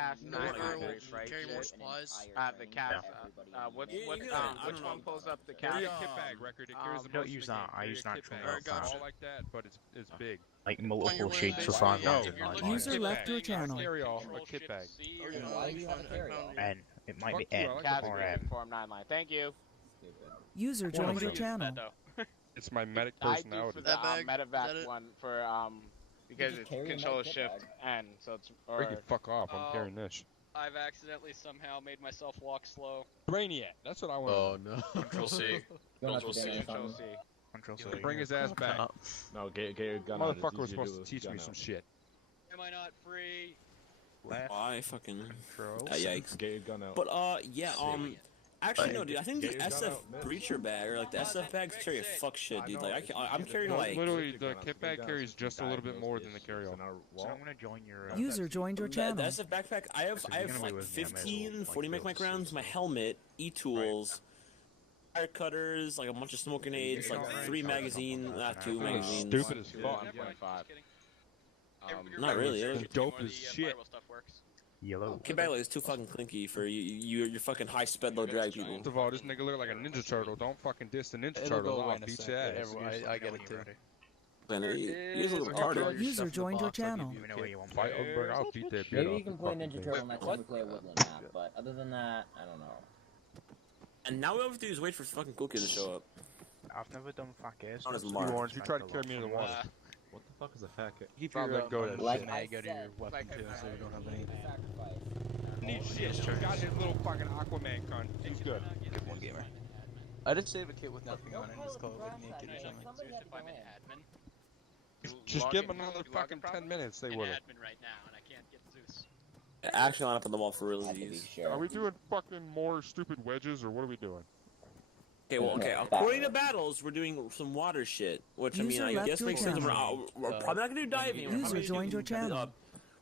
cast you 9 never line will race, right? carry more Shit. supplies. The cast. Which one pulls up the cast? Carry a kit bag record. It carries the don't most use in the that. game. I Carry use a kit natural bag. Alright, gotcha. All like that, but it's big. Like On your multiple way, shapes of basically, five No, lines if of you're nine looking lines. for User left your anything, channel. Carry all a kit bag. Okay, Then no, why you do you have find a carry-all? it. And it might be Fuck you, I N like Cast the or bag. M. form 9 line. Thank you. Stupid. User joined your channel. It's my medic I do for personality. the That bag, is that medevac it? one for because just it's carry a control med kit shift bag. N, so it's Break the fuck off. I'm Oh. carrying this. I've accidentally somehow made myself walk slow. Brainiac. That's what I want. Oh no. Control C. Going out Control to dinner C. or control something. C. Control C. Bring his ass back. No, get your gun out. It's Motherfucker was easier supposed to do teach gun me out. some shit. Am I not free? Left. Why fucking? Control. Yikes. Get your gun out. But yeah, actually no, dude. I think Get the your gun SF out, man. breacher bag or like the SF bags carry a fuck shit, dude. Like I'm carrying No, like literally, the kit bag carries just a little bit more than the carry-all. So I'm gonna join your. User joined your the channel. SF backpack. I have So you're gonna like be with them as 15 well, 40 like mic those rounds, my helmet, e-tools, fire cutters, like a bunch of smoke grenades, like 3 magazines, not 2 magazines. Stupid as fuck. 1.5. Not really. It's dope as The shit. firewall stuff works. Yellow. Kit bag like is too fucking clinky for you're fucking high sped low drag people. First of all, this nigga look like a Ninja Turtle. Don't fucking diss the Ninja Turtle. I'll beat your ass. I get it too. Man, he's a little retarded. User joined your channel. Even know where you want Fight me. Oberg, I'll beat that bitch Maybe off you can the play fucking Ninja thing. Turtle next time we play a Woodland map, but other than that, I don't know. And now we have to do is wait for fucking Cookie to show up. I've never done fuck ass. Not as You Mark. orange, you tried to carry me in the water. What the fuck is a fat kit? He probably let go of that Like shit. I go to said, your weapon too, so you don't have any. sacrifice. Need shit. You got his little fucking Aquaman cunt. He's good. Good one, gamer. I did save a kit with nothing on it, just call it like naked or something. Somebody had to If go I'm an in. admin, Just give him another fucking 10 minutes. They an would. admin right now, and I can't get Zeus. Actually, line up on the wall for Had to be realsies. sure. Are we doing fucking more stupid wedges or what are we doing? Okay, well, okay. According to battles, we're doing some water shit, which I mean, User I left guess your makes sense. channel. We're probably not gonna do diving. We're User probably gonna joined do, your channel.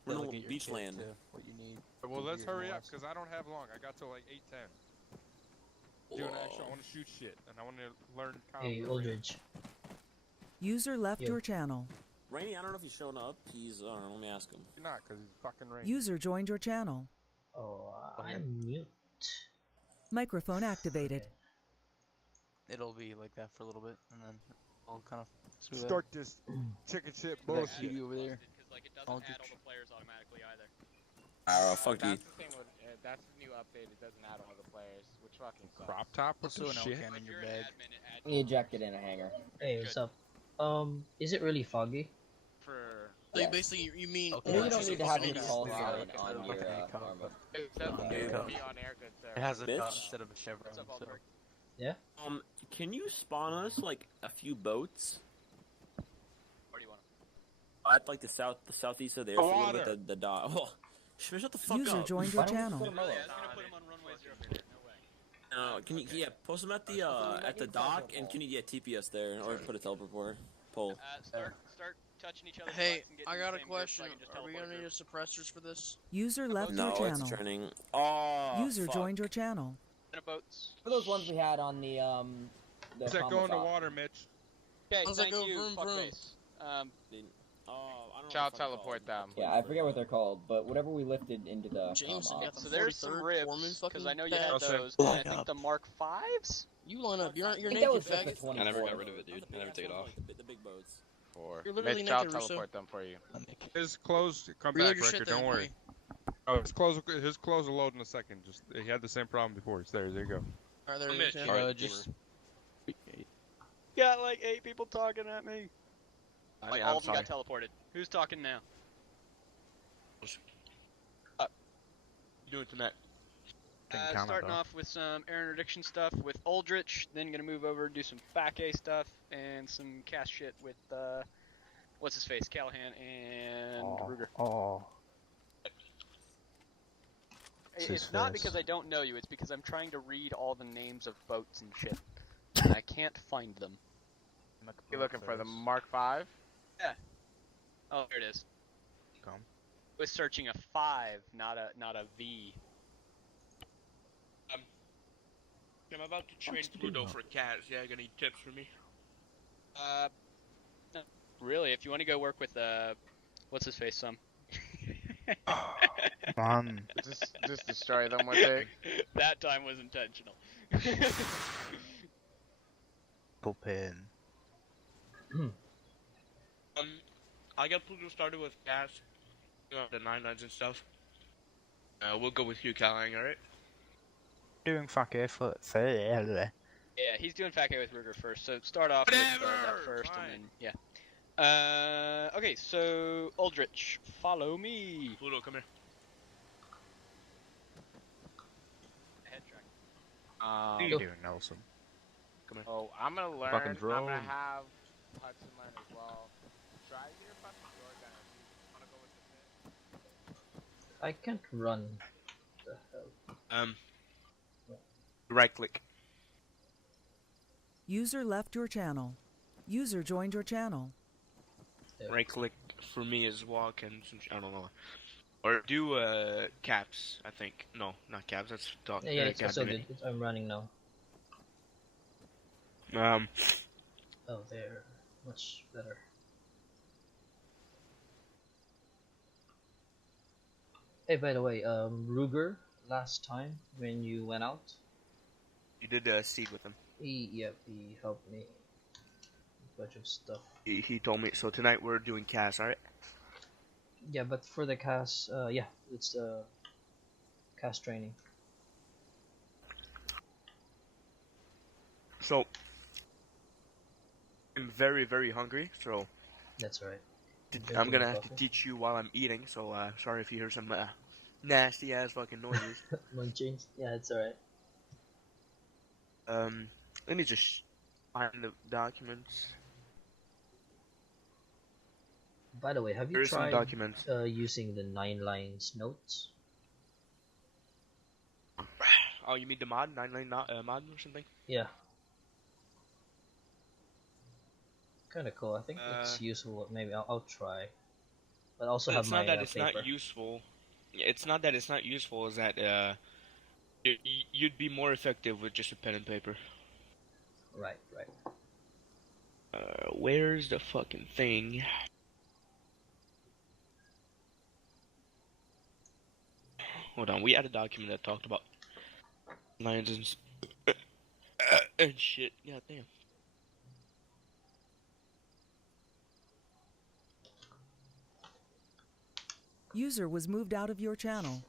We're gonna Delegate your beach kit land. to what you need. Well, let's Your hurry up wants. because I don't have long. I got till like 8:10. Doing action. I want to shoot shit and I want to learn. Hey, Aldridge. User left Yeah. your channel. Rainy, I don't know if he's showing up. He's, I don't know, let me ask him. You're not because he's fucking rain. User joined your channel. Oh, I'm mute. Microphone activated. It'll be like that for a little bit, and then I'll kind of smooth Start this chicken shit out. bullshit. You over there. Because like it doesn't I'll add just- all the players automatically either. Fuck you. That's the thing with that's the new update. It doesn't add all the players, which fucking sucks. Crop top with Also some an shit. L-can in If your you're an bag. admin, it adds He ejected in a hangar. Hey, what's up? Is it really foggy? For So Yeah. basically, you mean Okay. Maybe you don't need to have Okay. any call Yeah. sign on your Yeah. armor. it says Yeah. be on air, good sir. It has a Bitch. dot instead of a chevron. What's up, So. Aldberg? Can you spawn us, like, a few boats? Where do you want At, like, the southeast of the airfield Water. with the dot. Oh, shut the fuck User up. joined Why your don't we channel. put 'em them? Really? all I was gonna put him on runway 0 for there. No way. Can you, yeah, post them at the dock, and can you, yeah, TPS there, or put a teleport pole. Start touching each other's Hey, butts and getting I in got the a same group so question. I can just Are we teleport gonna need through. suppressors for this? User left No, your it's channel. turning. Oh, User fuck. joined your channel. In a boats. For those ones we had on the Does that combo go in the top. water, Mitch? Okay, How's that thank go? you, Vroom, vroom. fuckface. Oh, I don't know Child if I can teleport call them. Yeah, I forget what they're called, but whatever we lifted into the James, op. you got the So there's some 43rd Foreman ribs, fucking because I know you bag. had Also- those, and I Line think up. the Mark 5s? You line up. You're I naked, think that was faggot. just the 24. I never got rid of it, dude. I never take it off. The big boats. Or You're literally Mitch, I'll naked, Russo. teleport them for you. His clothes come Reload back, your shit Ricker. there Don't for worry. me. Oh, his clothes will load in a second. Just he had the same problem before. It's there. There you go. Alright, there I'm it is. Mitch. Yeah. Alright, Just Got like 8 people talking at me. I Like mean, all I'm of them sorry. got teleported. Who's talking now? Doing tonight. Starting off with some air interdiction stuff with Aldrich, then gonna move over and do some FAK stuff and some cast shit with what's his face, Callahan and Ruger. Oh. It's not because I don't know you, it's because I'm trying to read all the names of boats and shit. And I can't find them. You looking for the Mark 5? Oh, there it is. Come. I was searching a 5, not a V. I'm about to train Pluto for cats. Yeah, got any tips for me? No, really, if you want to go work with what's his face, Man, Just destroy them with it. That time was intentional. pain. I got Pluto started with gas, the 9-9s and stuff. We'll go with you, Callahan, alright? Doing fuck it for Yeah, he's doing Fat K with Ruger first, so start off with that first, fine. and then, yeah. Okay, so, Aldrich, follow me. Pluto, come here. Head track. What are you doing, Nelson? Come here. Oh, I'm gonna learn. Fucking I'm drone. gonna have Hudson learn as well. Try your fucking door gunner. Wanna go with the pit? I can't run. What the hell? Right click. User left your channel. User joined your channel. There. Right click for me is walk and some I don't know. Or do caps, I think. No, not caps, that's dog. Yeah, it's Cap also unit. good. I'm running now. Oh, there. Much better. Hey, by the way, Ruger, last time when you went out, You did seed with him. he helped me. A bunch of stuff. He told me, so tonight we're doing cast, alright? Yeah, but for the cast, yeah, it's cast training. So, I'm very, very hungry, so That's right. I'm gonna have to teach you while I'm eating, so sorry if you hear some nasty ass fucking noises. Munching? Yeah, it's alright. Let me just find the documents. By the way, have you Here's some tried documents. using the 9 lines notes? Oh, you mean the mod? 9-line mod or something? Yeah. Kinda cool. I think it's useful. Maybe I'll try. But also have It's my not that it's paper. not useful. It's not that it's not useful. Is that you'd be more effective with just a pen and paper. Right. Where's the fucking thing? Hold on, we had a document that talked about lines and shit. God damn. User was moved out of your channel.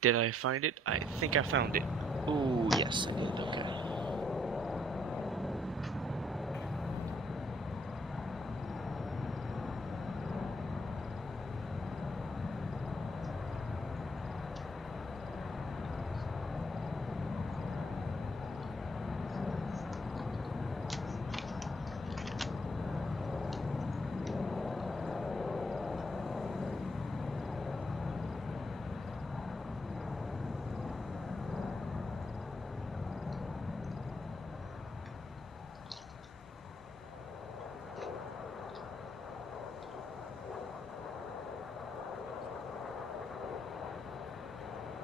Did I find it? I think I found it. Oh, yes, I did. Okay.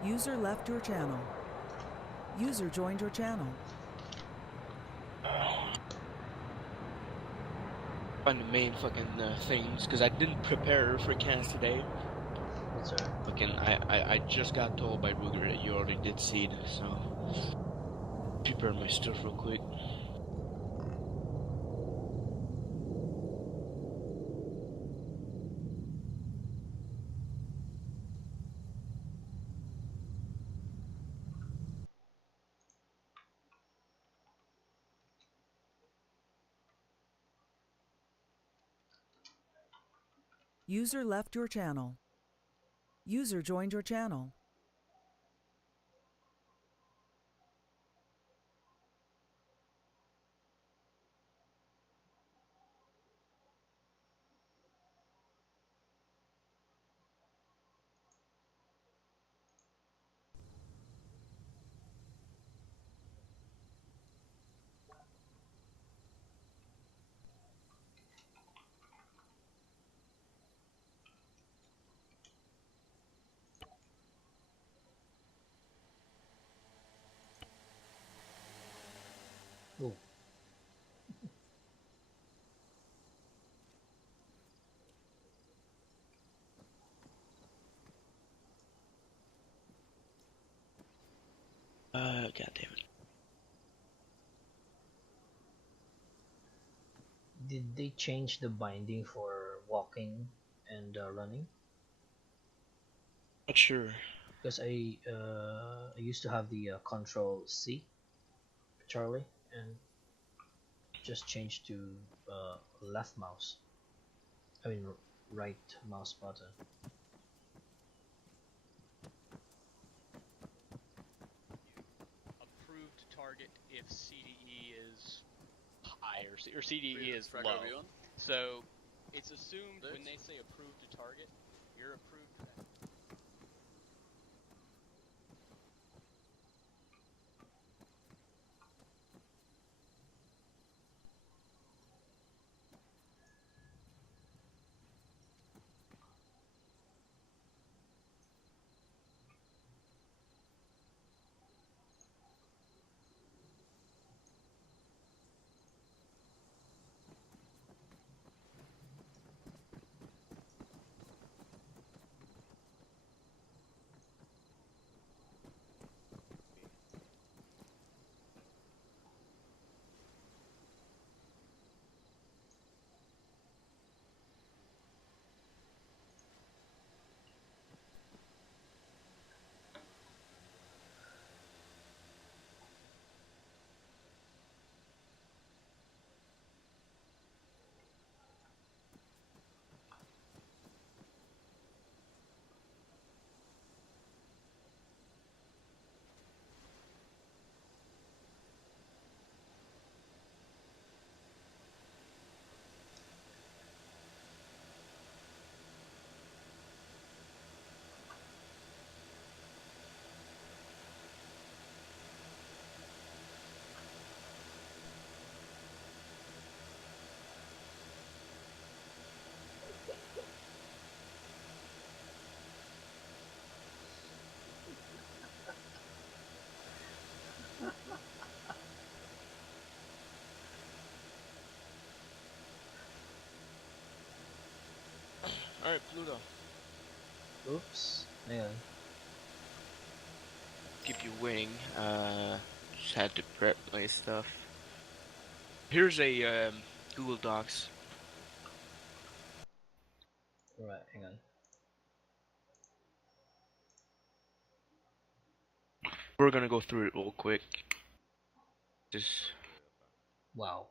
User left your channel. User joined your channel. Find the main fucking things, because I didn't prepare for cast today. That's alright. Fucking, I just got told by Ruger that you already did seed, so prepare my stuff real quick. User left your channel. User joined your channel. Oh. God damn it. Did they change the binding for walking and running? Not sure. Because I used to have the Control C, Charlie, and just changed to left mouse. I mean right mouse button. Approved target if CDE is high or CDE is low. So it's assumed when they say approved to target, you're approved for that. Alright, Pluto. Oops. Hang on. Keep you waiting. Just had to prep my stuff. Here's a Google Docs. Right, hang on. We're gonna go through it real quick. Just Wow.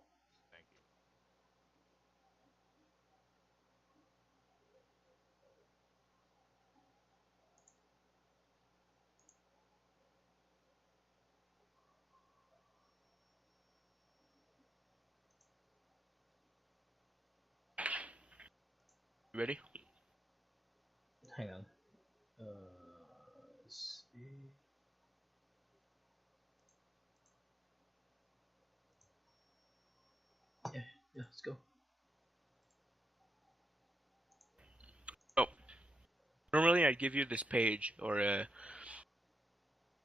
ready? Hang on. Let's see. Yeah, let's go. Oh, normally I'd give you this page or a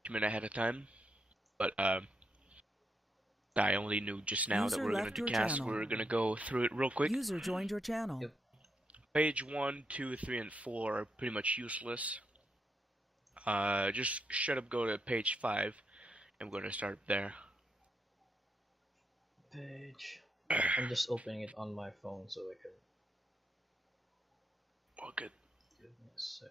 document ahead of time, but I only knew just now that User we're gonna left do your cast. channel. We're gonna go through it real quick. User joined your channel. Yep. Page 1, 2, 3, and 4 are pretty much useless. Just shut up, go to page 5. I'm gonna start there. Page. I'm just opening it on my phone so I can. Oh, good. Give me a sec.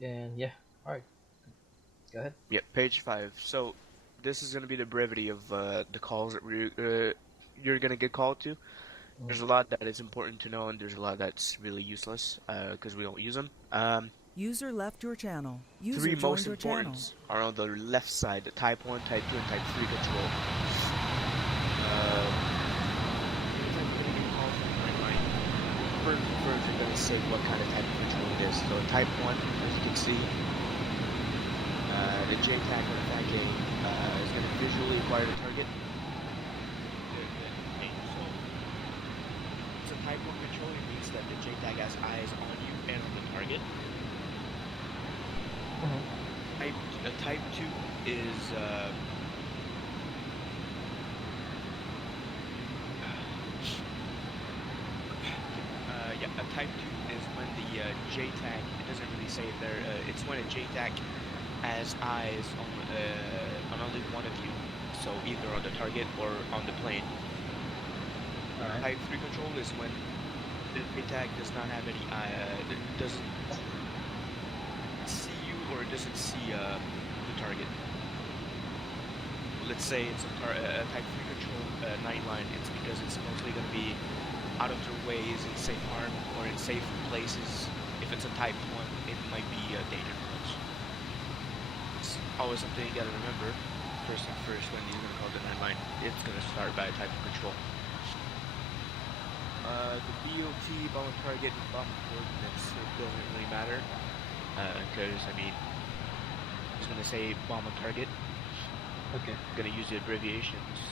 And yeah, alright. Go ahead. Yep, page 5. So, this is going to be the brevity of the calls that you're going to get called to. There's a lot that is important to know, and there's a lot that's really useless because we don't use them. User left your channel. User Three joined most your channel. important are on the left side: the Type 1, Type 2, and Type 3 control. First, you're going to say what kind of type of control it is. So, Type 1, as you can see, the JTAG or the FAT is going to visually acquire the target. So, Type 1 control means that the JTAG has eyes on you and on the target. Type 2 is a Type 2 is when the JTAG, it doesn't really say it there, it's when a JTAG has eyes on only one of you, so either on the target or on the plane. Type 3 control is when the JTAG does not have any it doesn't see you or it doesn't see the target. Let's say it's a Type 3 control 9-line, it's because it's mostly going to be out of their ways in safe harm or in safe places. If it's a Type 1, it might be dangerous. It's always something you gotta remember. First thing first, when you're gonna call the 9-line, it's gonna start by a type of control. The BOT, bomb on target, and bomb coordinates, it doesn't really matter. Because, I mean, it's gonna say bomb on target. Okay. I'm gonna use the abbreviations.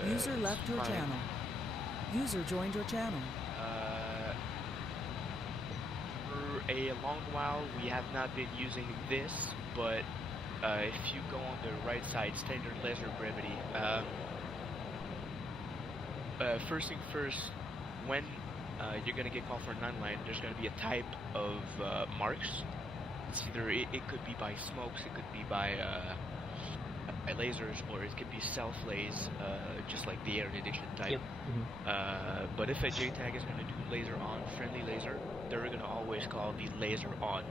So, User left your channel. User joined your channel. For a long while, we have not been using this, but if you go on the right side, standard laser brevity. First thing first, when you're gonna get called for a 9-line, there's gonna be a type of marks. It's either it could be by smokes, it could be by lasers, or it could be self-lays, just like the air addiction type. Yep. But if a JTAG is going to do laser on, friendly laser, they're going to always call the laser on.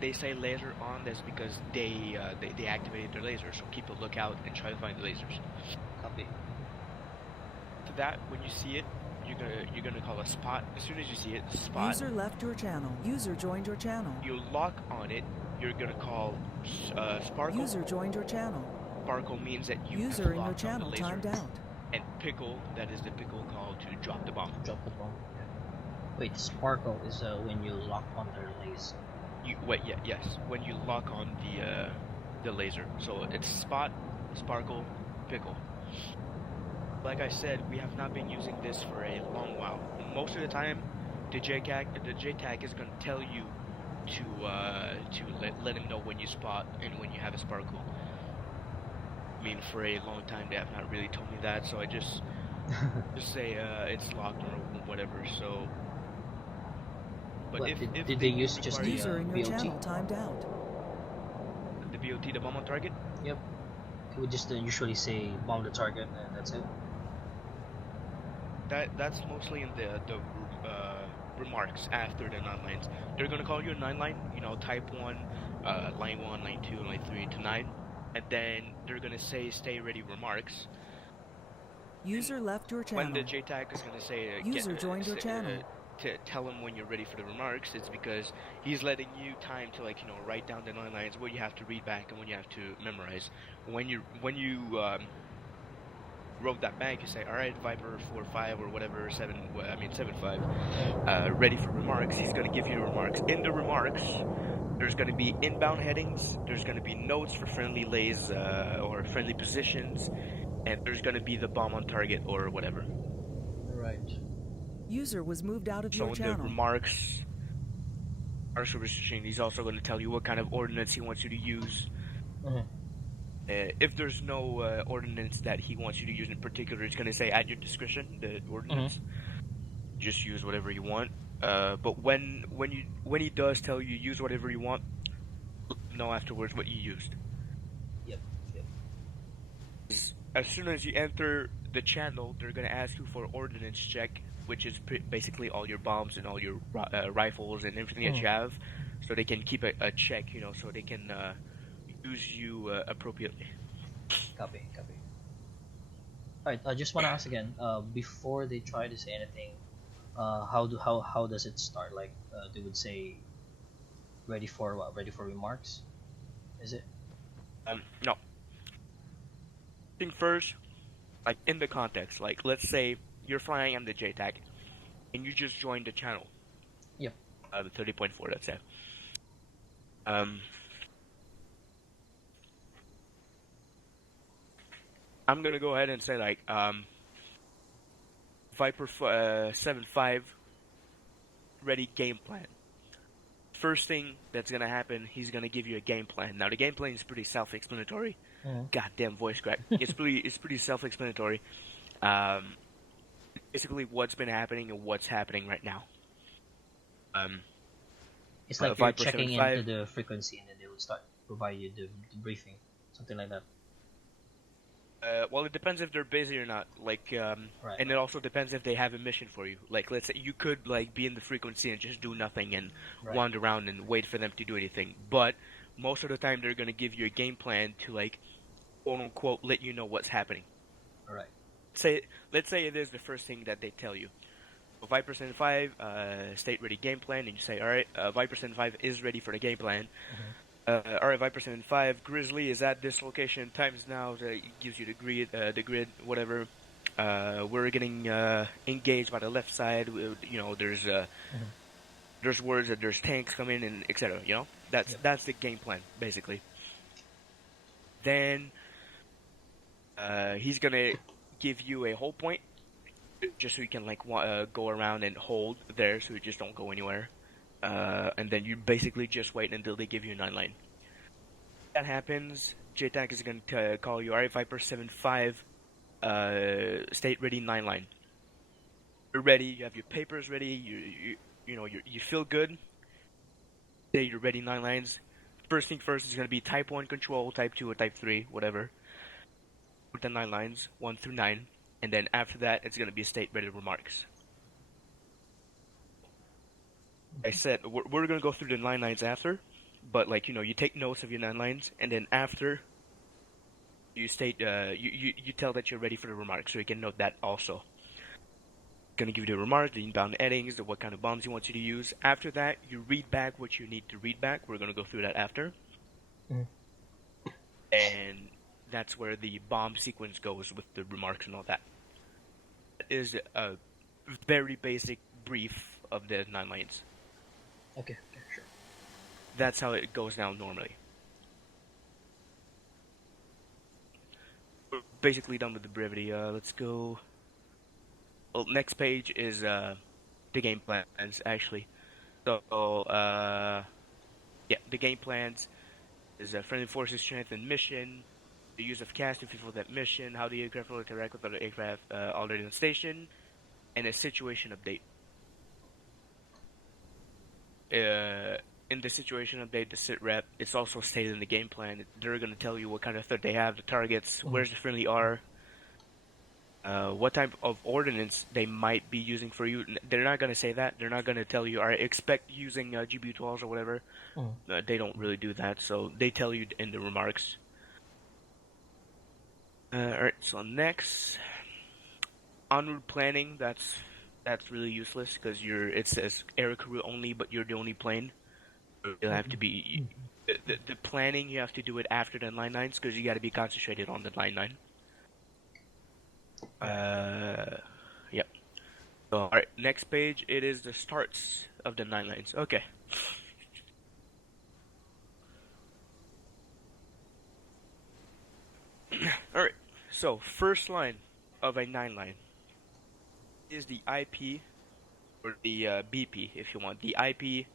They say laser on, that's because they activated their laser, so keep a lookout and try to find the lasers. Copy. For that, when you see it, you're gonna call a spot. As soon as you see it, spot. User left your channel. User joined your channel. You lock on it. You're gonna call sparkle. User joined your channel. Sparkle means that you User have in your locked on channel the laser. timed out. And pickle, that is the pickle call to drop the bomb. Drop the bomb. Yeah. Wait, sparkle is when you lock on their laser. Yes. When you lock on the laser. So it's spot, sparkle, pickle. Like I said, we have not been using this for a long while. Most of the time, the JTAG is going to tell you to let him know when you spot and when you have a sparkle. I mean, for a long time they have not really told me that, so I just say it's locked or whatever. So, but if did they use just the User in your BOT? channel timed out. The BOT, the bomb on target? Yep. We just usually say bomb the target and that's it. That's mostly in the remarks after the 9-lines. They're gonna call you a 9-line, type 1, line 1, line 2, line 3 to 9, and then they're gonna say stay ready remarks. User left your channel. When the JTAG is gonna say User joined your channel. To tell him when you're ready for the remarks, it's because he's letting you time to write down the 9 lines, what you have to read back and when you have to memorize. When you wrote that back, you say, all right, Viper 4-5 or whatever, 7-5, ready for remarks. He's going to give you the remarks. In the remarks, there's going to be inbound headings, there's going to be notes for friendly lays or friendly positions, and there's going to be the bomb on target or whatever. Right. User was moved out of your So in channel. the remarks, our service machine, he's also going to tell you what kind of ordnance he wants you to use. If there's no ordinance that he wants you to use in particular, it's going to say at your discretion, the ordinance. Just use whatever you want. But when he does tell you use whatever you want, know afterwards what you used. Yep. As soon as you enter the channel, they're going to ask you for ordnance check, which is basically all your bombs and all your rifles and everything that you have. so they can keep a check, so they can use you appropriately. Copy. Alright, I just want to ask again, before they try to say anything, how does it start? Like, they would say, ready for what? Ready for remarks? Is it? No. Thing first, like in the context, like let's say you're flying on the JTAG, and you just joined the channel. Yep. The 30.4, let's say. I'm gonna go ahead and say like Viper 7.5 ready game plan. First thing that's gonna happen, he's gonna give you a game plan. Now the game plan is pretty self-explanatory. Goddamn voice crack. It's pretty self-explanatory. Basically, what's been happening and what's happening right now. It's like you're checking into the frequency, and then they would start provide you the briefing, something like that. Well, it depends if they're busy or not. Like, and it also depends if they have a mission for you. Like, let's say you could like be in the frequency and just do nothing and wander around and wait for them to do anything. But most of the time, they're gonna give you a game plan to like, quote unquote, let you know what's happening. All right. Let's say it is the first thing that they tell you. Viper 7.5, state ready game plan, and you say, all right, Viper 7.5 is ready for the game plan. Alright, Viper 7.5, Grizzly is at this location, times now, that gives you the grid, whatever. We're getting engaged by the left side, there's words that there's tanks coming and etc. That's the game plan, basically. Then, he's gonna give you a hold point, just so you can like go around and hold there, so you just don't go anywhere. And then you basically just wait until they give you a 9-line. That happens, JTAC is going to call you, alright, Viper 7.5, state ready 9-line. You're ready, you have your papers ready, you feel good. Say you're ready 9 lines. First thing first is going to be type 1 control, type 2 or type 3, whatever. With the 9 lines, 1 through 9. And then after that, it's going to be state ready remarks. I said we're gonna go through the 9 lines after, but like you take notes of your 9 lines, and then after you state you tell that you're ready for the remarks, so you can note that also. Gonna give you the remarks, the inbound headings, what kind of bombs he wants you to use. After that, you read back what you need to read back. We're gonna go through that after, and that's where the bomb sequence goes with the remarks and all that. That is a very basic brief of the 9 lines. Okay, sure. That's how it goes down normally. We're basically done with the brevity. Let's go. Well, next page is the game plans, actually. So, the game plans is friendly forces strength and mission, the use of CAS to fulfill that mission, how the aircraft will interact with other aircraft already on station, and a situation update. In the situation update, the sit rep, it's also stated in the game plan. They're going to tell you what kind of threat they have, the targets, where's the friendly are, what type of ordnance they might be using for you. They're not going to say that. They're not going to tell you, alright, expect using GBU-12s or whatever. They don't really do that, so they tell you in the remarks. Alright, so next, en route planning, that's really useless because it says air crew only, but you're the only plane. You'll have to be the planning. You have to do it after the line 9s because you got to be concentrated on the line 9. Yep. So, all right, next page. It is the starts of the 9 lines. Okay. All right. So first line of a 9 line is the IP or the BP, if you want. The IP,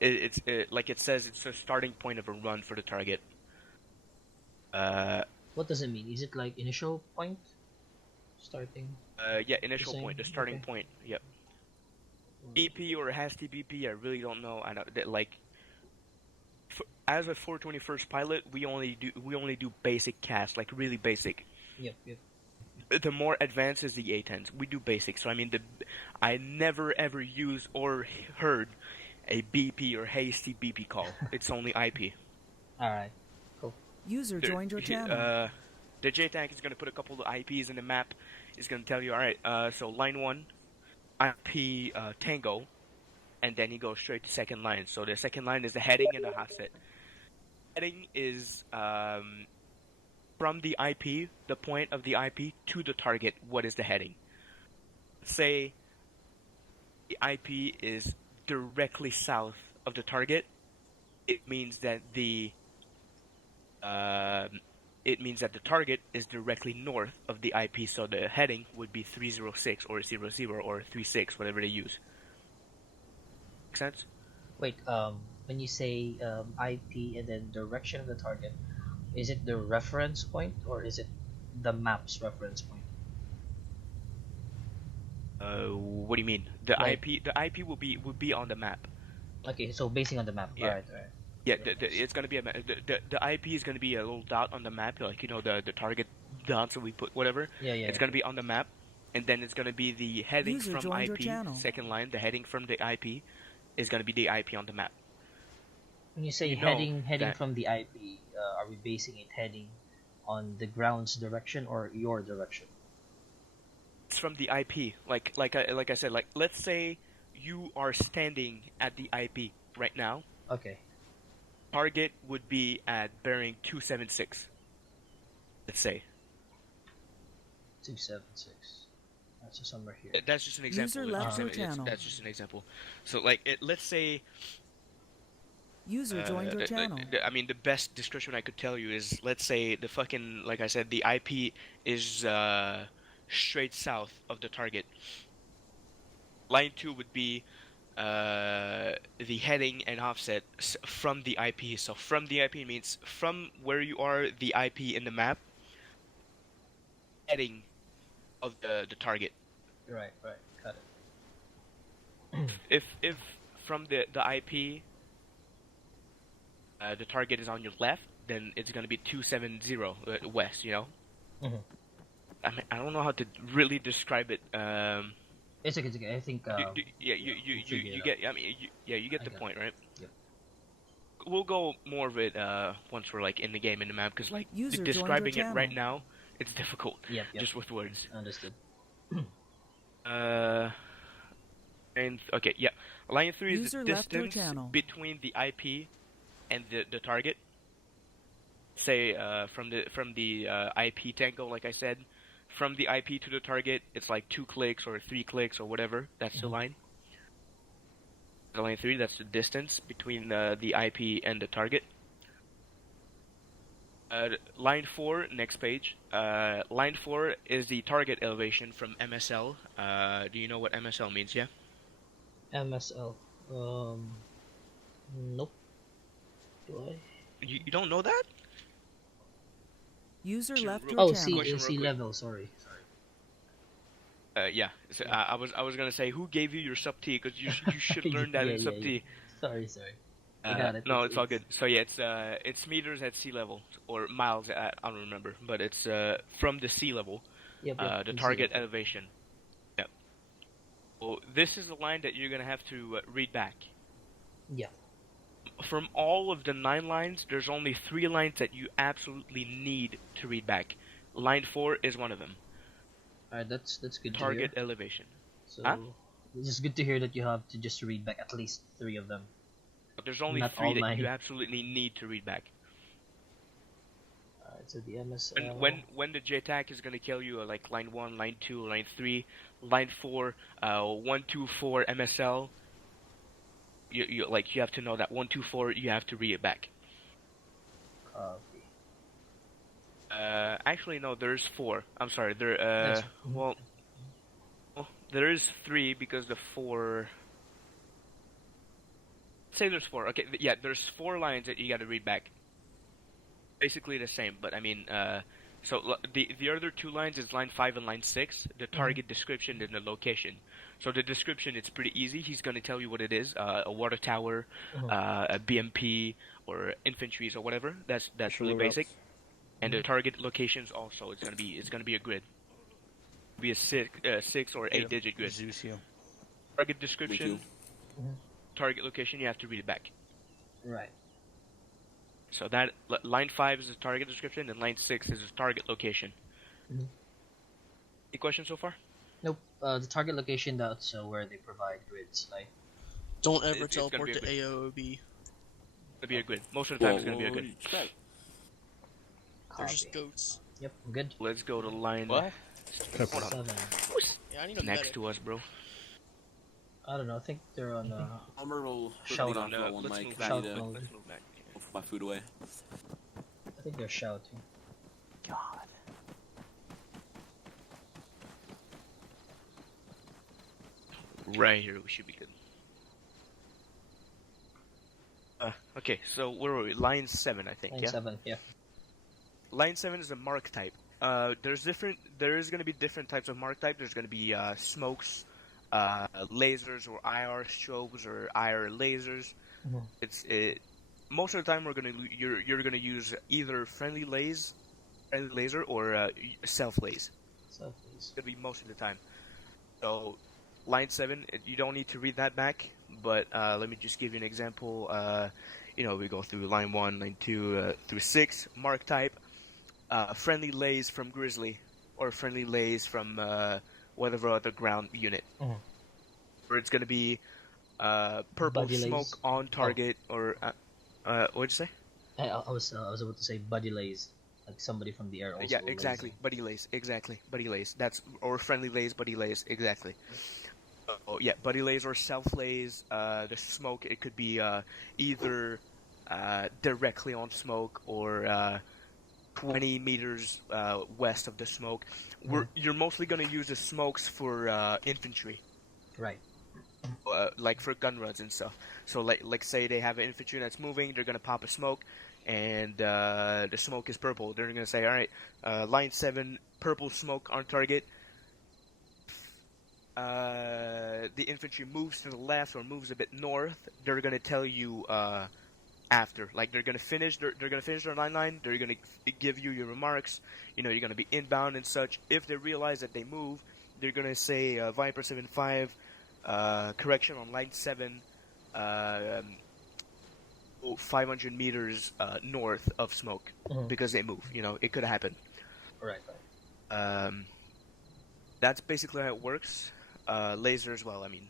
it's like it says, it's a starting point of a run for the target. What does it mean? Is it like initial point? Starting? Yeah, initial point, the starting point. Yep. BP or hasty BP, I really don't know. I know that like as a 421st pilot, we only do basic CAS, like really basic. Yep. the more advanced is the A10s. We do basics. So I mean, I never ever used or heard a BP or hasty BP call. It's only IP. Alright, cool. User joined your channel. The JTAC is going to put a couple of IPs in the map. It's going to tell you, alright, so line 1, IP Tango, and then he goes straight to second line. So the second line is the heading and the offset. Heading is from the IP, the point of the IP, to the target. What is the heading? Say the IP is directly south of the target. It means that the target is directly north of the IP, so the heading would be 306 or 00 or 36, whatever they use. Make sense? Wait, when you say IP and then direction of the target, is it the reference point or is it the map's reference point? What do you mean? The IP will be on the map. Okay, so basing on the map. Yeah. Alright. Yeah, it's gonna be the IP is gonna be a little dot on the map, like the target dots that we put, whatever. Yeah. It's gonna be on the map, and then it's gonna be the heading User from joined your IP, channel. second line. The heading from the IP is gonna be the IP on the map. When you say You know heading that- from the IP, are we basing it heading on the ground's direction or your direction? It's from the IP. Like I said, like let's say you are standing at the IP right now. Okay. Target would be at bearing 276. Let's say. 276. That's just somewhere here. That's just an example. User left your channel. That's just an example. So like, let's say. User joined your channel. I mean, the best description I could tell you is, let's say the fucking, like I said, the IP is straight south of the target. Line 2 would be the heading and offset from the IP. So from the IP means from where you are, the IP in the map, heading of the target. Right. Got it. If from the IP, the target is on your left, then it's gonna be 270 west. You know. Mm-hmm. I mean, I don't know how to really describe it. It's okay. I think. You get. I mean, you get the point, right? Yep. We'll go more of it once we're like in the game, in the map, because like User joined describing your it right channel. now, it's difficult. Yep. Just with words. Understood. And okay, yeah. Line 3 is User the left your distance channel. between the IP and the target. Say from the IP tango, like I said, from the IP to the target, it's like 2 clicks or 3 clicks or whatever. That's the line. The line 3, that's the distance between the IP and the target. Line 4, next page. Line 4 is the target elevation from MSL. Do you know what MSL means? Yeah. MSL. Nope. Do I? You don't know that? User left your Oh, channel. sea level. Sorry. Yeah. So, I was gonna say, who gave you your sub T? Because you should learn that in sub T. Sorry. I got it. No, it's all good. So yeah, it's meters at sea level or miles at, I don't remember, but it's from the sea level. Yep, the target elevation. Yep. Well, this is a line that you're gonna have to read back. Yeah. From all of the 9 lines, there's only 3 lines that you absolutely need to read back. Line 4 is one of them. Alright, that's good Target to hear. elevation. So Huh? it's just good to hear that you have to just read back at least 3 of them. But there's only Not 3 all that 9. you absolutely need to read back. Alright, so the MSL. And when the JTAC is gonna kill you, like line 1, line 2, line 3, line 4, 1, 2, 4 MSL. You have to know that 1, 2, 4. You have to read it back. Copy. Actually no, there's 4. I'm sorry. There well, there is 3 because the 4. Say there's 4. Okay, yeah, there's 4 lines that you got to read back. Basically the same, but I mean, so the other 2 lines is line 5 and line 6. The target description and the location. So the description, it's pretty easy. He's going to tell you what it is: a water tower, a BMP, or infantries or whatever. That's really basic. And the target locations also, it's gonna be a grid. Be a 6 or 8-digit grid. Zeusio. Target description, Mhm. target location. You have to read it back. Right. So that line 5 is the target description, and line 6 is the target location. Mhm. Any questions so far? Nope. The target location, that's where they provide grids, right? Don't ever It's gonna teleport be a to grid. AOB. It'll be a grid. Most of the time, it's gonna be a grid. They're Copy. just goats. Yep, I'm good. Let's go to line. What? Hold on. 7. Yeah, I need a Next medic. to us, bro. I don't know. I think they're on Elmer will Shout on out. one Let's mic. move I back. Shout need to mode. Let's move back. put my food away. I think they're shouting. God. Right here, we should be good. Okay, so where were we? Line 7, I think. Line Yeah. 7, yeah. Line 7 is a mark type. There is going to be different types of mark type. There's going to be smokes, lasers, or IR strobes, or IR lasers. Mhm. Most of the time you're gonna use either friendly laser, or self laser. So please. It's gonna be most of the time. So line 7, you don't need to read that back. But let me just give you an example. We go through line 1, line 2 through 6. Mark type. Friendly lays from Grizzly, or friendly lays from whatever other ground unit. Mhm. Or it's gonna be purple Buddy lays. smoke on target, or what'd you say? I was about to say buddy lays, like somebody from the air also. Yeah, exactly. Buddy lays, exactly. Buddy lays. That's or friendly lays, buddy lays, exactly. Oh yeah, buddy lays or self lays. The smoke, it could be either directly on smoke or 20 meters west of the smoke. You're mostly gonna use the smokes for infantry. Right. Like for gun runs and stuff. So like say they have an infantry that's moving, they're gonna pop a smoke, and the smoke is purple. They're gonna say, all right, line 7, purple smoke on target. The infantry moves to the left or moves a bit north. They're gonna tell you after, like they're gonna finish their line. They're gonna give you your remarks. You're gonna be inbound and such. If they realize that they move, they're gonna say Viper 7-5. Correction on line 7, 500 meters north of smoke, because they move. It could happen. Right. That's basically how it works. Laser as well. I mean,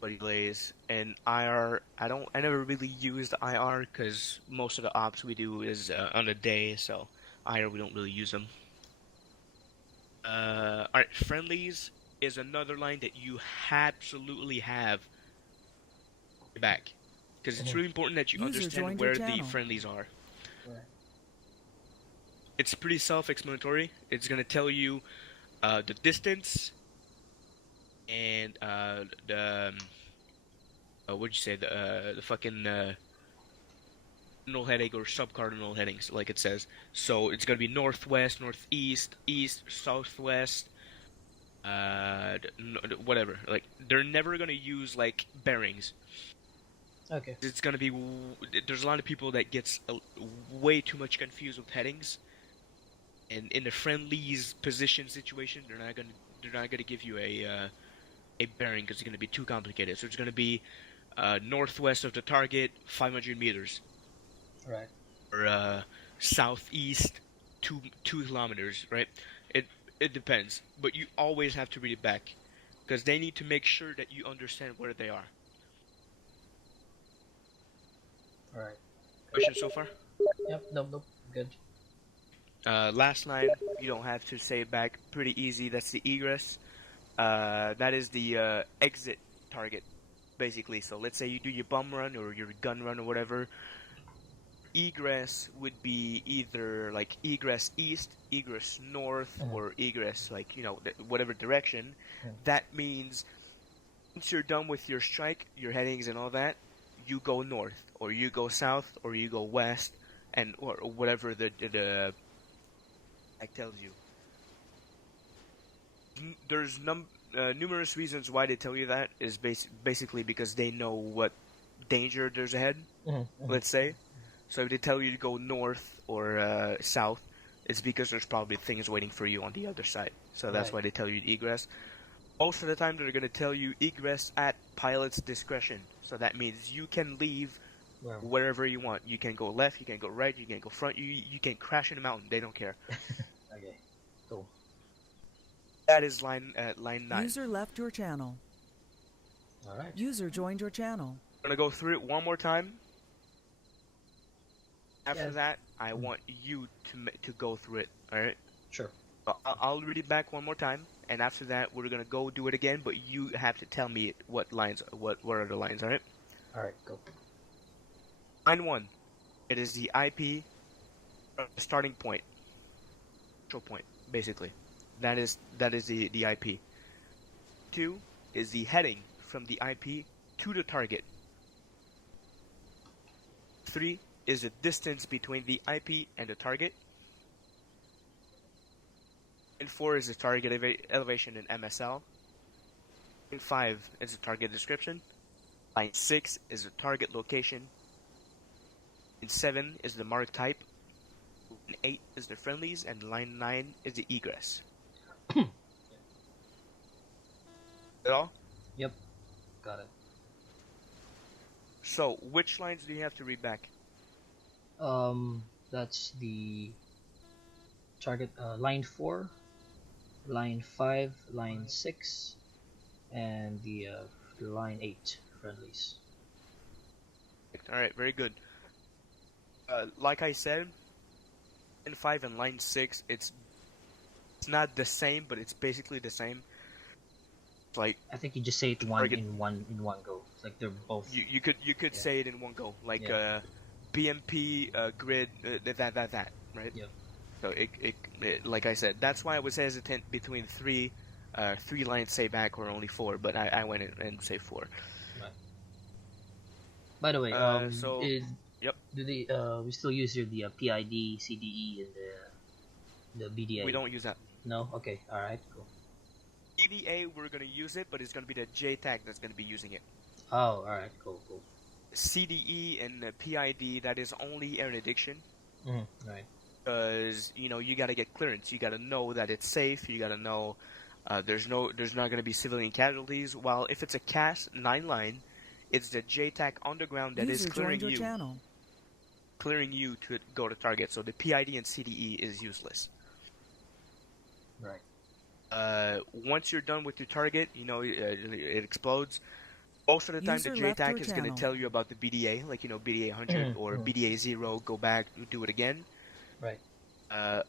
buddy lays and IR. I never really used IR because most of the ops we do is on a day, so IR we don't really use them. All right, friendlies is another line that you absolutely have back, because it's really important that you understand where the friendlies are. Right. It's pretty self-explanatory. It's gonna tell you the distance and the what'd you say, the fucking cardinal heading or sub-cardinal headings, like it says. So it's gonna be northwest, northeast, east, southwest. Whatever. Like they're never gonna use like bearings. Okay. It's gonna be. There's a lot of people that gets way too much confused with headings. And in the friendlies position situation, they're not gonna give you a bearing because it's gonna be too complicated. So it's gonna be northwest of the target, 500 meters. Right. Or southeast, 2 kilometers. Right. It depends, but you always have to read it back, because they need to make sure that you understand where they are. Alright. Questions so far? Yep, nope, good. Last line, you don't have to say it back. Pretty easy. That's the egress. That is the exit target, basically. So let's say you do your bomb run or your gun run or whatever. Egress would be either like egress east, egress north, or egress like whatever direction. That means once you're done with your strike, your headings and all that, you go north or you go south or you go west, and or whatever the tells you. There's numerous reasons why they tell you that is basically because they know what danger there's ahead. Let's say. So if they tell you to go north or south, it's because there's probably things waiting for you on the other side. So that's Right. why they tell you egress. Most of the time, they're going to tell you egress at pilot's discretion. So that means you can leave Well, wherever you want. You can go left, you can go right, you can go front, you can crash in a mountain. They don't care. okay. Cool. That is line 9. User left your channel. All right. User joined your channel. I'm going to go through it one more time. After Yeah. that, I want you to go through it, alright? Sure. I'll read it back one more time, and after that, we're going to go do it again, but you have to tell me what are the lines, alright? All right. Go. Line 1, it is the IP starting point. Control point, basically. That is the IP. 2 is the heading from the IP to the target. 3 is the distance between the IP and the target. And 4 is the target elevation in MSL. Line 5 is the target description. Line 6 is the target location. Line 7 is the mark type. Line 8 is the friendlies, and line 9 is the egress. That all? Yep. Got it. So, which lines do you have to read back? That's the target, line 4, line 5, line 6, and the line 8 friendlies. Alright, very good. Like I said, line 5 and line 6, it's not the same, but it's basically the same. Like, I think you just say it in one go. It's like they're both. You could Yeah. say it in one go, like Yeah. BMP grid that right? Yep. So it like I said, that's why I was hesitant between three lines say back or only 4, but I went in and say 4. Right. By the way, so yep. Do we still use the PID, CDE, and the BDA? We don't use that. No. Okay. All right. Cool. EDA, we're gonna use it, but it's gonna be the JTAG that's gonna be using it. Oh, all right. Cool. CDE and PID, that is only air interdiction. Right. Because you gotta get clearance. You gotta know that it's safe. You gotta know there's not gonna be civilian casualties. While if it's a CAS 9 line, it's the JTAC underground that is User clearing joined your you, channel. clearing you to go to target. So the PID and CDE is useless. Right. Once you're done with your target, it explodes. Most of the time, User the left your JTAC is going to channel. tell you about the BDA, like BDA 100 or BDA 0. Go back, do it again. Right.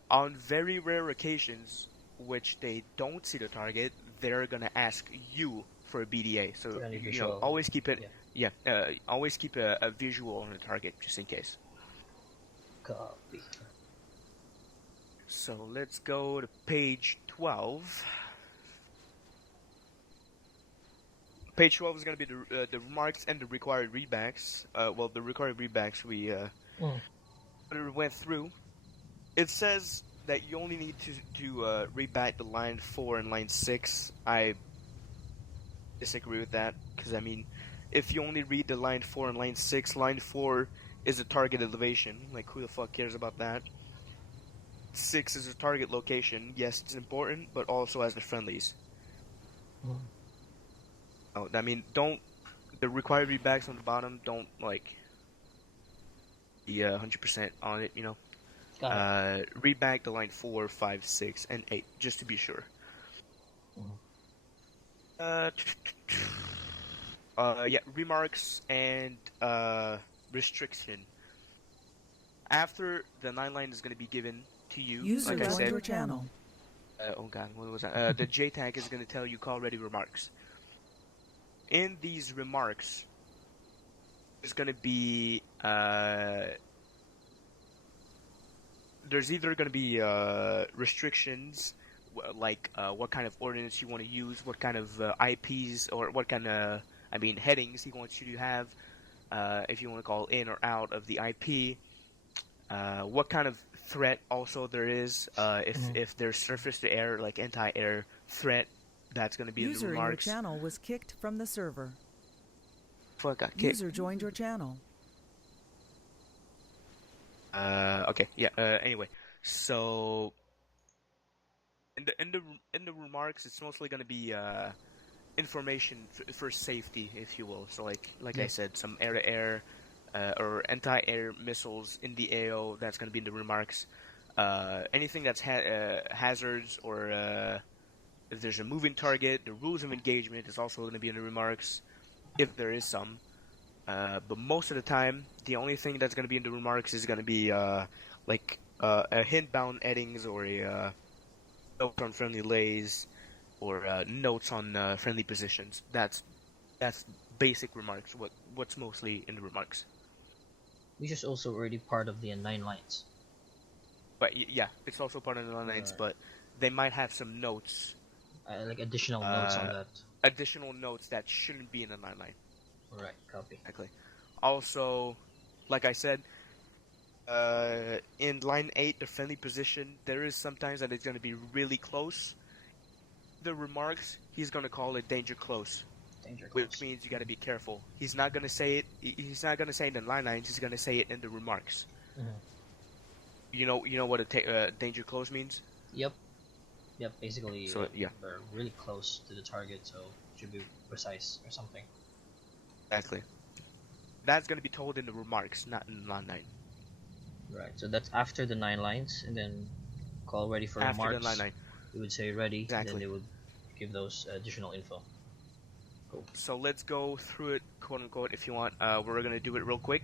On very rare occasions, which they don't see the target, they're going to ask you for a BDA. So always keep it. Yeah. Always keep a visual on the target just in case. Copy. So let's go to page 12. Page 12 is going to be the remarks and the required readbacks. Well, the required readbacks we went through. It says that you only need to read back the line 4 and line 6. I disagree with that, because I mean, if you only read the line 4 and line 6, line 4 is the target elevation. Like, who the fuck cares about that? 6 is the target location. Yes, it's important, but also as the friendlies. Oh, I mean, the required readbacks on the bottom don't, be 100% on it, Read back the line 4, 5, 6, and 8, just to be sure. Remarks and restriction. After the 9 line is going to be given to you, User like I joined said. your channel. Oh god, what was that? The JTAG is going to tell you call ready remarks. In these remarks, there's going to be there's either going to be restrictions, like what kind of ordnance you want to use, what kind of IPs, or what kind of headings he wants you to have, if you want to call in or out of the IP, what kind of threat also there is, if there's surface to air, like anti-air threat, that's going to be in the User in remarks. your channel was kicked from the server. Fuck, got kicked. User joined your channel. Okay, yeah, anyway. So in the remarks, it's mostly going to be information for safety, if you will. So like I said, some air-to-air or anti-air missiles in the AO. That's going to be in the remarks. Anything that's hazards or if there's a moving target, the rules of engagement is also going to be in the remarks, if there is some. But most of the time, the only thing that's going to be in the remarks is going to be a hint-bound headings or a note on friendly lays or notes on friendly positions. That's basic remarks. What's mostly in the remarks. Which is also already part of the 9 lines. But yeah, it's also part of the 9 lines. But they might have some notes. Like additional notes on that. Additional notes that shouldn't be in the 9 line. Right, copy. Exactly. Also, like I said, in line 8, the friendly position, there is sometimes that it's going to be really close. The remarks, he's going to call it danger close. Which means you got to be careful. He's not going to say it. He's not going to say it in line lines. He's going to say it in the remarks. Mm-hmm. You know what a danger close means? Yep. Basically, so, yeah. They're really close to the target, so it should be precise or something. Exactly. That's going to be told in the remarks, not in line 9. Right. So that's after the 9 lines, and then call ready for after remarks. After the line 9. You would say ready, exactly. and then they would give those additional info. Cool. So let's go through it, quote unquote, if you want. We're gonna do it real quick.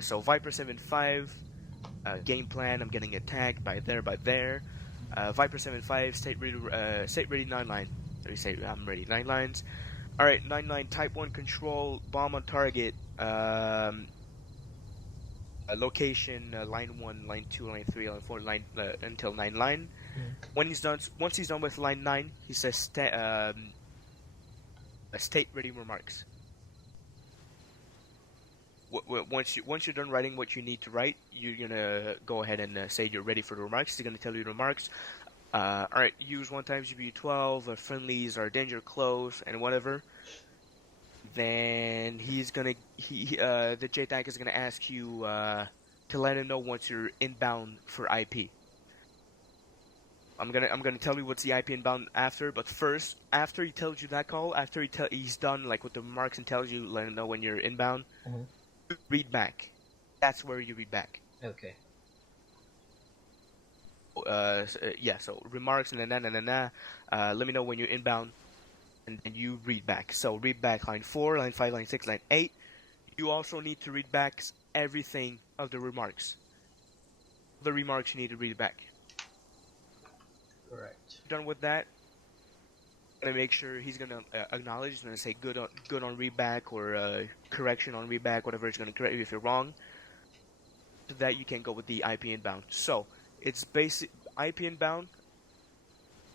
So Viper 7.5, game plan. I'm getting attacked by there. Viper 7.5, state ready 9 line. Let me say I'm ready 9 lines. All right, 9 line type 1 control bomb on target. Location line 1, line 2, line 3, line 4, line until 9 line. When he's done, once he's done with line 9, he says state ready remarks. Once you're done writing what you need to write, you're gonna go ahead and say you're ready for the remarks. He's gonna tell you the remarks. All right, use 1 times GBU12. Friendlies are danger close and whatever. Then he's gonna the JTAC is gonna ask you to let him know once you're inbound for IP. I'm gonna tell you what's the IP inbound after, but first, after he tells you that call, after he's done like with the remarks and tells you, let him know when you're inbound. Read back. That's where you read back. Okay. Yeah. So remarks and then let me know when you're inbound, and then you read back. So read back line 4, line 5, line 6, line 8. You also need to read back everything of the remarks. The remarks you need to read back. Correct. Done with that, gonna make sure he's gonna acknowledge. He's gonna say good on read back or correction on read back, whatever. He's gonna correct you if you're wrong. So that you can go with the IP inbound. So it's basic IP inbound.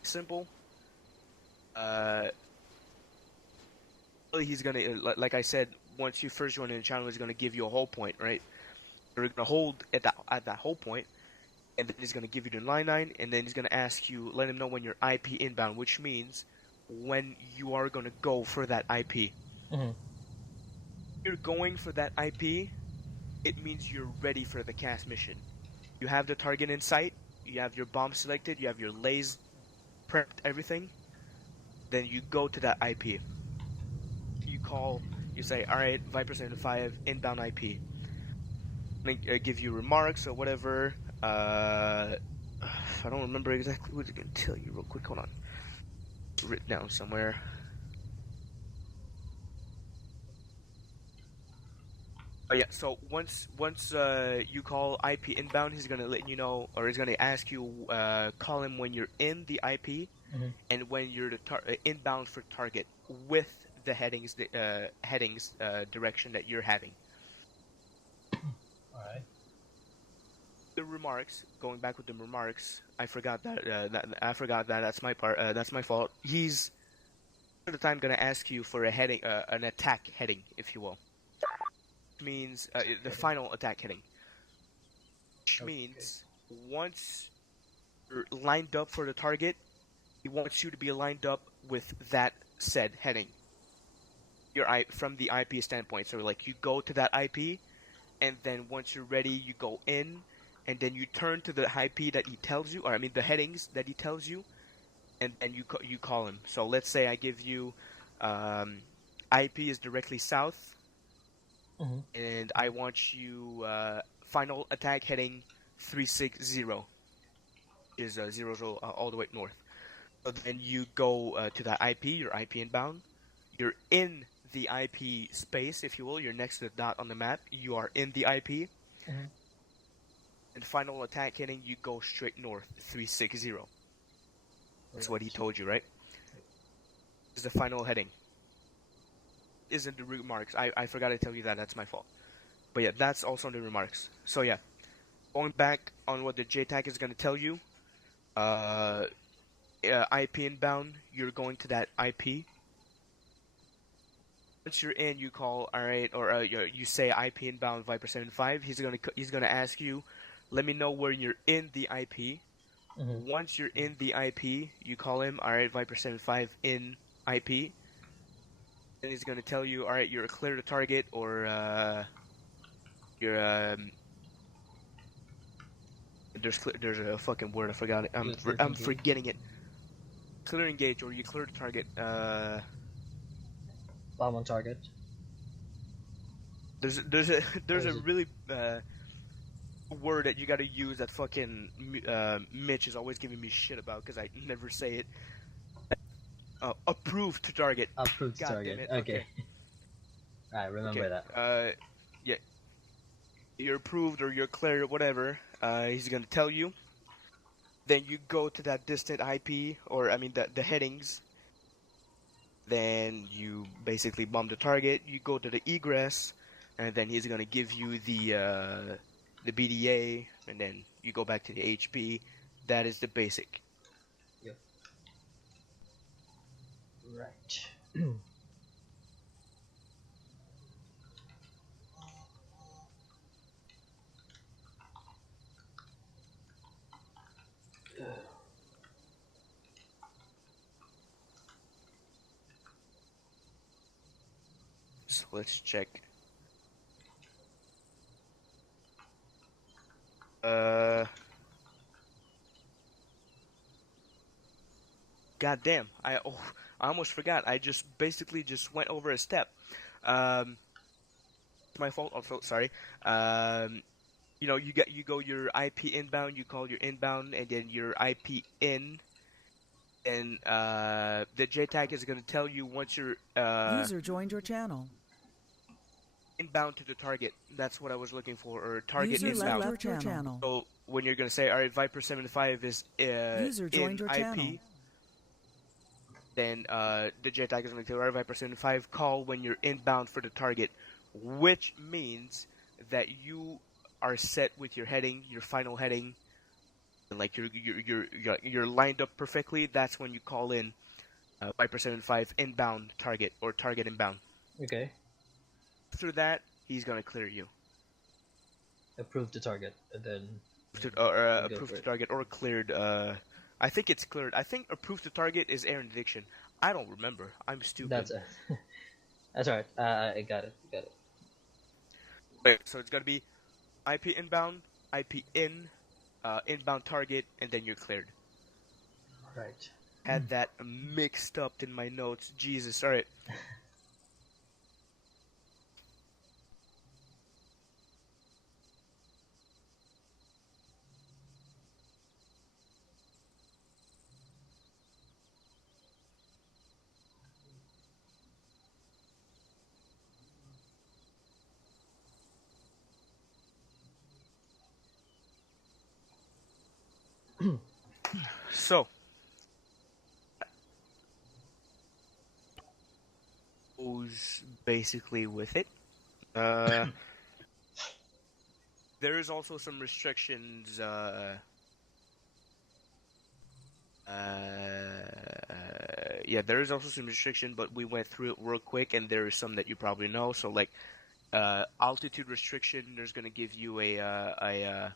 Simple. He's gonna like I said. Once you first join in the channel, he's gonna give you a whole point, right? You're gonna hold at that whole point. And then he's going to give you the line 9, and then he's going to ask you, let him know when you're IP inbound, which means when you are going to go for that IP. If you're going for that IP, it means you're ready for the cast mission. You have the target in sight, you have your bomb selected, you have your lays prepped, everything. Then you go to that IP. You call, you say, alright, Viper 75, inbound IP. I'm going to give you remarks or whatever. I don't remember exactly what I can tell you real quick. Hold on. Written down somewhere. Oh yeah, so once you call IP inbound, he's gonna let you know, or he's gonna ask you, call him when you're in the IP, and when you're inbound for target with the headings direction that you're having. All right. The remarks, going back with the remarks, I forgot that. That's my part. That's my fault. He's at the time gonna ask you for a heading, an attack heading, if you will. Which means the final attack heading. Which means once you're lined up for the target, he wants you to be lined up with that said heading. From the IP standpoint. So like you go to that IP, and then once you're ready, you go in. and then you turn to the IP that he tells you, or I mean the headings that he tells you, and then you call him. So let's say I give you IP is directly south, and I want you final attack heading 360 is 0 all the way north. So then you go to that IP, your IP inbound. You're in the IP space, if you will. You're next to the dot on the map. You are in the IP. And final attack heading, you go straight north, 360. That's what he told you, right? Is the final heading. Isn't the remarks. I forgot to tell you that. That's my fault. But yeah, that's also in the remarks. So yeah, going back on what the JTAC is going to tell you. IP inbound, you're going to that IP. Once you're in, you call, alright, or you say IP inbound Viper 75. He's gonna ask you, let me know where you're in the IP. Once you're in the IP, you call him, alright, Viper 75 in IP. And he's gonna tell you, alright, you're clear to target, or you're there's a fucking word, I forgot it. I'm forgetting it. Clear engage, or you clear to target. Bomb on target. There's a really word that you gotta use that fucking Mitch is always giving me shit about because I never say it. Approved to target. Approved to target. Okay. Alright, remember that. Yeah. You're approved or you're clear, whatever. He's gonna tell you. Then you go to that distant IP, or I mean the headings. Then you basically bomb the target. You go to the egress, and then he's gonna give you the BDA, and then you go back to the HP. That is the basic. Yep. Right. So let's check. Goddamn! I almost forgot. I basically just went over a step. It's my fault. Also, sorry. You know, you go your IP inbound. You call your inbound, and then your IP in. And the JTAG is going to tell you once you're User joined your channel. Inbound to the target. That's what I was looking for, or target User inbound. left your channel. So when you're going to say, all right, Viper 75 is User joined in your IP, channel. then the JTAG is going to tell, all right, Viper 75, call when you're inbound for the target, which means that you are set with your heading, your final heading, and like you're lined up perfectly. That's when you call in Viper 75 inbound target, or target inbound. Okay. After that, he's gonna clear you. Approve the target, and then. Approved to target or cleared. I think it's cleared. I think approved to target is interdiction. I don't remember. I'm stupid. That's alright. I got it. Got it. Wait, so it's gonna be IP inbound, IP in, inbound target, and then you're cleared. Right. Had that mixed up in my notes. Jesus. All right. So, goes basically with it. There is also some restrictions. Yeah, there is also some restriction, but we went through it real quick, and there is some that you probably know. So, like, altitude restriction. There's gonna give you a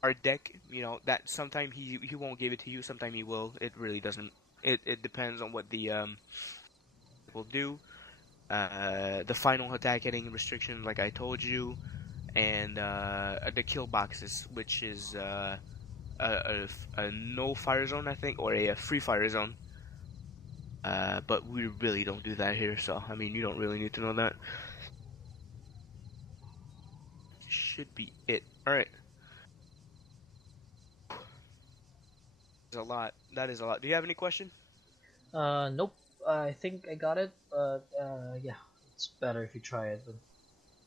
our deck, you know, that sometime he won't give it to you, sometime he will. It really doesn't. It depends on what the will do. The final attack hitting restriction, like I told you. and the kill boxes, which is a no fire zone, I think, or a free fire zone. But we really don't do that here, so I mean, you don't really need to know that. Should be it. All right. That's a lot. That is a lot. Do you have any question? Nope. I think I got it, but yeah, it's better if you try it. But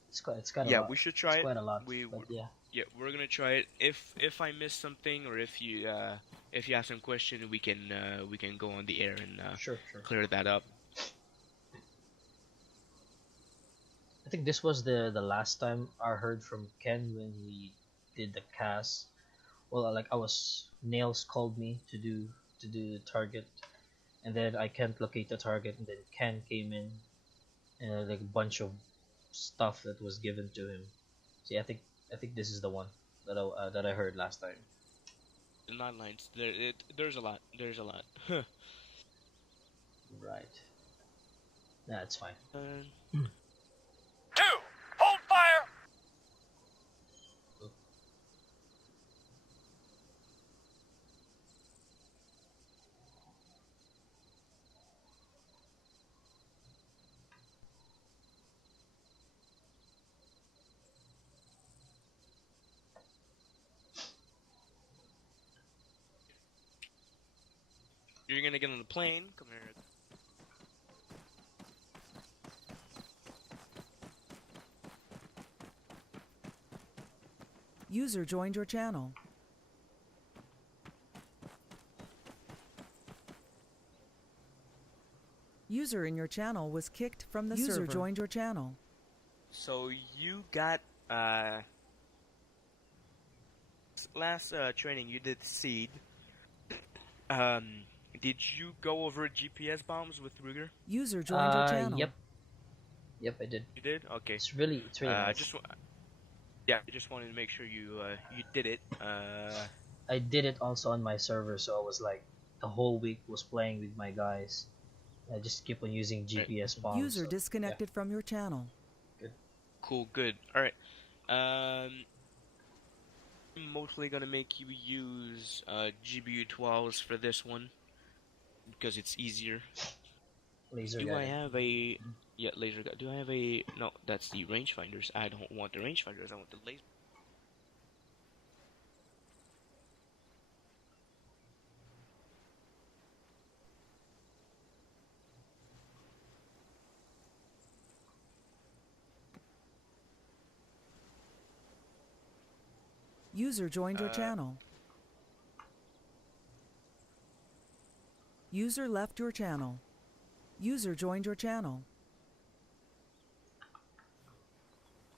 it's got a lot. We should try it. Quite a lot. We but yeah. Yeah, we're gonna try it. If I miss something, or if you have some question, we can go on the air and Sure. clear that up. I think this was the last time I heard from Ken when we did the cast. Well, like Nails called me to do the target, and then I can't locate the target, and then Ken came in, and like a bunch of stuff that was given to him. See, I think this is the one that I heard last time. The 9 lines. There's a lot. There's a lot. Right. That's fine. 2, hold fire! You're gonna get on the plane. Come here. User joined your channel. User in your channel was kicked from the server. User joined your channel. So you got last training you did seed. Did you go over GPS bombs with Ruger? User joined your channel. Yep, I did. You did? Okay. It's really nice. I just wanted to make sure you did it. I did it also on my server, so I was like the whole week was playing with my guys. I just keep on using GPS bombs. User disconnected from your channel. Good. Cool. Good. All right. I'm mostly gonna make you use GBU-12s for this one because it's easier. Laser Do guy. I have a laser guy? Do I have a no? That's the rangefinders. I don't want the rangefinders. I want the laser. User joined your channel. User left your channel. User joined your channel.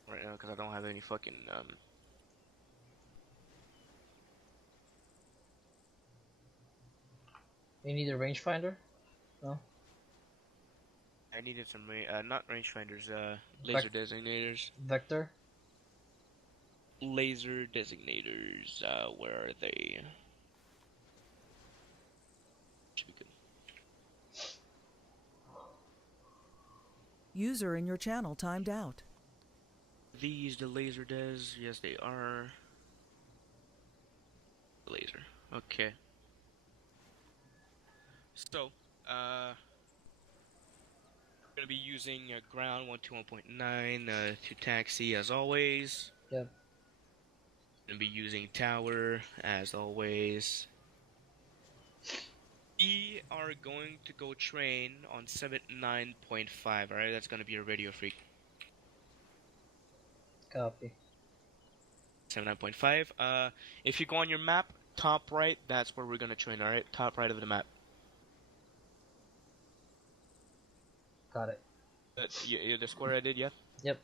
Right now, because I don't have any fucking You need a rangefinder? No. I needed some not rangefinders, laser designators. Vector. Laser designators. Where are they? Should be good. User in your channel timed out. These the laser des? Yes, they are. Laser. Okay. So, we're gonna be using ground 121.9 to taxi as always. Yep. Gonna be using tower as always. We are going to go train on 79.5. All right, that's gonna be a radio freak. Copy. 79.5. If you go on your map, top right, that's where we're gonna train. All right, top right of the map. Got it. The square I did, yeah. Yep.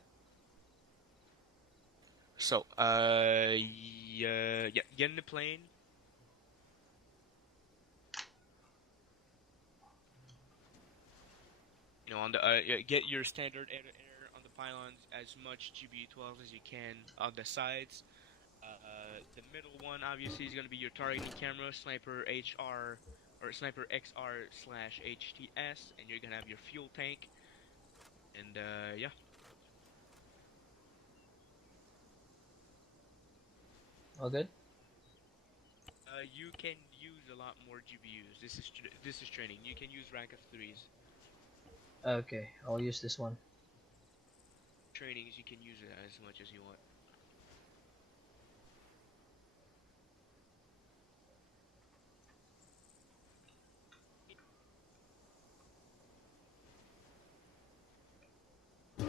So, yeah, get in the plane. You know, on the get your standard air on the pylons, as much GBU-12 as you can on the sides. The middle one obviously is going to be your targeting camera, sniper HR or sniper XR/HTS, and you're going to have your fuel tank. And yeah. All good? You can use a lot more GPUs. This is training. You can use rank of 3s. Okay, I'll use this one. Trainings, you can use it as much as you want.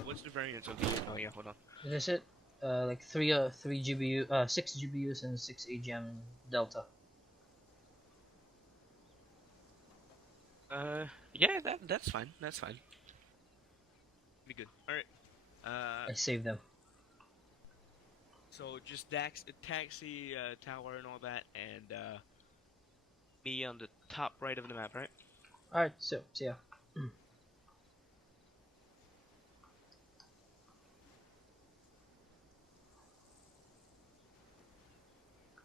What's the variance of the? Oh yeah, hold on. Is it? Like three GPU, 6 GPUs and 6 AGM Delta. Yeah, that's fine. That's fine. Be good. All right. I saved them. So just taxi tower and all that, and me on the top right of the map, right? All right, so see ya.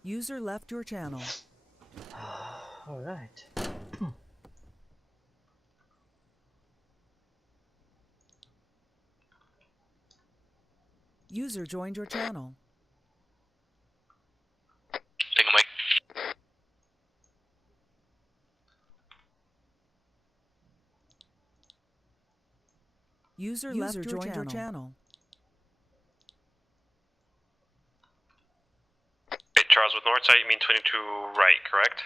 User left your channel. All right. User joined your channel. Take a mic. User left joined your channel. Hey, Charles, with north side, you mean 22 right, correct?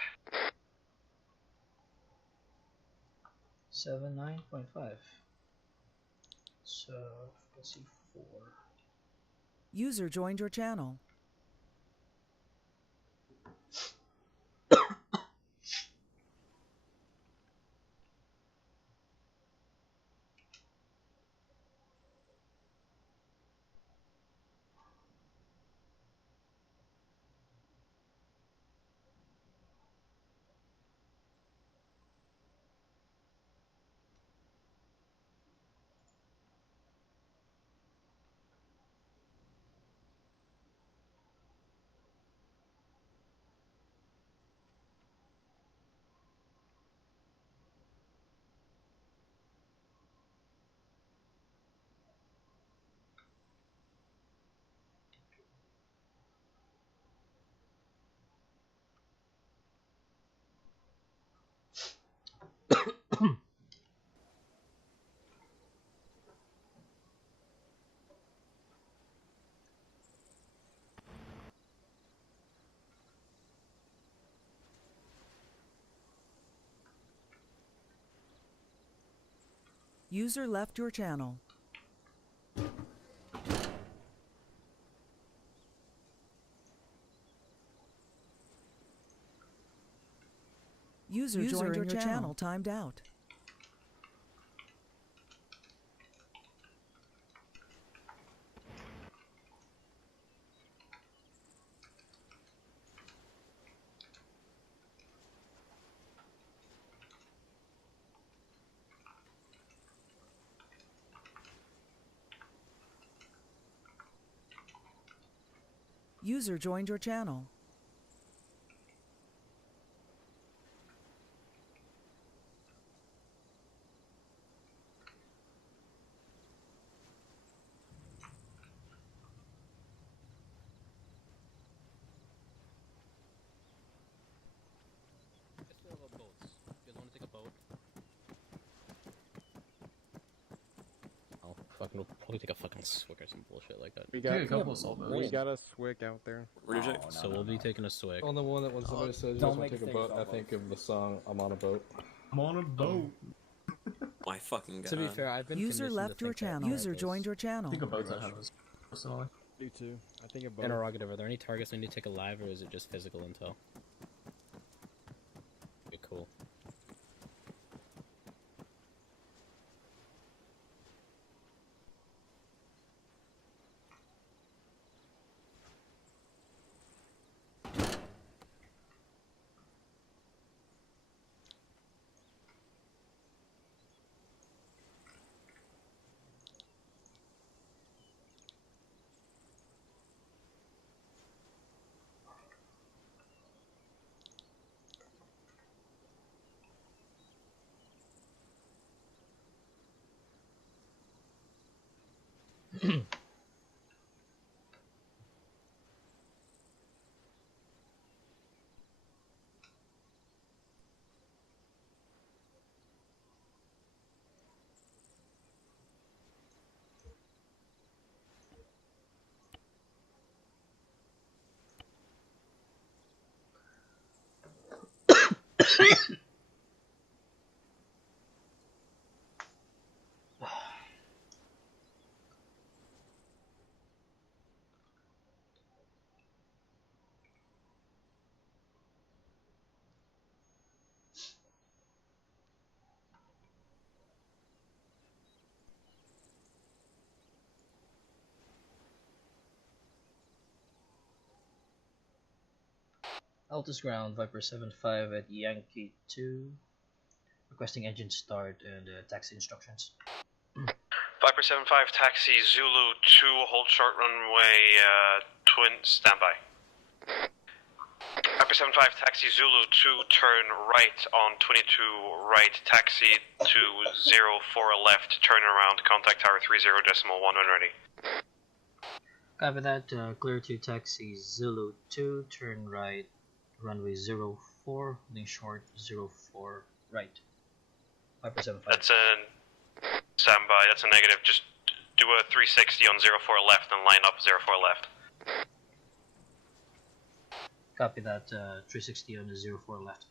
79.5. So let's see 4. User joined your channel. User left your channel. User joined your channel timed out. User joined your channel. I still have boats. You guys want to take a boat? I'll fucking probably take a fucking swig or some bullshit like that. We got a couple we got a swig out there. So we'll be taking a swig. On the one that when somebody says you Don't just want to make take a boat, I things think of the song "I'm on a boat." I'm on a boat. My fucking god. To be fair, I've been User conditioned left to your think that channel. User boat joined your channel. I think of boats I have this personally. Do too. I think of both. Interrogative, are there any targets we need to take alive, or is it just physical intel? Okay, cool. Altus ground, Viper 75 at Yankee 2. Requesting engine start and taxi instructions. Viper 75, taxi Zulu 2, hold short runway, twin, standby. Viper 75, taxi Zulu 2, turn right on 22 right, taxi to 04 left, turn around, contact tower 30.1 when ready. Copy that, clear to taxi Zulu 2, turn right, runway 04, holding short 04 right. Viper 75. That's a standby, that's a negative, just do a 360 on 04 left and line up 04 left. Copy that, 360 on the 04 left.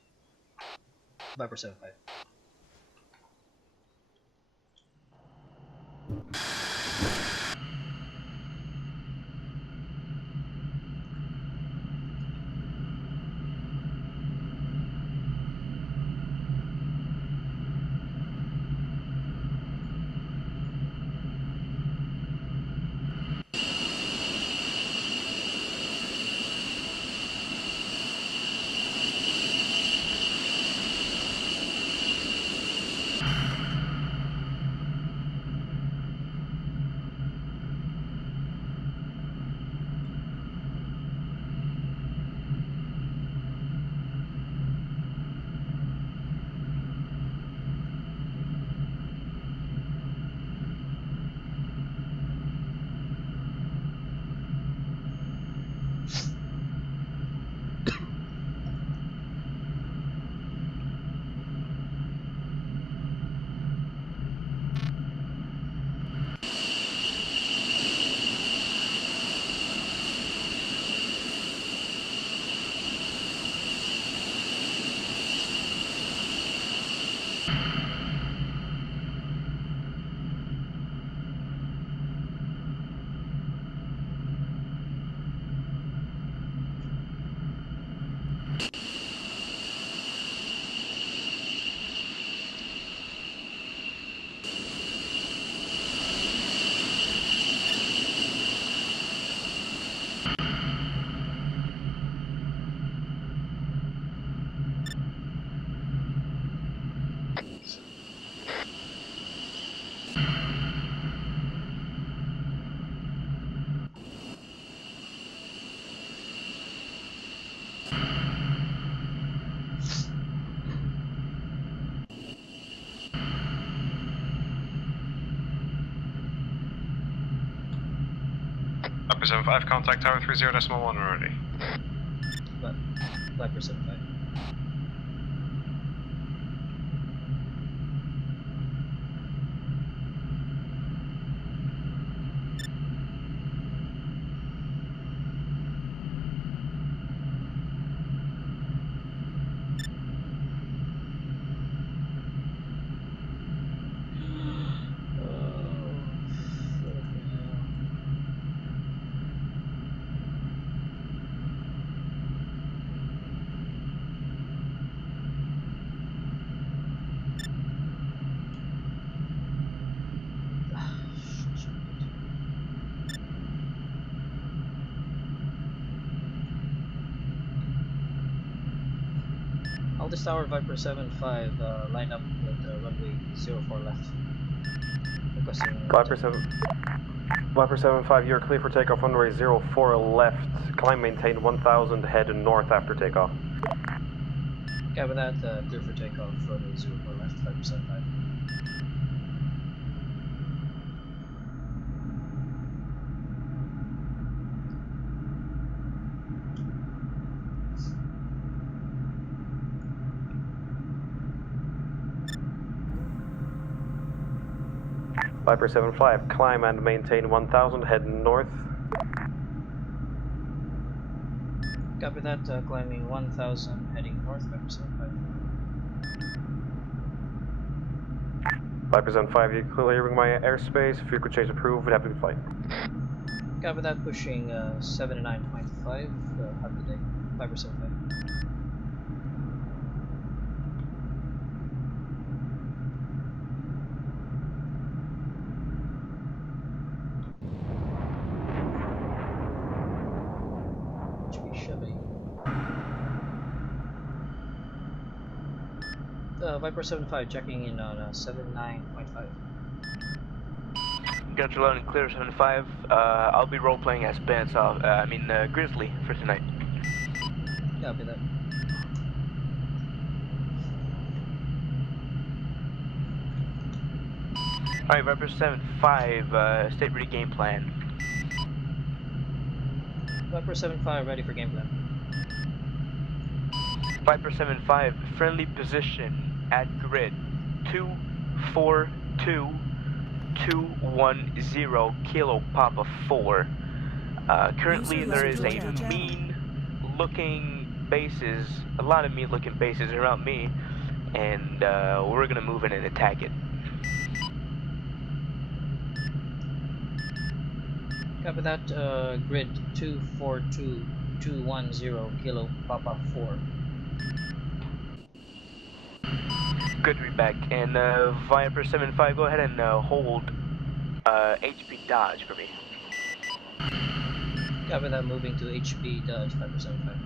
Viper 75. Viper 75, contact tower 30.1 when ready. Viper 75. Altus Tower Viper 75, line up with runway 04 left. Requesting Viper 75, you're clear for takeoff runway 04 left, climb maintain 1000, head north after takeoff. Copy that, clear for takeoff, runway 04 left, Viper 75. Viper 75, climb and maintain 1000, head north. Copy that, climbing 1000, heading north, Viper 75. 5%, you're clearing my airspace. If you could change approved, have a good flight. Copy that, pushing 79.5. Have a good day. 5%. Viper 75 checking in on 79.5. Got you loud and clear, 75. I'll be role playing as Grizzly for tonight. Copy that. Alright, Viper 75, state ready game plan. Viper 75 ready for game plan. Viper 75, friendly position at grid 242210 Kilo Papa 4. Currently there is a mean looking bases, a lot of mean looking bases around me, and we're gonna move in and attack it. Copy that, grid 242210 Kilo Papa 4. Good to be back. And Viper 75, go ahead and hold HP Dodge for me. Copy that, moving to HP Dodge 575.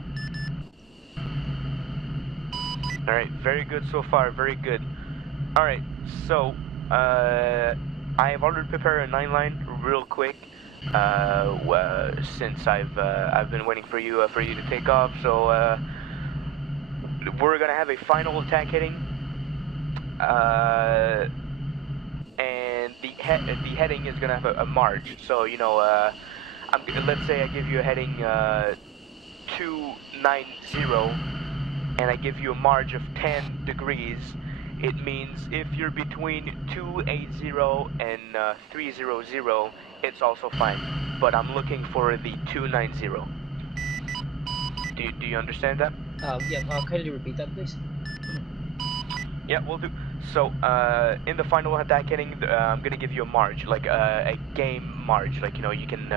Alright, very good so far, very good. Alright, so I have already prepared a 9-line real quick. Since I've been waiting for you to take off, so we're gonna have a final attack heading. And the heading is gonna have a march. So let's say I give you a heading 290, and I give you a march of 10 degrees. It means if you're between 280 and 300, it's also fine. But I'm looking for the 290. Do you understand that? Yeah. Kindly repeat that, please. Yeah, we'll do. So, in the final attack heading, I'm gonna give you a march, like a game march. Like, you can.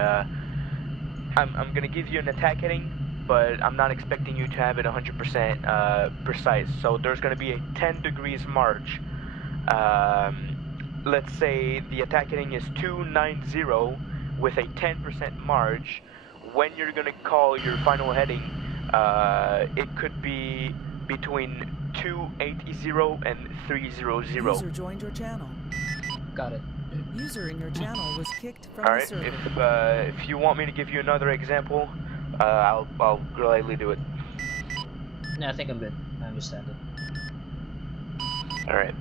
I'm gonna give you an attack heading, but I'm not expecting you to have it 100% precise. So there's gonna be a 10 degrees march. Let's say the attack heading is 290 with a 10% march. When you're gonna call your final heading, it could be between 280 and 300. User joined your channel. Got it. User in your channel was kicked from Alright, the server. if you want me to give you another example, I'll gladly do it. No, I think I'm good. I understand it. Alright.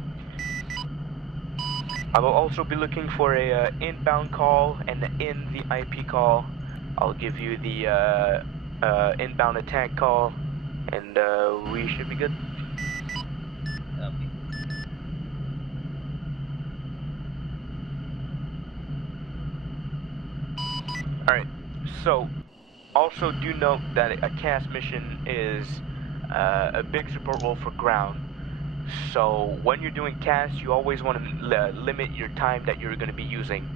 I will also be looking for a inbound call and in the IP call. I'll give you the inbound attack call, and we should be good. Copy. Alright, so also do note that a CAS mission is a big support role for ground. So when you're doing CAS, you always want to limit your time that you're going to be using.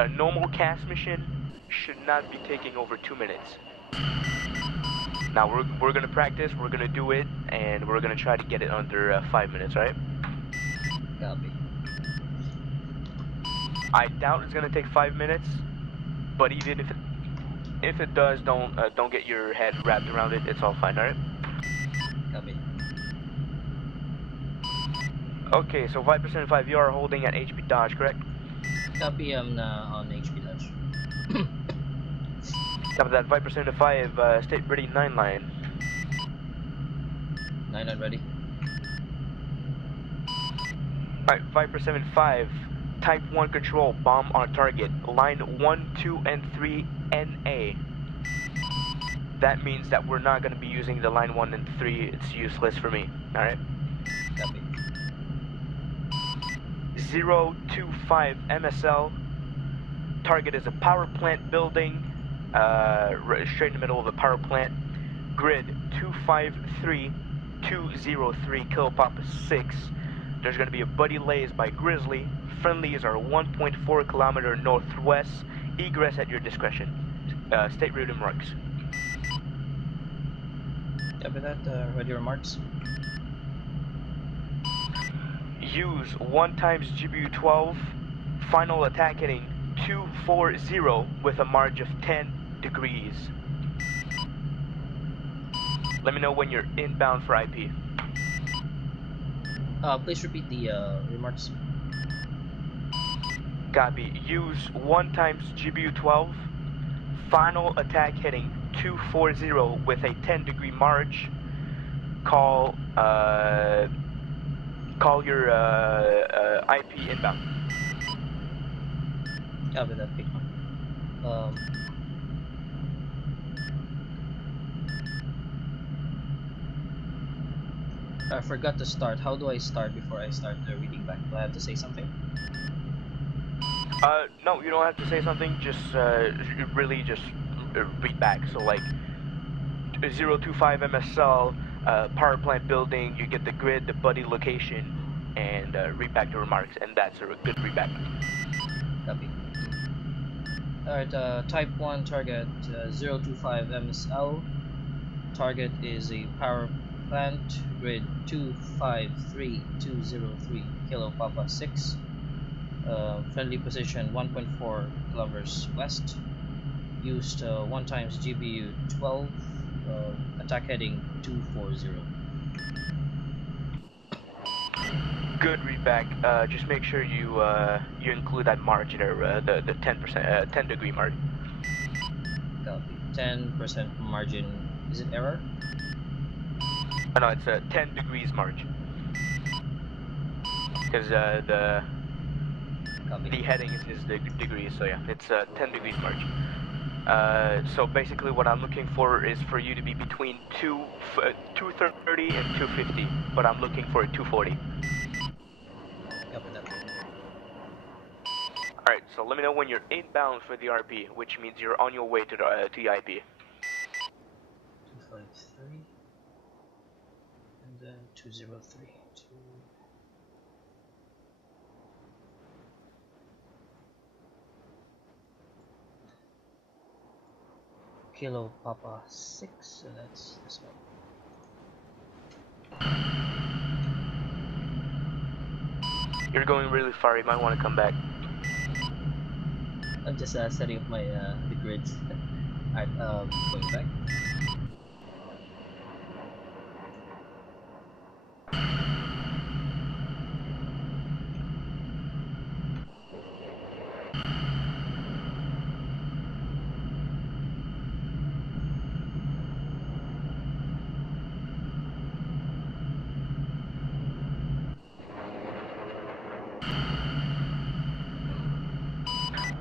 A normal CAS mission should not be taking over 2 minutes. Now we're going to practice, we're going to do it, and we're going to try to get it under 5 minutes, right? Copy. I doubt it's going to take 5 minutes, but even if it does, don't get your head wrapped around it. It's all fine, alright? Copy. Okay, so 5%, you are holding at HP Dodge, correct? Copy, I'm on HP Dodge. Top of that, 5%, state ready 9-line. 9-line ready. Alright, 5%, type 1 control, bomb on target, line 1, 2, and 3, NA. That means that we're not going to be using the line 1 and 3, it's useless for me, alright? Copy. 025 MSL, target is a power plant building, straight in the middle of a power plant, grid 253203 Kilopop 6, There's going to be a buddy lays by Grizzly. Friendlies are 1.4 kilometer northwest. Egress at your discretion. State route and marks. Copy that. Ready remarks. Use 1 times GBU-12. Final attack heading 240 with a margin of 10 degrees. Let me know when you're inbound for IP. Please repeat the remarks. Copy. Use 1 times GBU-12. Final attack heading 240 with a 10-degree march. Call your IP inbound. Copy that. I forgot to start. How do I start before I start reading back? Do I have to say something? No, you don't have to say something. Just really just read back. So like 025 MSL, power plant building. You get the grid, the buddy location, and read back the remarks, and that's a good read back. Copy. Alright, type 1 target 025 MSL. Target is a power plant, grid 253203, Kilo Papa 6. Friendly position 1.4 kilometers west. Used 1 times GBU 12. Attack heading 240. Good read back. Just make sure you you include that margin there, the 10% 10 degree margin. Copy. 10% margin. Is it error? No, it's a 10 degrees margin. Because the heading is the degrees, so yeah, it's 10 degrees margin. So basically what I'm looking for is for you to be between 230 and 250, but I'm looking for a 240. Alright, so let me know when you're inbound for the RP, which means you're on your way to the IP. 253 and then 203. Kilo Papa 6, so that's this one. You're going really far, you might want to come back. I'm just setting up my the grids. Alright, going back.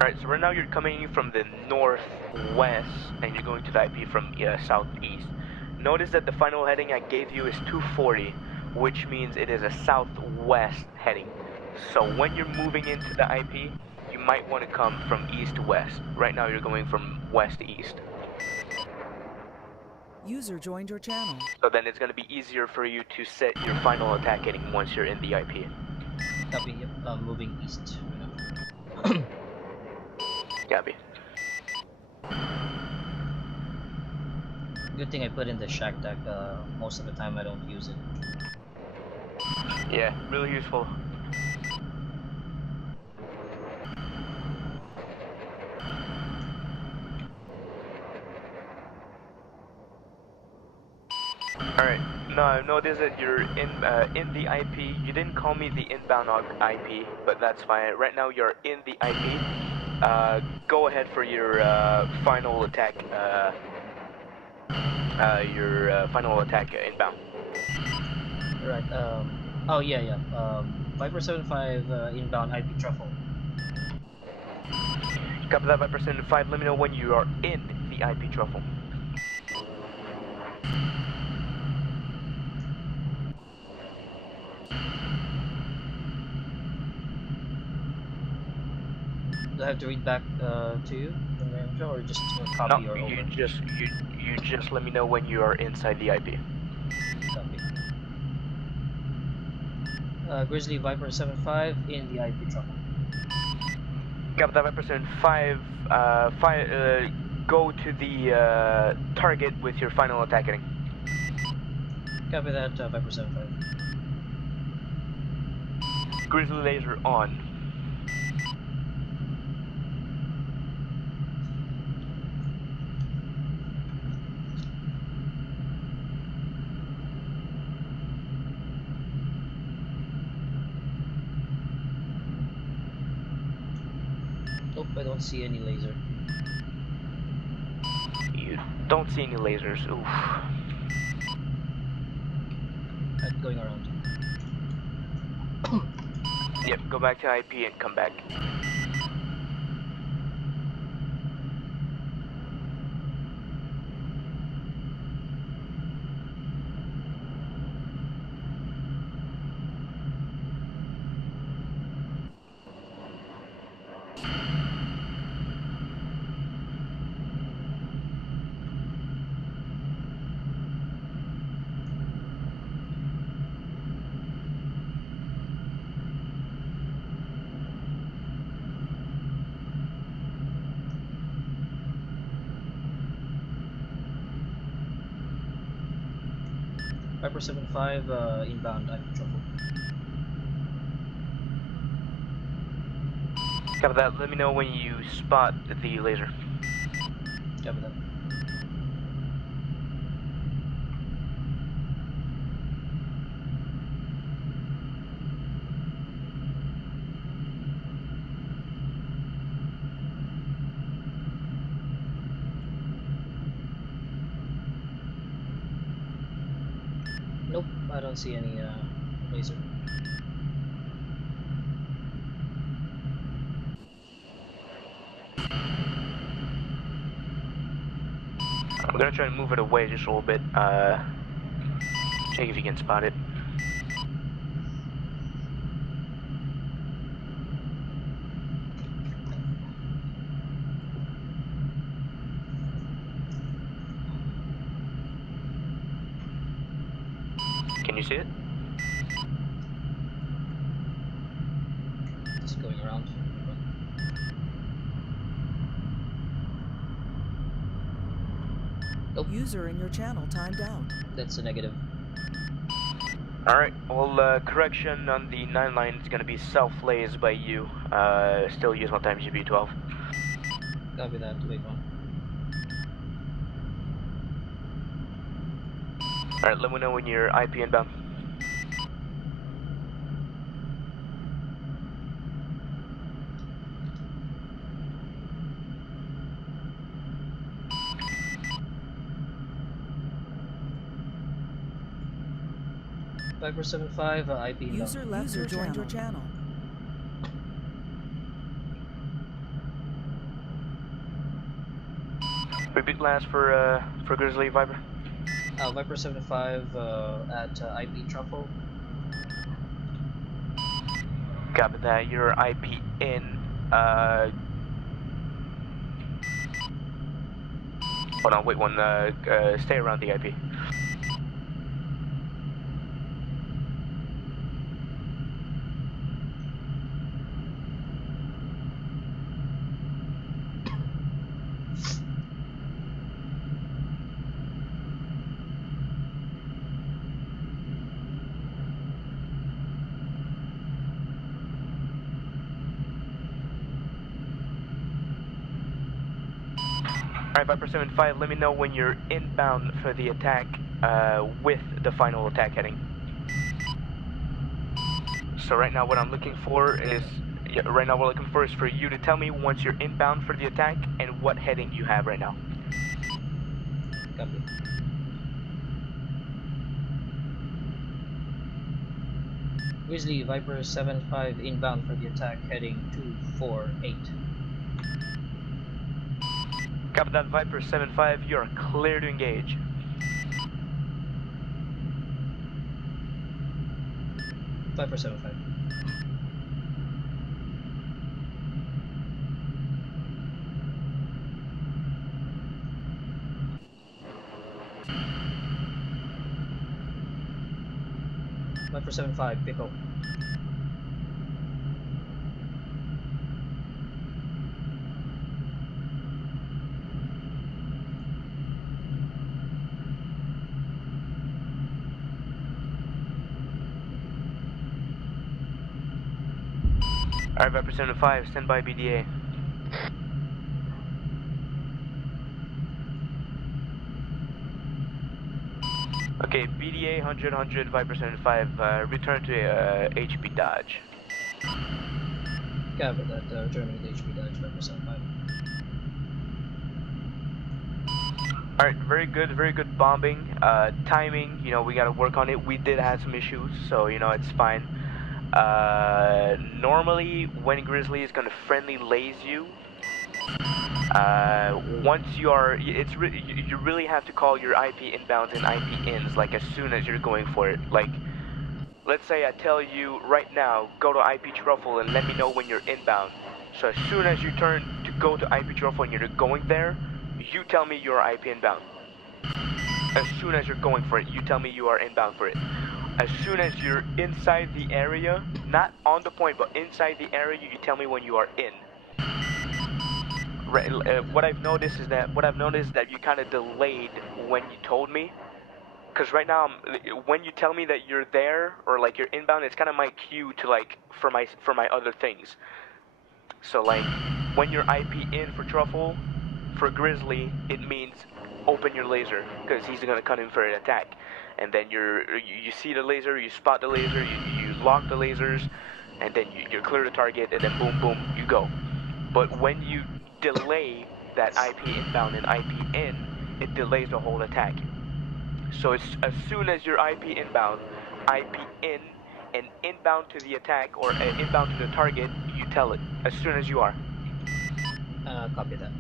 Alright, so right now you're coming in from the northwest and you're going to the IP from southeast. Notice that the final heading I gave you is 240, which means it is a southwest heading. So when you're moving into the IP, you might want to come from east to west. Right now you're going from west to east. User joined your channel. So then it's going to be easier for you to set your final attack heading once you're in the IP. Copy, yep, moving east. Copy. Good thing I put in the shack deck. Most of the time I don't use it. Yeah, really useful. Alright, no, I've noticed that you're in the IP. You didn't call me the inbound IP, but that's fine. Right now you're in the IP. Go ahead for your final attack. Final attack inbound. Right. Oh yeah. Viper 75 inbound IP truffle. Copy that, Viper 75. Let me know when you are in the IP truffle. Do I have to read back to you in the intro, or just copy no, or over? you just let me know when you are inside the IP. Copy. Grizzly Viper 75 in the IP truck. Copy that, Viper 75. Go to the target with your final attack heading. Copy that, Viper 75. Grizzly laser on. Nope, I don't see any laser. You don't see any lasers. Oof. I'm going around. Yep, go back to IP and come back. Viper 75 inbound IP truffle. Copy that, let me know when you spot the laser. Copy that. Nope, I don't see any laser. I'm gonna try and move it away just a little bit. Check if you can spot it. Can you see it? Just going around. Nope. User in your channel timed out. That's a negative. Alright, well, correction on the 9 line is gonna be self-lays by you. Still use 1 times GB12. Copy that, wait one. Alright, let me know when you're IP inbound. Viper 75 IP inbound. User left User or joined your channel. Repeat last for Grizzly Viper. Viper 75 at IP truffle. Copy that, you're IP in, hold on, wait one, stay around the IP. Alright, Viper 75, let me know when you're inbound for the attack with the final attack heading. So right now what I'm looking for is, right now what I'm looking for is for you to tell me once you're inbound for the attack and what heading you have right now. Copy. Grizzly Viper 75 inbound for the attack heading 248. Copy that, Viper 75, you're clear to engage. Viper 75. Viper 75, pick up. Alright, Viper 75, stand by BDA. Okay, BDA 100, Viper 75, return to HP Dodge. Copy that, returning to HP Dodge, Viper 75. Alright, very good bombing. Timing, you know, we gotta work on it. We did have some issues, so, you know, it's fine. Normally, when Grizzly is gonna friendly laze you, once you are, you really have to call your IP inbounds and IP ins, like, as soon as you're going for it. Like, let's say I tell you right now, go to IP truffle and let me know when you're inbound. So as soon as you turn to go to IP truffle and you're going there, you tell me you're IP inbound. As soon as you're going for it, you tell me you are inbound for it. As soon as you're inside the area, not on the point, but inside the area, you tell me when you are in. What I've noticed is that you kind of delayed when you told me. Because right now, when you tell me that you're there or like you're inbound, it's kind of my cue to like for my other things. So like when you're IP in for truffle, for Grizzly, it means open your laser because he's gonna come in for an attack. And then you see the laser, you spot the laser, you lock the lasers, and then you clear the target, and then boom, boom, you go. But when you delay that IP inbound and IP in, it delays the whole attack. So it's as soon as your IP inbound, IP in, and inbound to the attack or inbound to the target, you tell it as soon as you are. Copy that.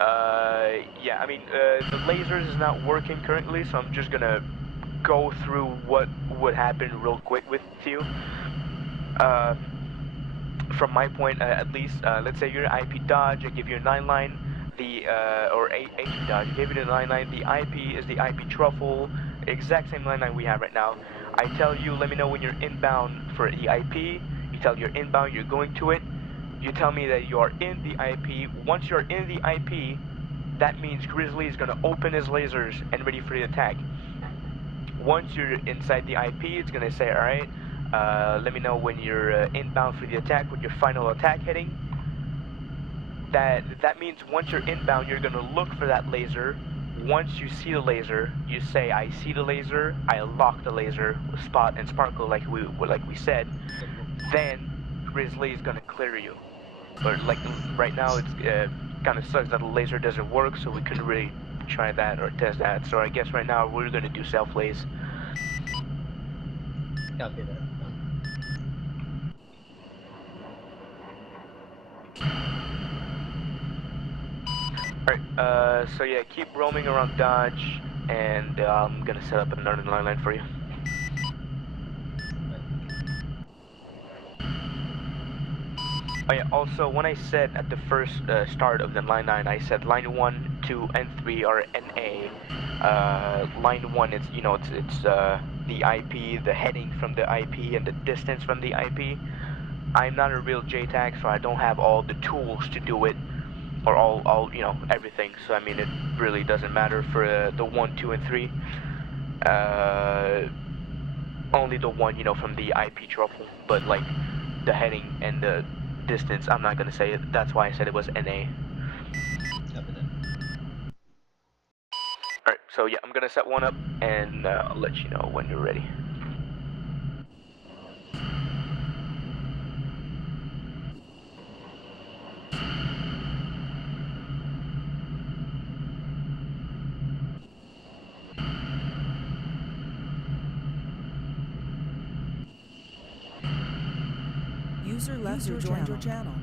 Alright, yeah, I mean, the lasers is not working currently, so I'm just gonna go through what would happen real quick with you. From my point, at least, let's say you're IP dodge, I give you a 9-line, or 8 dodge, I give you the 9-line, the IP is the IP truffle, exact same 9-line we have right now. I tell you, let me know when you're inbound for the IP, you tell you're inbound, you're going to it, you tell me that you are in the IP. Once you're in the IP, that means Grizzly is going to open his lasers and ready for the attack. Once you're inside the IP, it's going to say, alright, let me know when you're inbound for the attack, with your final attack hitting. That means once you're inbound, you're going to look for that laser. Once you see the laser, you say, I see the laser, I lock the laser, spot and sparkle like we said. Then Grizzly is going to clear you. But like right now, it's kind of sucks that the laser doesn't work, so we couldn't really try that or test that. So I guess right now we're gonna do self-laze. Copy that. Alright, so yeah, keep roaming around Dodge, and I'm gonna set up another 9-line for you. Oh yeah, also when I said at the first start of the line 9, I said line 1, 2, and 3 are NA. Line 1 is, you know, it's the IP, the heading from the IP, and the distance from the IP. I'm not a real JTAC, so I don't have all the tools to do it, or all you know, everything. So I mean, it really doesn't matter for the 1, 2, and 3. Only the one, you know, from the IP truffle, but like the heading and the distance, I'm not gonna say it. That's why I said it was NA. Alright, so yeah, I'm gonna set one up and I'll let you know when you're ready. User left or joined your channel.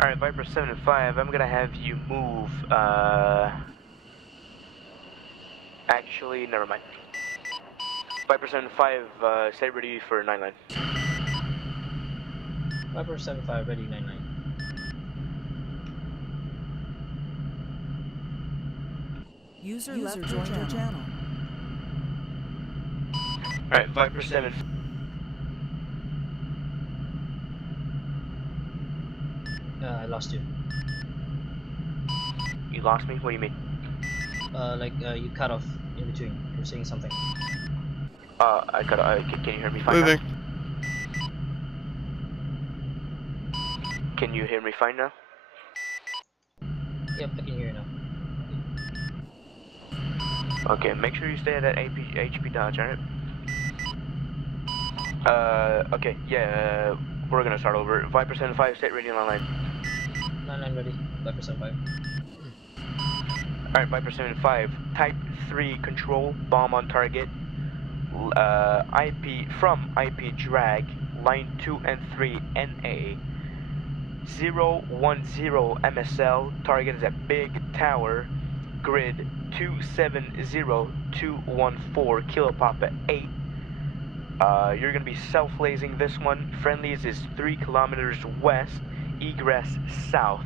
Alright, Viper 7-5, I'm gonna have you move, actually, never mind. Viper 7-5, stay ready for 9-line. Viper 7-5, ready 9-9. User left your channel. Alright, Viper 7. I lost you. You lost me? What do you mean? You cut off in between. You're saying something. Can you hear me fine Moving. now? Can you hear me fine now? Yep, I can hear you now. Okay, make sure you stay at that HP dodge, alright? Okay, yeah, we're gonna start over. Viper 7-5, stay ready on line. 9-9 ready. Viper 7-5. Alright, Viper 7-5, type 3 control, bomb on target, IP drag, line 2 and 3 NA, 010 MSL, target is a big tower, grid 270214, kilo papa 8. You're gonna be self-lasing this one. Friendlies is 3 kilometers west, egress south.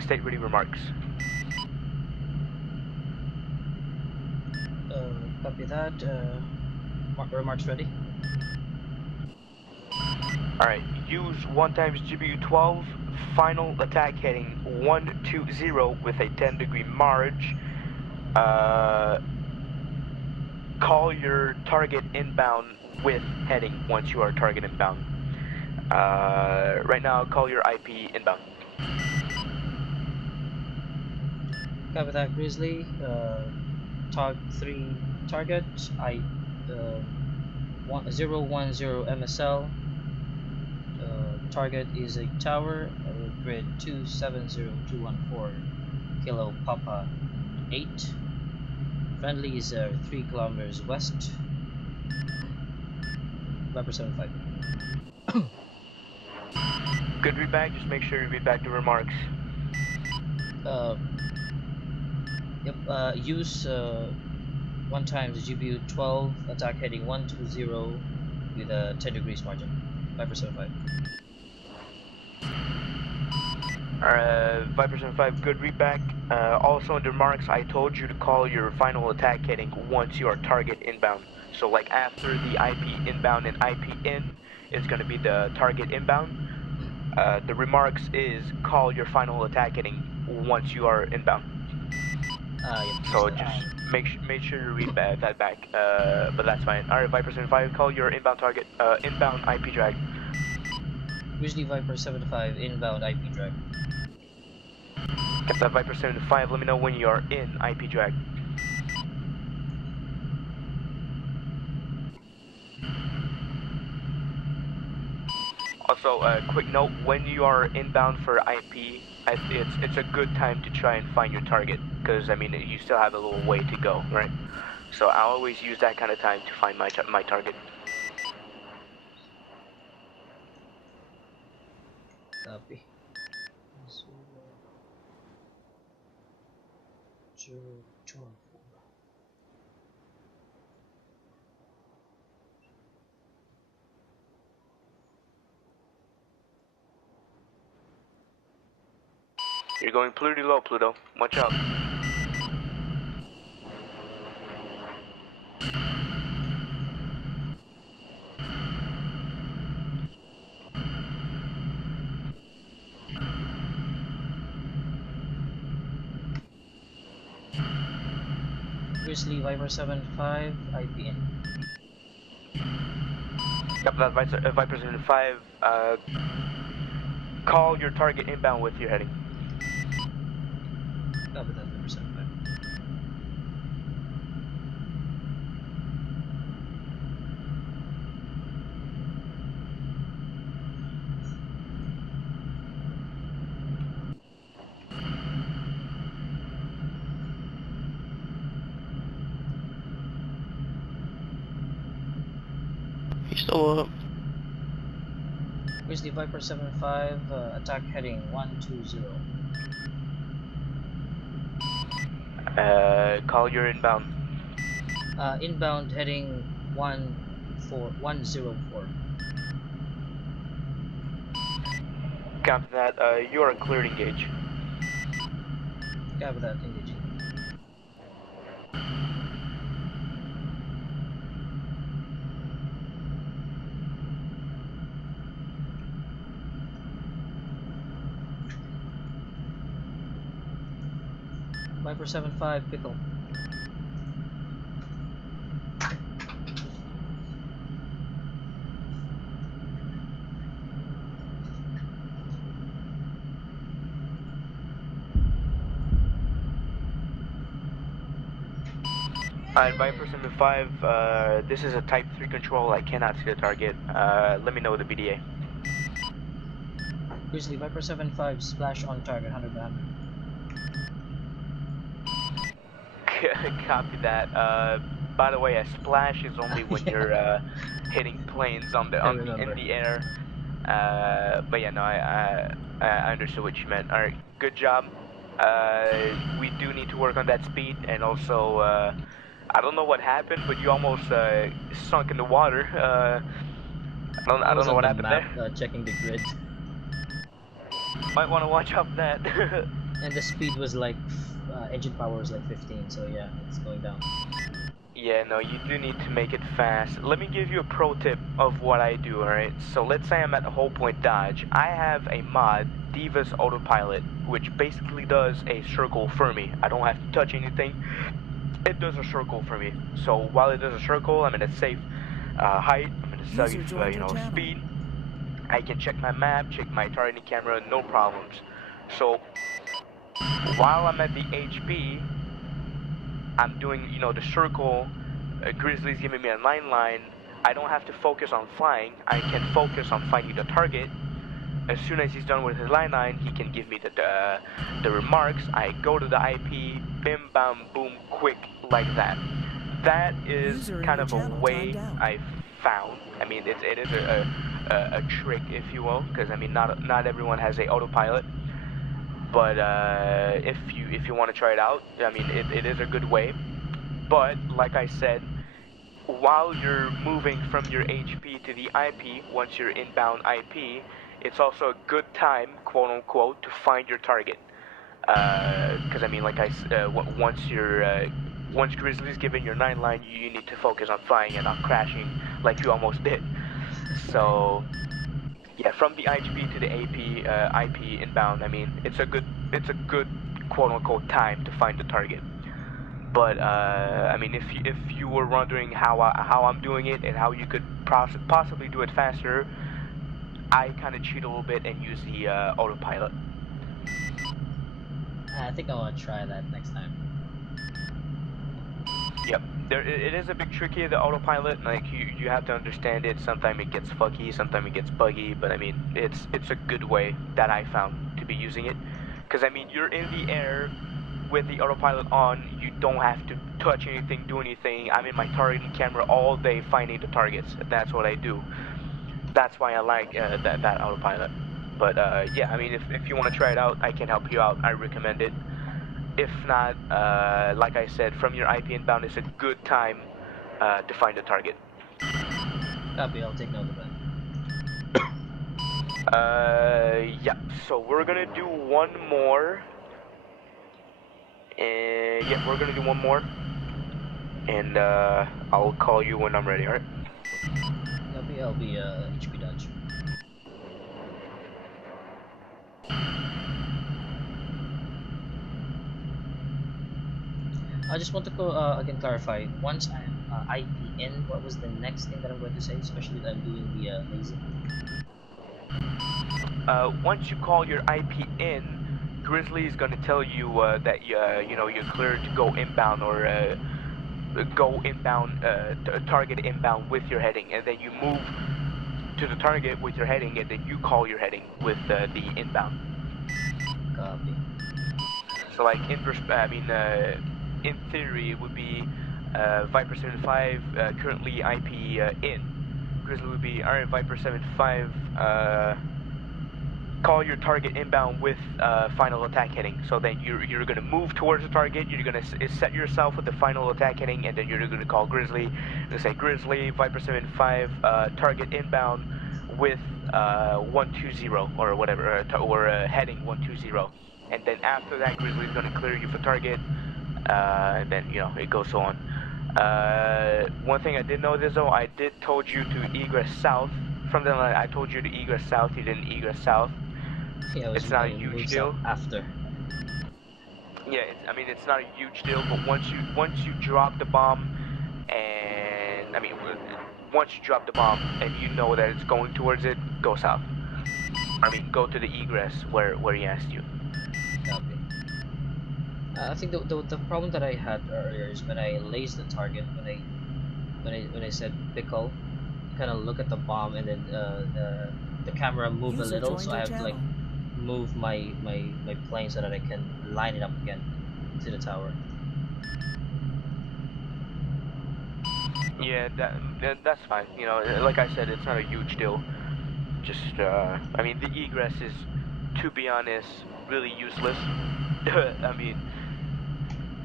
State ready remarks. Copy that. Remarks ready. Alright, use 1x GBU-12, final attack heading 120 with a 10-degree marge. Call your target inbound with heading once you are target inbound. Right now, call your IP inbound. Copy that, Grizzly. Tog 3 target. 010 MSL. Target is a tower. Grid 270214. Kilo Papa 8. Friendly is 3 kilometers west. Viper 7-5. Good read back, just make sure you read back the remarks. Yep, use 1x GBU-12, attack heading 120 with a 10 degrees margin. Viper 7-5. Viper 7-5, good read back. Also in the remarks, I told you to call your final attack heading once you are target inbound. So like after the IP inbound and IP in, it's going to be the target inbound. The remarks is call your final attack heading once you are inbound. Yep. So just make sure you read that back. But that's fine. Alright, Viper 7-5, call your inbound target. Inbound IP drag. Grizzly Viper 7-5, inbound IP drag. Capt, Viper 7-5, let me know when you are in IP drag. Also, quick note, when you are inbound for IP, it's a good time to try and find your target, because, I mean, you still have a little way to go, right? So I always use that kind of time to find my target. Copy. 00214. You're going pretty low, Pluto. Watch out. Grizzly Viper 7-5, IP in. Copy that, Viper 7-5, call your target inbound with your heading. Copy that, Viper 7-5. He's still up. Grizzly Viper 75, attack heading 120. Call your inbound. Inbound heading 104. Copy that. You are cleared engage. Copy that, engaging. Viper 75, pickle. Alright, Viper 75, this is a Type 3 control, I cannot see the target. Let me know the BDA. Grizzly Viper 75, splash on target, 100 by 100. Copy that. By the way, a splash is only when you're hitting planes in the air. But yeah, no, I understood what you meant. Alright, good job. We do need to work on that speed, and also, I don't know what happened, but you almost sunk in the water. I don't know what happened there. Checking the grid. Might want to watch out for that. And the speed was like, engine power was like 15, so yeah, it's going down. Yeah, no, you do need to make it fast. Let me give you a pro tip of what I do, alright? So let's say I'm at the whole point dodge. I have a mod, Diva's Autopilot, which basically does a circle for me. I don't have to touch anything. It does a circle for me. So while it does a circle, I'm in a safe height, I'm in a safe speed. I can check my map, check my targeting camera, no problems. So while I'm at the HP, I'm doing, the circle. Grizzly's giving me a 9-line. I don't have to focus on flying. I can focus on finding the target. As soon as he's done with his 9-line, he can give me the remarks. I go to the IP, bim, bam, boom, quick, like that. That is kind of a way I found. I mean, it is a trick, if you will, because I mean, not everyone has a autopilot. But if you want to try it out, I mean, it is a good way. But like I said, while you're moving from your HP to the IP, once you're inbound IP, it's also a good time, quote unquote, to find your target. Because I mean, like once Grizzly's given your 9-line, you need to focus on flying and not crashing like you almost did. So yeah, from the IGP to the IP inbound, I mean, it's a good quote-unquote time to find the target. But I mean, if you were wondering how I'm doing it and how you could possibly do it faster, I kind of cheat a little bit and use the autopilot. I think I want to try that next time. Yep, it is a bit tricky, the autopilot. Like you have to understand it. Sometimes it gets fucky, sometimes it gets buggy. But I mean, it's a good way that I found to be using it. Because I mean, you're in the air with the autopilot on. You don't have to touch anything, do anything. I'm in my targeting camera all day finding the targets. That's what I do. That's why I like that autopilot. But yeah, I mean, if you want to try it out, I can help you out. I recommend it. If not, like I said, from your IP inbound is a good time to find a target. Copy, I'll take note of that. Yeah, so we're gonna do one more. And yeah, we're gonna do one more. And I'll call you when I'm ready, alright? Copy, I'll be HP dodge. I just want to again clarify. Once I'm IP in, what was the next thing that I'm going to say, especially that I'm doing the lazy? Once you call your IP in, Grizzly is going to tell you that you're cleared to go inbound or go inbound, target inbound with your heading, and then you move to the target with your heading, and then you call your heading with the inbound. Copy. So like in theory, it would be Viper 75 currently IP in. Grizzly would be, alright, Viper 7-5, call your target inbound with final attack heading. So then you're gonna move towards the target, you're gonna set yourself with the final attack heading, and then you're gonna call Grizzly. You're gonna say, Grizzly, Viper 7-5, target inbound with 120 or whatever, or heading 120. And then after that, Grizzly is gonna clear you for target, and then, you know, it goes so on. One thing I did notice though, I did told you to egress south. From the line, I told you to egress south, you didn't egress south. Yeah, it's not a huge deal. After. Yeah, I mean, it's not a huge deal, but once you drop the bomb, and I mean, once you drop the bomb and you know that it's going towards it, go south. I mean, go to the egress where he asked you. Copy. I think the problem that I had earlier is when I lased the target, when I said pickle, kind of look at the bomb and then the camera move a little, so I have to like move my plane so that I can line it up again to the tower. Yeah, that's fine. You know, like I said, it's not a huge deal. Just, I mean, the egress is, to be honest, really useless. I mean,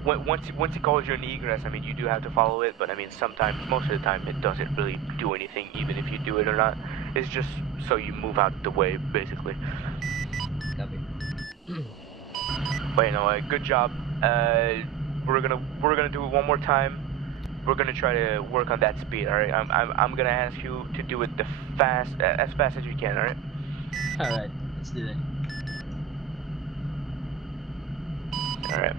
once he calls you an egress, I mean, you do have to follow it, but I mean, sometimes, most of the time, it doesn't really do anything, even if you do it or not. It's just so you move out the way, basically. Copy. But you know, good job. We're gonna do it one more time. We're gonna try to work on that speed. All right. I'm gonna ask you to do it as fast as you can. All right. All right. Let's do it. All right.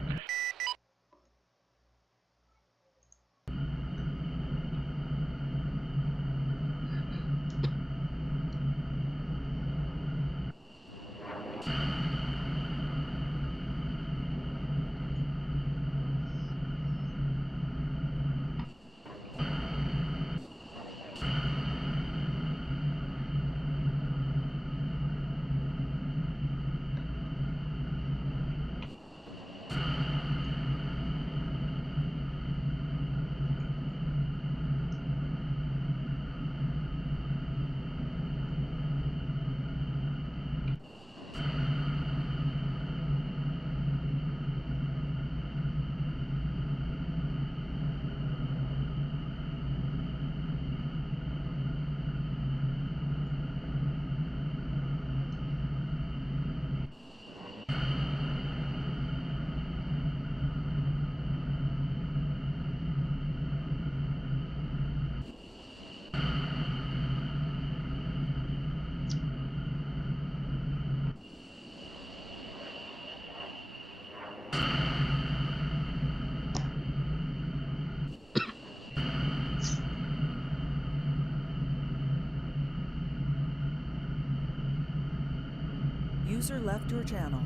User left your channel.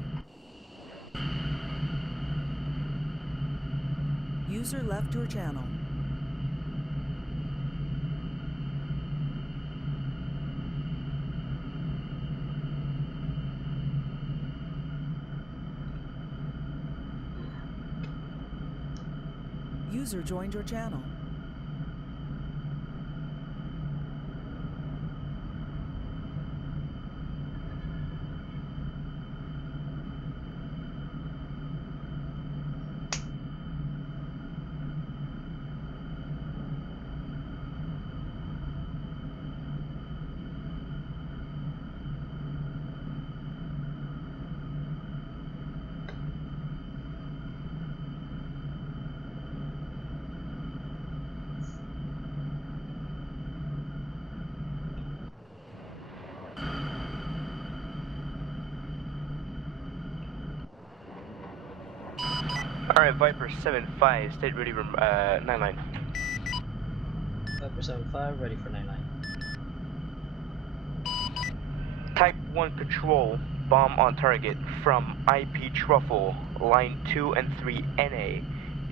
User left your channel. User joined your channel. Alright, Viper 7-5, state ready for 9-9. Viper 7-5, ready for 9-9. Type 1 patrol, bomb on target from IP Truffle, line 2 and 3 NA,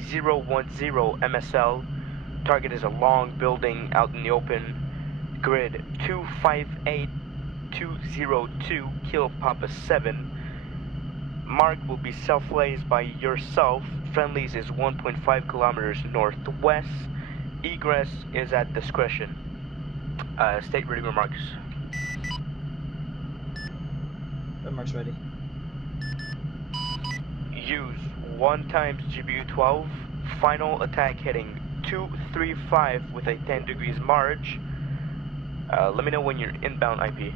010 MSL. Target is a long building out in the open. Grid 258202, Kill Papa 7. Mark will be self-lased by yourself. Friendlies is 1.5 kilometers northwest. Egress is at discretion. State ready remarks. Remarks ready. Use 1 times GBU 12. Final attack heading 235 with a 10 degrees marge. Let me know when you're inbound IP.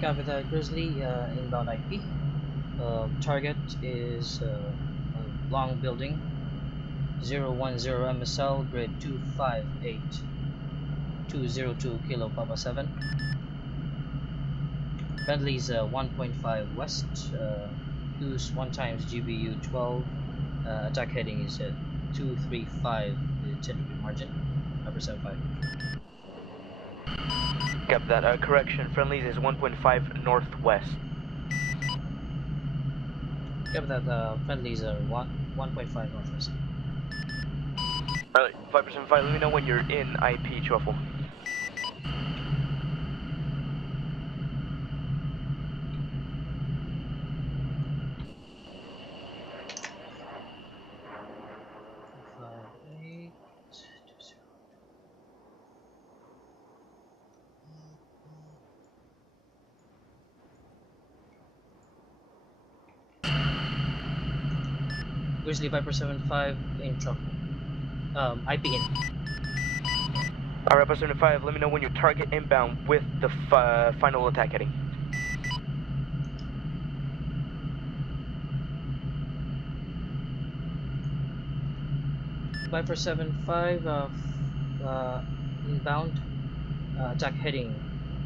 Copy that, Grizzly. Inbound IP. Target is a long building. 010 MSL, grade 258. 202 Kilo Papa 7. Friendly's 1.5 west. Use 1 times GBU 12. Attack heading is 235 with 10 degree margin. Upper 75. Got that. Correction. Friendly's is 1.5 northwest. Got that. Friendly's 1.5 northwest. Alright, 5%. Let me know when you're in IP truffle. Grizzly Viper 75 in trouble. IP in. Alright, Viper 75, let me know when you target inbound with the final attack heading. Viper 75 inbound. Attack heading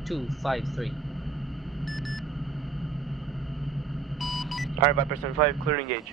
253. Alright, Viper 75, clear engage.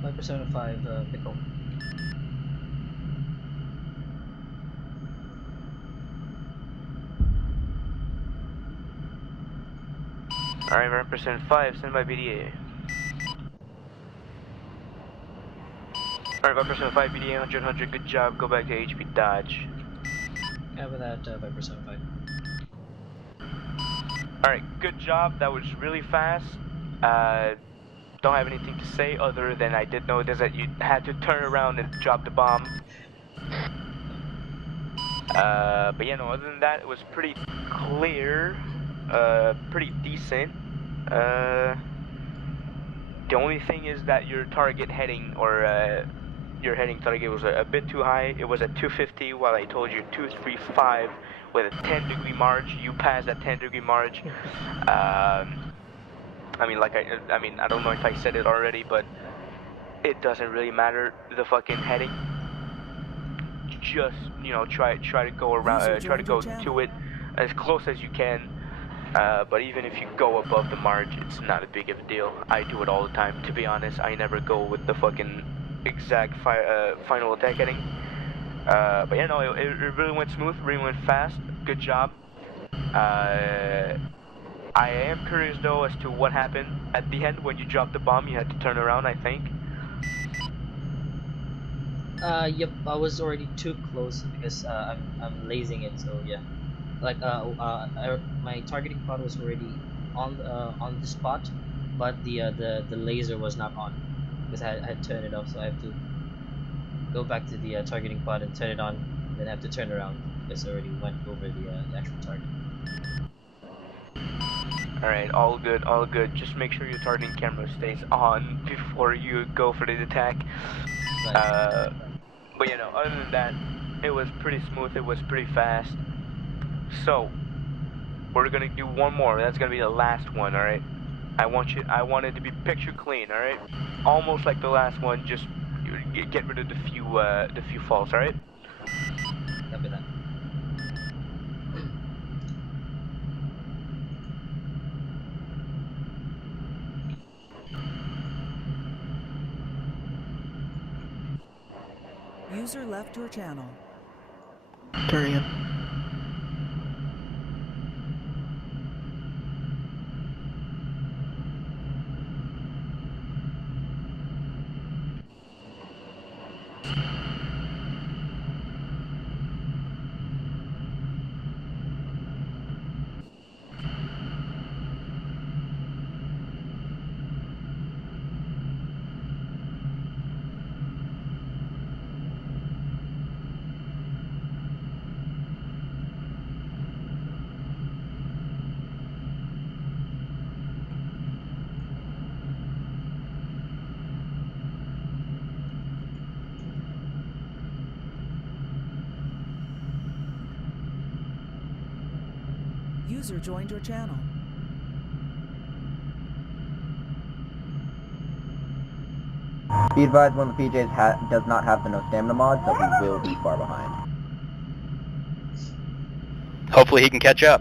Viper 75 pickle. Alright, Viper 75, send by BDA. Alright, Viper 75, BDA 100, good job, go back to HP Dodge. Have that Viper 75. Alright, good job, that was really fast. Don't have anything to say other than I did notice that you had to turn around and drop the bomb. But yeah, no, other than that, it was pretty clear, pretty decent. The only thing is that your target heading, or your heading target was a bit too high. It was at 250 while I told you 235 with a 10 degree marge. You passed that 10 degree marge. I mean, I don't know if I said it already, but it doesn't really matter the fucking heading. Just, you know, try to go around, try to go to it as close as you can. But even if you go above the marge, it's not a big of a deal. I do it all the time, to be honest. I never go with the fucking exact final attack heading. But yeah, no, it really went smooth, really went fast. Good job. I am curious though as to what happened at the end when you dropped the bomb. You had to turn around, I think. Yep, I was already too close because I'm lasing it, so yeah. Like my targeting pod was already on the spot, but the laser was not on because I had turned it off, so I have to go back to the targeting pod and turn it on, and then I have to turn around because I already went over the actual target. Alright, all good, all good. Just make sure your targeting camera stays on before you go for the attack. Right. But you know, other than that, it was pretty smooth, it was pretty fast. So, we're gonna do one more. That's gonna be the last one, alright? I want it to be picture clean, alright? Almost like the last one, just get rid of the few faults, alright? Copy that. User left your channel. Period. User joined your channel. Be advised, one of the PJs does not have the no stamina mod, so he will be far behind. Hopefully he can catch up.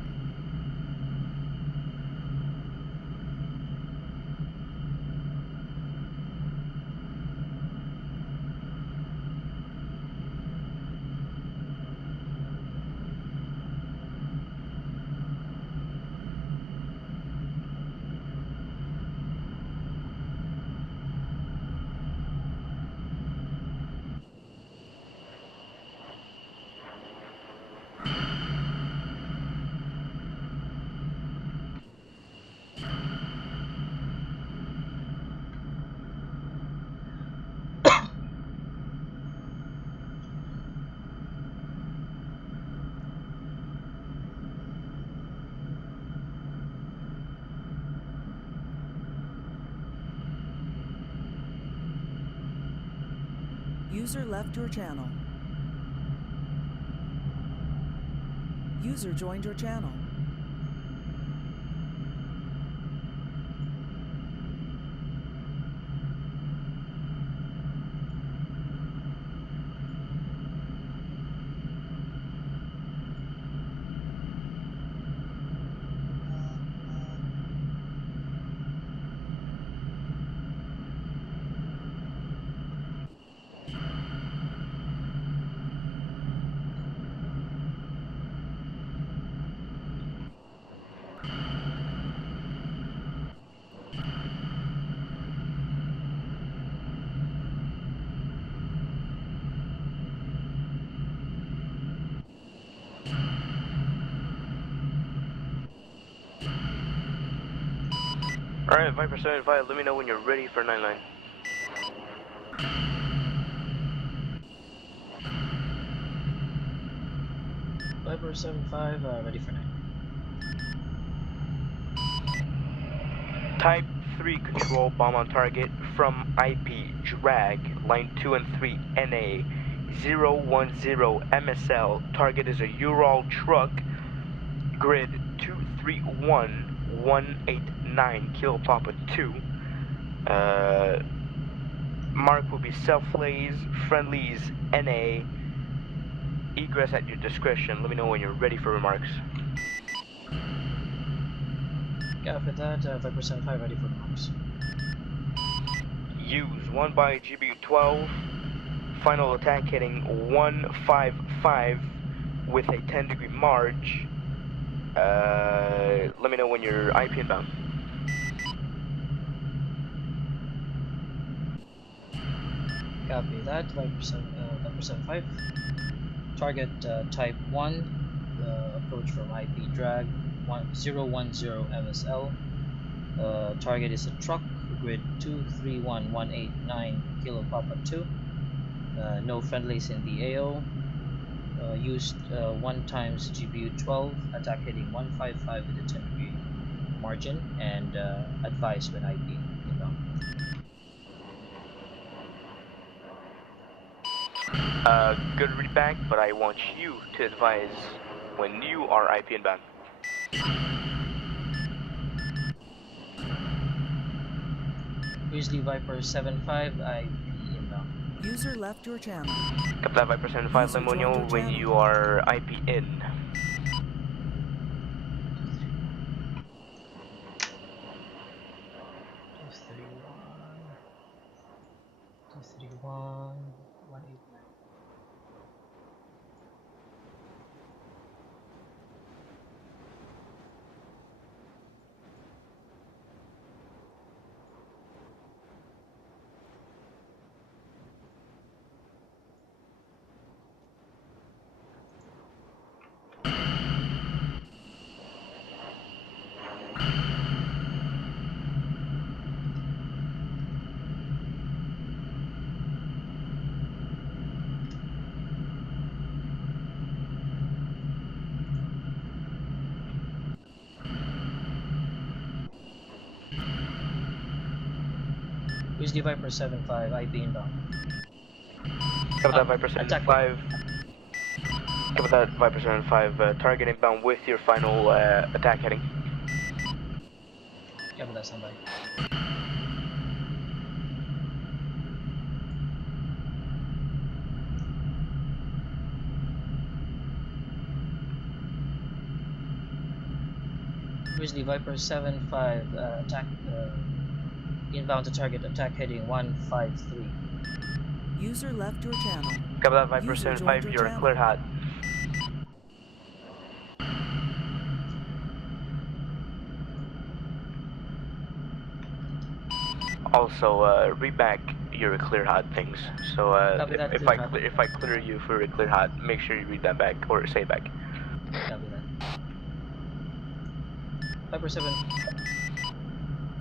User left your channel. User joined your channel. Alright, Viper 75, let me know when you're ready for 9-9. Viper 75, ready for 9. Type 3 control bomb on target from IP drag line 2 and 3 NA 010 MSL. Target is a Ural truck, grid 231189 Kilo Papa 2. Mark will be self-lays, friendlies NA. Egress at your discretion. Let me know when you're ready for remarks. After that, Viper 75, ready for remarks. Use 1 by GBU-12. Final attack hitting 155 with a 10-degree march. Let me know when you're IP inbound. Copy that, Viper 75. Target type 1, approach from IP drag 010 MSL. Target is a truck, grid 231189 Kilo Papa 2. No friendlies in the AO. Used 1 times GBU-12, attack hitting 155 with a 10-degree margin, and advice when IP inbound. Good read back, but I want you to advise when you are IP inbound. Grizzly Viper 75, IP inbound. User left your channel. Capt Viper 75, let me know when you are IP in. 231, 189. Grizzly Viper 7-5, IP inbound. Cover that Viper 7-5. Cover that Viper 7-5. Target inbound with your final attack heading. Cover that, standby. Grizzly Viper 7-5, attack, inbound to target, attack heading 153. User left your channel. Cover that Viper User 7-5, joined your you're channel. cleared hot. Also, read back your clear hot things. So if I clear you for a clear hot, make sure you read that back or say it back. Copy that. Viper 7.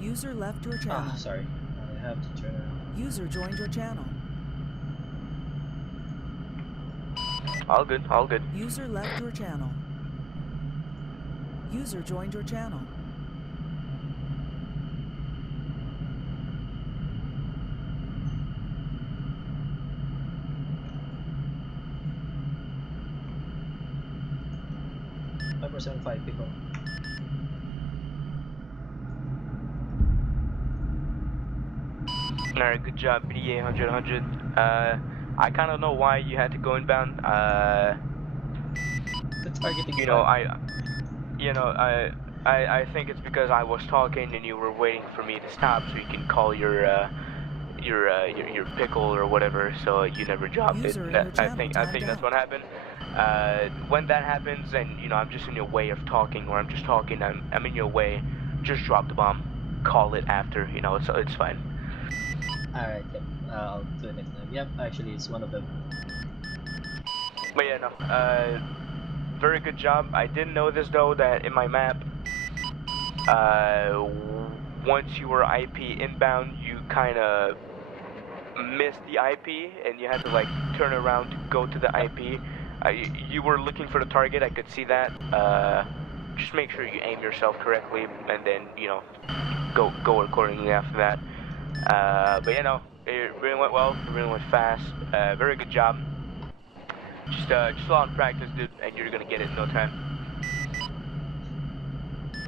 User left your channel. Ah, sorry. I have to turn around. User joined your channel. All good, all good. User left your channel. User joined your channel. Viper 7-5, pick up. Alright, good job, BDA 100. I kind of know why you had to go inbound. The targeting. You know, I think it's because I was talking and you were waiting for me to stop so you can call your pickle or whatever. So you never dropped it. I think that's what happened. When that happens and you know I'm just in your way of talking or I'm just talking, I'm in your way. Just drop the bomb. Call it after. You know, it's fine. Alright, yep. I'll do it next time. Yep, actually it's one of them. But yeah, no. Very good job. I didn't know this though, that in my map, once you were IP inbound, you kind of missed the IP and you had to like turn around to go to the IP. You were looking for the target, I could see that. Just make sure you aim yourself correctly and then, you know, go accordingly after that. But you know, it really went well, it really went fast. Very good job. Just a lot of practice, dude, and you're gonna get it in no time.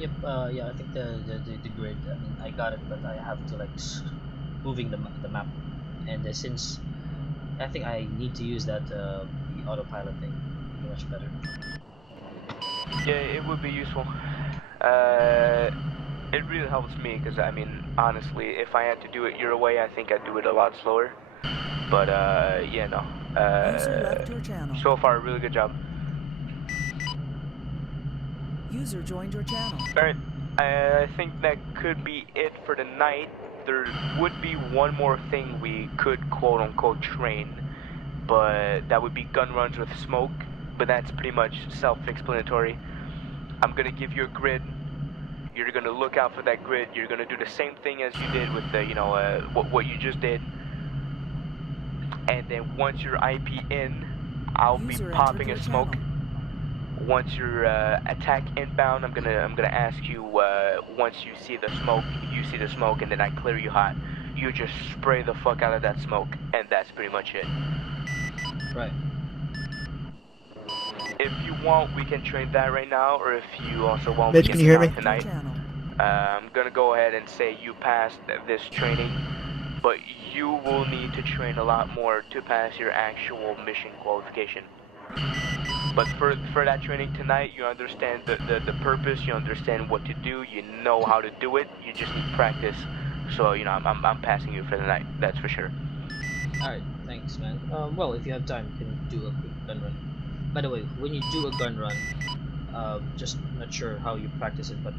Yep, yeah, I think the grid, I mean, I got it, but I have to like moving the map, and since I think I need to use that the autopilot thing, it'd be much better. Yeah, it would be useful. It really helps me because I mean, honestly, if I had to do it your way, I think I'd do it a lot slower. But yeah, no. User left your channel. So far, really good job. User joined your channel. Alright, I think that could be it for the night. There would be one more thing we could quote-unquote train, but that would be gun runs with smoke, but that's pretty much self-explanatory. I'm gonna give you a grid. You're gonna look out for that grid. You're gonna do the same thing as you did with the, you know, what you just did. And then once you're IP in, I'll be popping a smoke. Once you're attack inbound, I'm gonna ask you once you see the smoke, and then I clear you hot. You just spray the fuck out of that smoke, and that's pretty much it. Right. If you want, we can train that right now, or if you also want, Mitch, we can you hear me? tonight. I'm gonna go ahead and say you passed this training, but you will need to train a lot more to pass your actual mission qualification. But for that training tonight, you understand the purpose, you understand what to do, you know how to do it, you just need practice. So, you know, I'm passing you for the night, that's for sure. Alright, thanks, man. Well, if you have time, you can do a quick gun run. By the way, when you do a gun run, just not sure how you practice it, but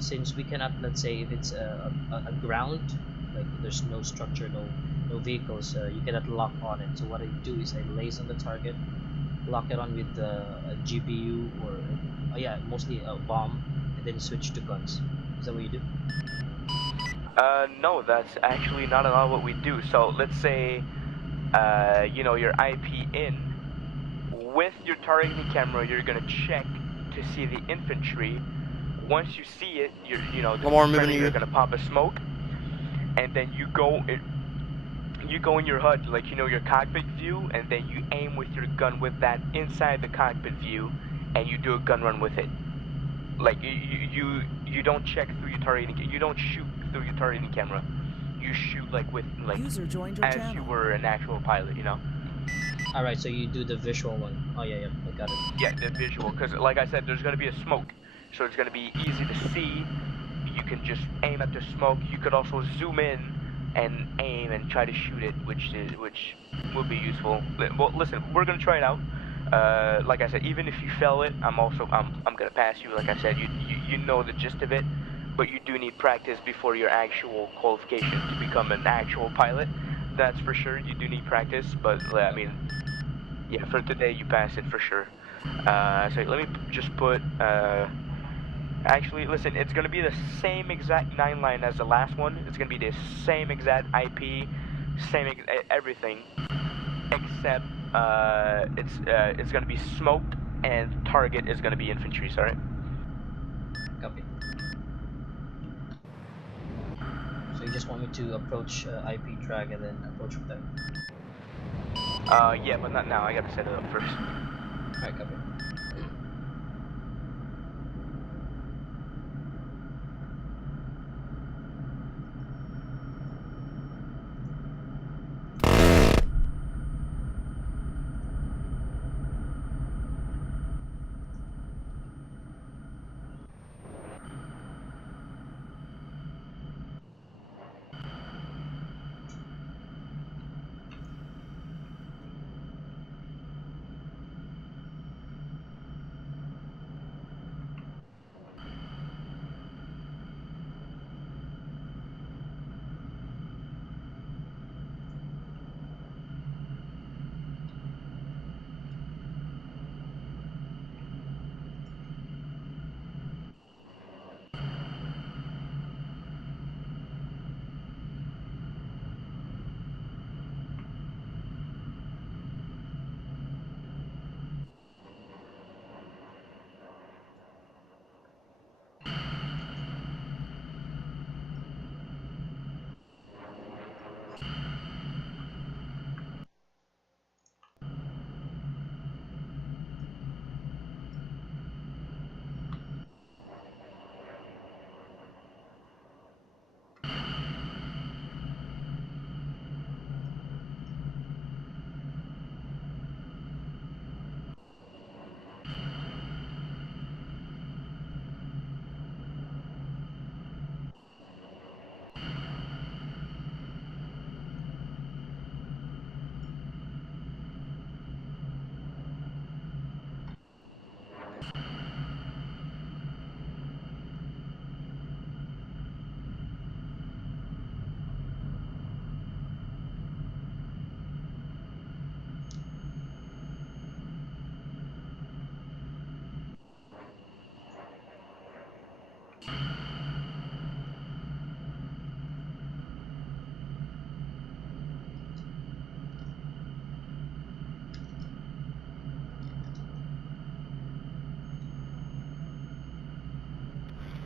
since we cannot, let's say, if it's a ground, like there's no structure, no vehicles, you cannot lock on it. So what I do is I lace on the target, lock it on with a GPU or yeah, mostly a bomb, and then switch to guns. Is that what you do? No, that's actually not at all what we do. So let's say, you know, you're IP in. With your targeting camera, you're gonna check to see the infantry. Once you see it, you're gonna pop a smoke, and then you go in your HUD, like, you know, your cockpit view, and then you aim with your gun with that inside the cockpit view, and you do a gun run with it. Like, you don't check through your targeting, you don't shoot through your targeting camera. You shoot like with like User joined your as you channel. were an actual pilot, you know. Alright, so you do the visual one. Oh yeah, I got it. Yeah, the visual, because like I said, there's gonna be a smoke, so it's gonna be easy to see. You can just aim at the smoke. You could also zoom in and aim and try to shoot it, which will be useful. Well, listen, we're gonna try it out. Like I said, even if you fail it, I'm gonna pass you. Like I said, you know the gist of it, but you do need practice before your actual qualification to become an actual pilot. That's for sure. You do need practice, but I mean, yeah, for today you pass it for sure. So let me just put. Actually, listen, it's gonna be the same exact 9-line as the last one. It's gonna be the same exact IP, everything, except it's gonna be smoked and target is gonna be infantry. Sorry. Copy. So you just want me to approach IP track and then approach with them? Yeah, but not now. I gotta set it up first. Alright, copy.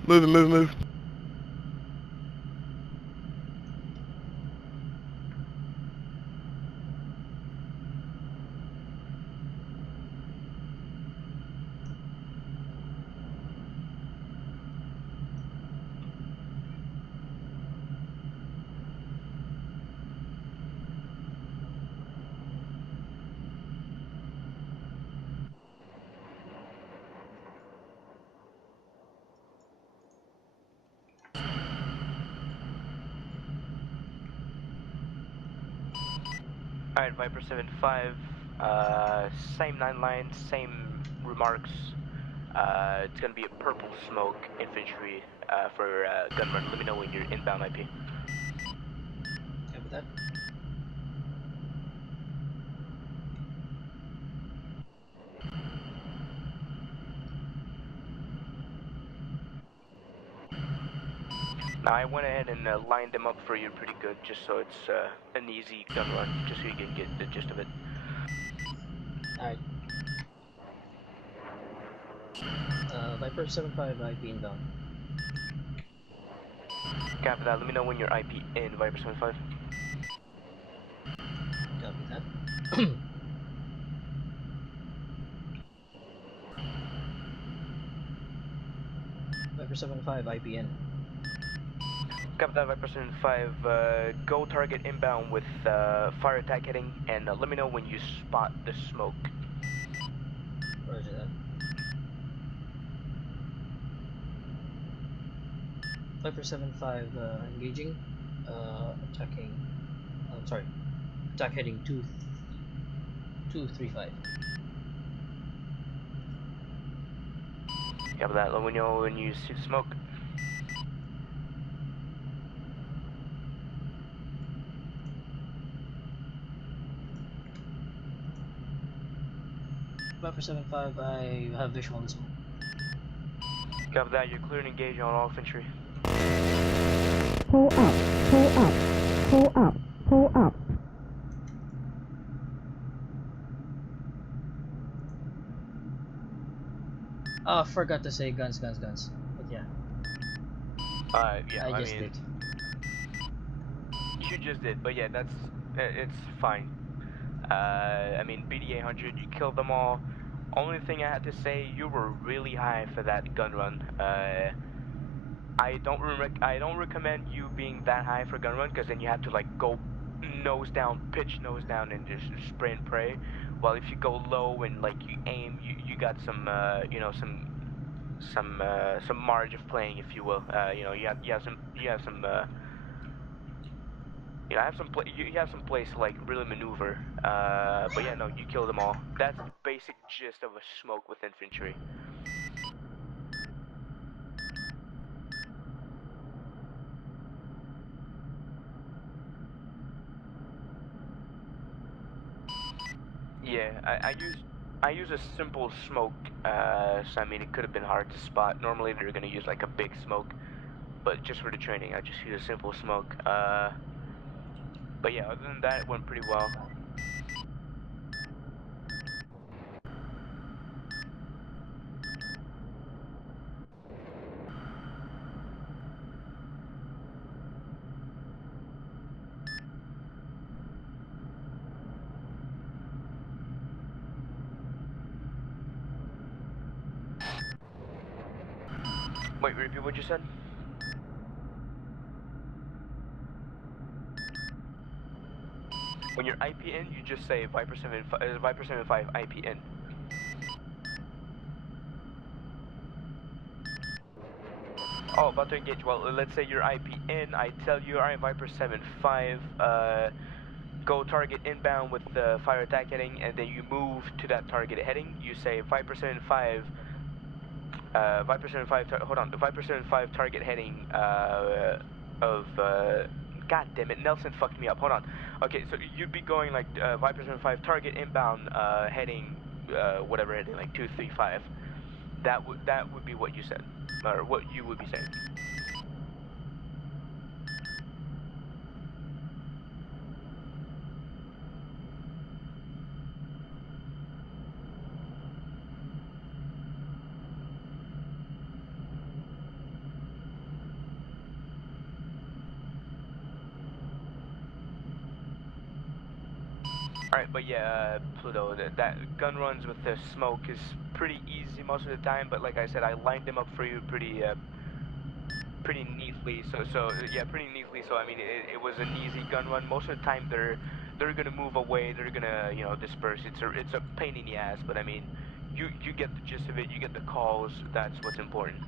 Move. Alright, Viper 7-5, same 9-line, same remarks. It's gonna be a purple smoke infantry for gun run. Let me know when you're inbound IP. Copy that. Now I went ahead and lined them up for you pretty good, just so it's an easy gun run, just so you can get the gist of it. Alright. Viper 7-5 IP inbound. Copy that. Let me know when you're IP in Viper 75. Copy that. Viper 75 IPN. Copy that, Viper 75. Go target inbound with fire attack heading, and let me know when you spot the smoke. Roger that. Viper 75 engaging, attacking. Sorry, attack heading 235. Copy that. Let me know when you see the smoke. Viper 75, I have visual on the smoke. Copy that. You're clear and engage on all infantry. Pull up, pull up, pull up, pull up. Oh, forgot to say guns. But yeah. Yeah, I just mean, did. You just did, but yeah, that's it's fine. I mean, BD 800, you killed them all. Only thing I had to say, you were really high for that gun run. I don't recommend you being that high for gun run, because then you have to like go nose down, pitch nose down, and just spray and pray. While if you go low and like you aim, you got some you know some margin of playing, if you will. You know, you have some you have some place to like really maneuver. But yeah, no, you killed them all. That's the basic gist of a smoke with infantry. Yeah, I use a simple smoke, so I mean it could have been hard to spot. Normally they're gonna use like a big smoke, but just for the training I just use a simple smoke. But yeah, other than that it went pretty well. Wait, repeat what you said? When you're IP in, you just say Viper 75 IP in. Oh, about to engage. Well, let's say you're IP in. I tell you, alright, Viper 75. Go target inbound with the fire attack heading, and then you move to that target heading. You say Viper 75. Viper 75. Hold on. Viper 75 target heading of. God damn it, Nelson fucked me up. Hold on. Okay, so you'd be going like Viper 75 target inbound heading whatever heading, like 235. That would be what you said, or what you would be saying. Alright, but yeah, Pluto, that gun runs with the smoke is pretty easy most of the time, but like I said, I lined them up for you pretty neatly, so yeah, pretty neatly, so I mean, it was an easy gun run. Most of the time, they're gonna move away, they're gonna, you know, disperse. It's a pain in the ass, but I mean, you get the gist of it, you get the calls, that's what's important.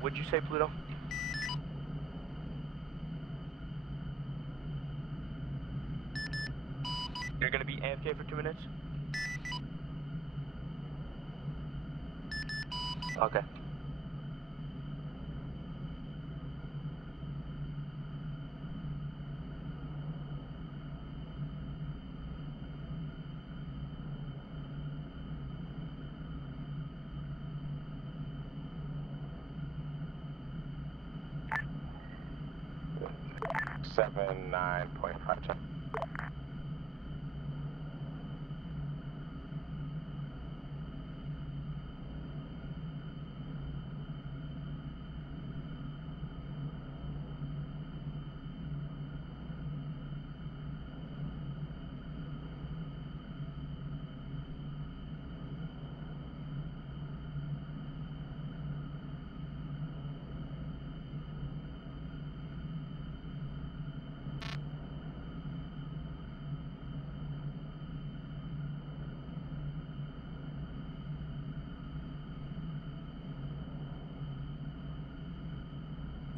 What'd you say, Pluto? You're gonna be AFK for 2 minutes? Okay. 79.52.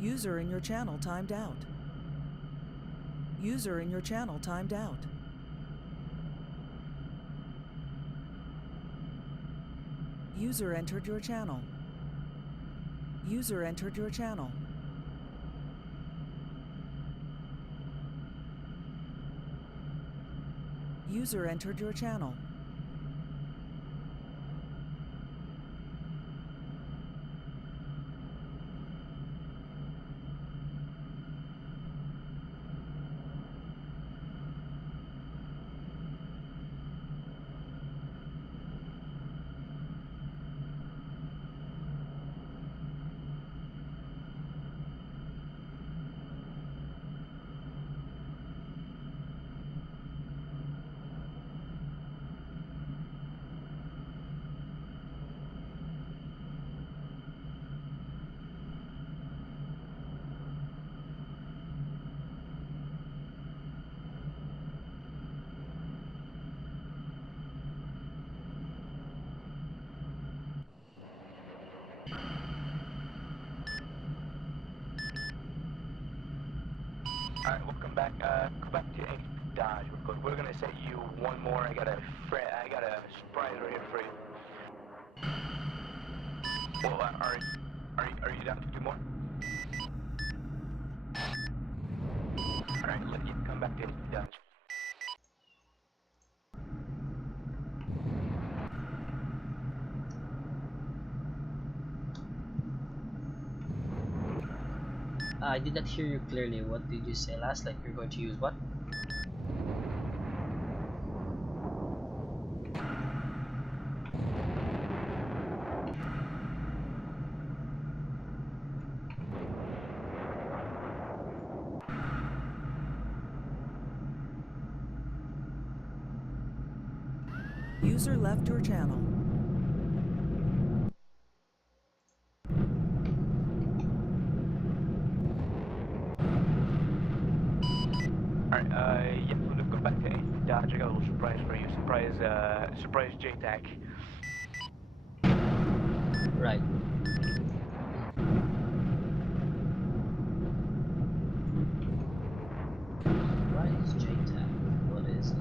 User in your channel timed out. User in your channel timed out. User entered your channel. User entered your channel. User entered your channel. Alright, welcome back. Go back to 8 Dodge. We're gonna set you one more. I got a surprise right here for you. Well, are you down to do more? Alright, let you come back to 8 Dodge. I did not hear you clearly. What did you say last? Like you're going to use what? User left your channel. Alright, yeah, we're gonna go back to 8 Dodge. I got a little surprise for you. Surprise JTAC. Right. Surprise JTAC. What is it?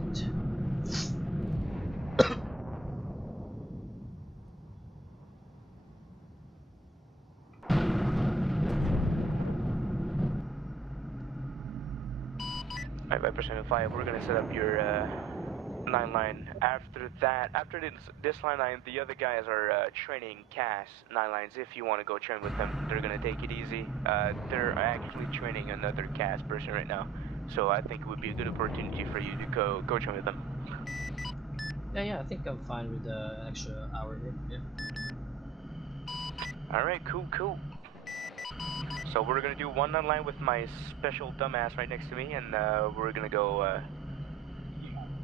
Alright, Viper 75, we're gonna set up your 9 line. After this line, the other guys are training CAS 9 lines. If you want to go train with them, they're gonna take it easy. They're actually training another CAS person right now, so I think it would be a good opportunity for you to go train with them. Yeah, I think I'm fine with the extra hour here. Yeah. Alright, cool. So we're gonna do one 9 line with my special dumbass right next to me, and we're gonna go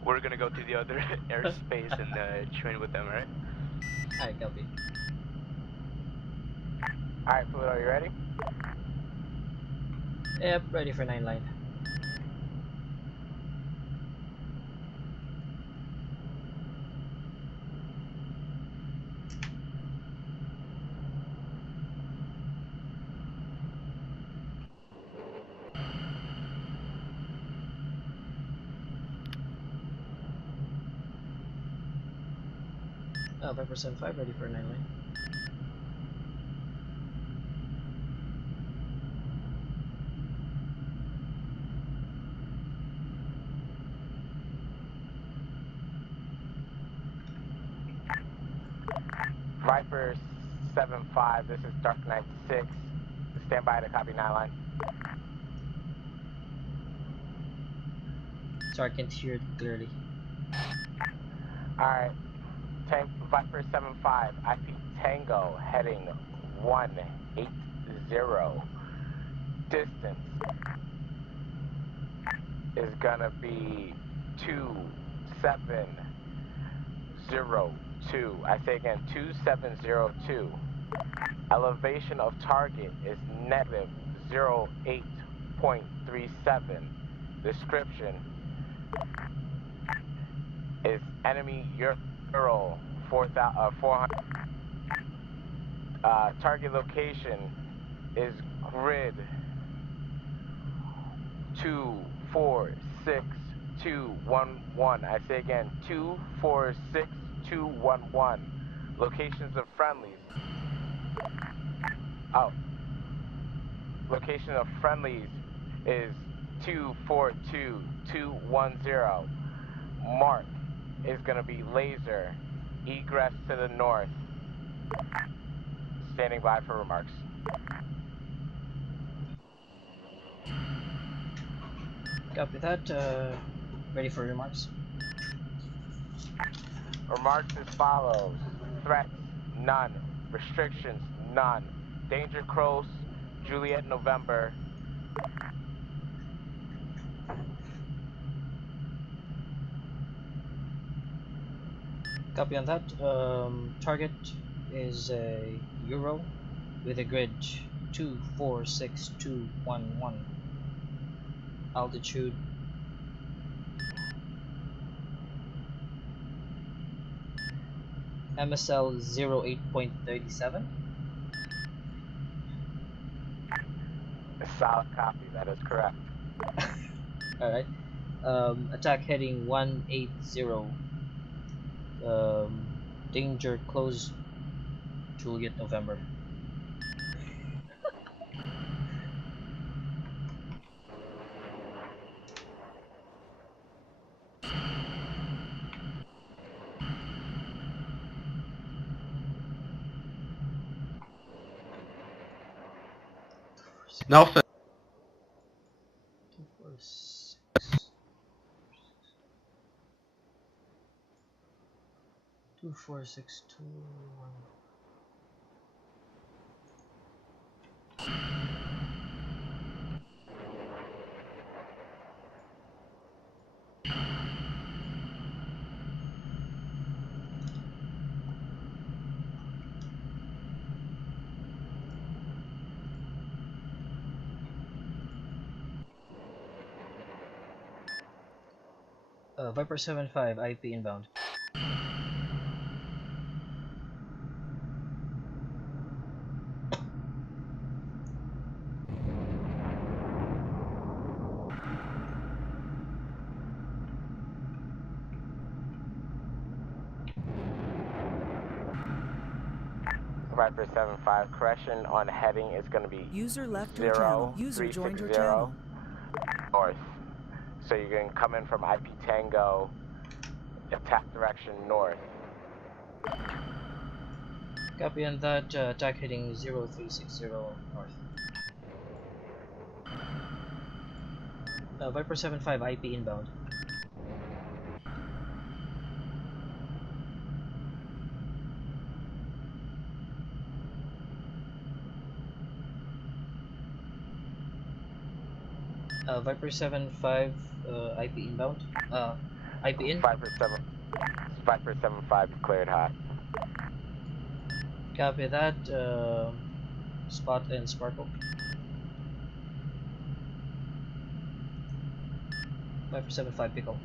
to the other airspace and train with them, alright? Alright, copy. Alright, Fluid, are you ready? Yep, ready for 9 line. Viper 75 ready for 9 line. Viper 75, this is Dark Knight 6. Stand by to copy 9 line. Sorry, I can't hear it clearly. Alright. Viper 75, IP Tango, heading 180. Distance is gonna be 2702. I say again, 2702. Elevation of target is negative 08.37. Description is enemy Euro 400. Target location is grid 246211. I say again, 246211. Locations of friendlies. Oh. Location of friendlies is 242210. Mark is going to be laser. Egress to the north. Standing by for remarks. Copy that. Ready for remarks? Remarks as follows. Threats, none. Restrictions, none. Danger close. Juliet, November. Copy on that. Target is a Euro with a grid 246211. Altitude MSL 08.37. Solid copy, that is correct. Alright. Attack heading 180. Danger close. Juliet, November. Nelson. 246211. Viper 75 IP inbound. Viper 75, correction on heading is going to be User left your channel. User joined your channel. North. So you're going to come in from IP Tango, attack direction north. Copy on that. Attack heading 0360 north. Viper 75 IP inbound. Viper 75 IP inbound. IP in. Viper 75 declared hot. Copy that. Spot and sparkle. Viper 75 pickle.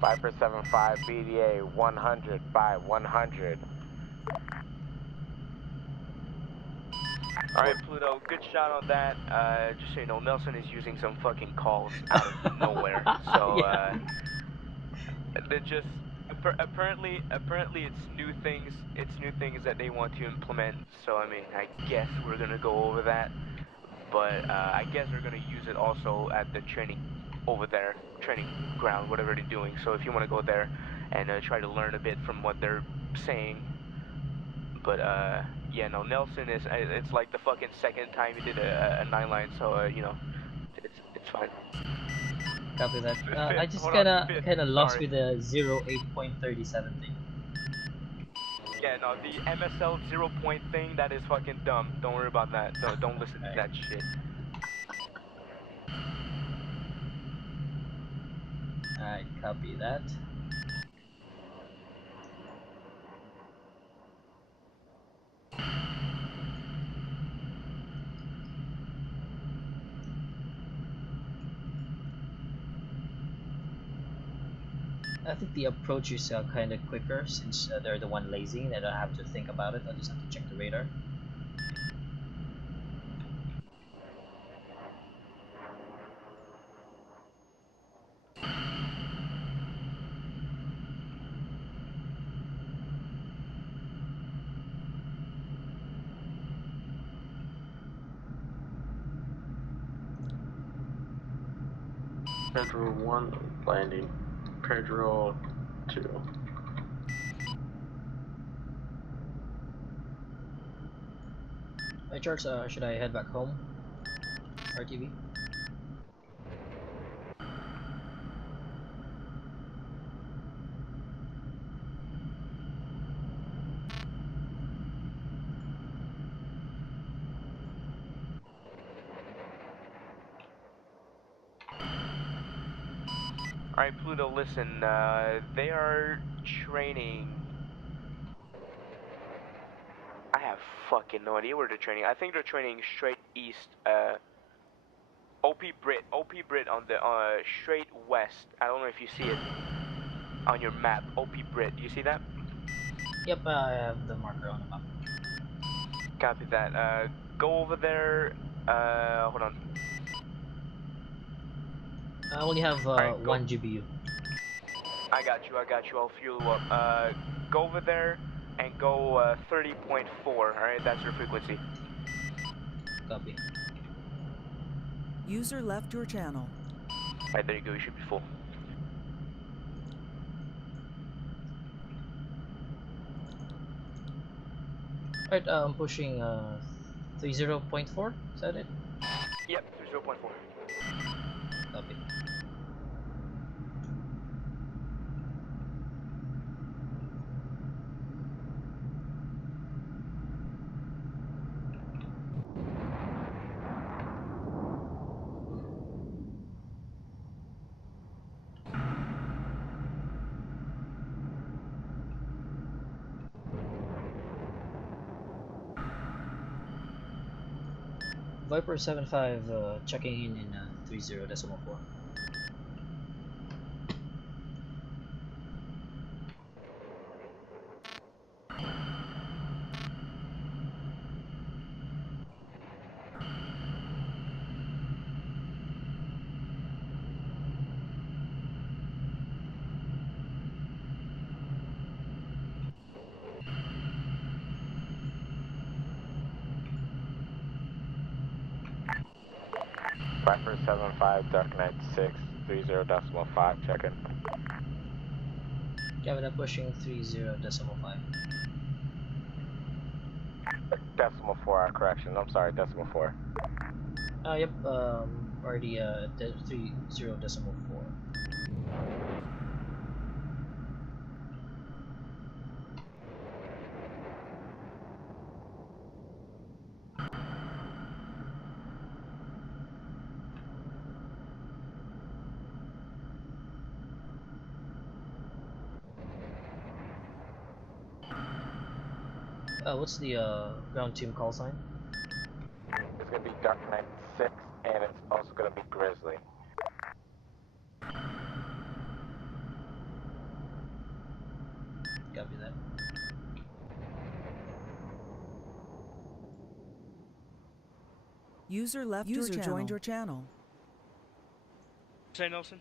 Viper 75 BDA 100 by 100. Alright, Pluto, good shot on that. Just so you know, Nelson is using some fucking calls out of nowhere. So, they're just apparently it's new things. It's new things that they want to implement. So, I mean, I guess we're gonna go over that. But I guess we're gonna use it also at the training over there, training ground, whatever they're doing. So if you want to go there and try to learn a bit from what they're saying, But yeah, no, Nelson is. It's like the fucking second time he did a 9-line, so you know, it's fine. Copy that. Fifth, I just hold on, kinda fifth, lost sorry. with the 08.37 thing. Yeah, no, the MSL 0 point thing, that is fucking dumb. Don't worry about that. Don't listen to that shit. Alright, copy that. I think the approach is kind of quicker since they're the one lazy and I don't have to think about it. I just have to check the radar. Pedro 1 landing. Pedro 2. Hey Charles, should I head back home? RTV? Alright, Pluto, listen, they are training. I have fucking no idea where they're training. I think they're training straight east, OP Brit on the, straight west. I don't know if you see it on your map. OP Brit, do you see that? Yep, I have the marker on the map. Copy that. Go over there, hold on. I only have Alright, go. 1 GBU. I got you, I'll fuel you up. Go over there and go 30.4, alright? That's your frequency. Copy. User left your channel. Alright, there you go, you should be full. Alright, I'm pushing 30.4, is that it? Yep, 0.4. Copy. Viper 75 checking in 30.4. Viper 75, Dark Knight 6, 30.5, check in. Gavin, I'm pushing 30.5. Decimal 4, correction, I'm sorry, decimal 4. Yep, already 30.4. What's the ground team call sign? It's gonna be Dark Knight 6, and it's also gonna be Grizzly. Copy that. User left your channel. Joined your channel. Say Nelson.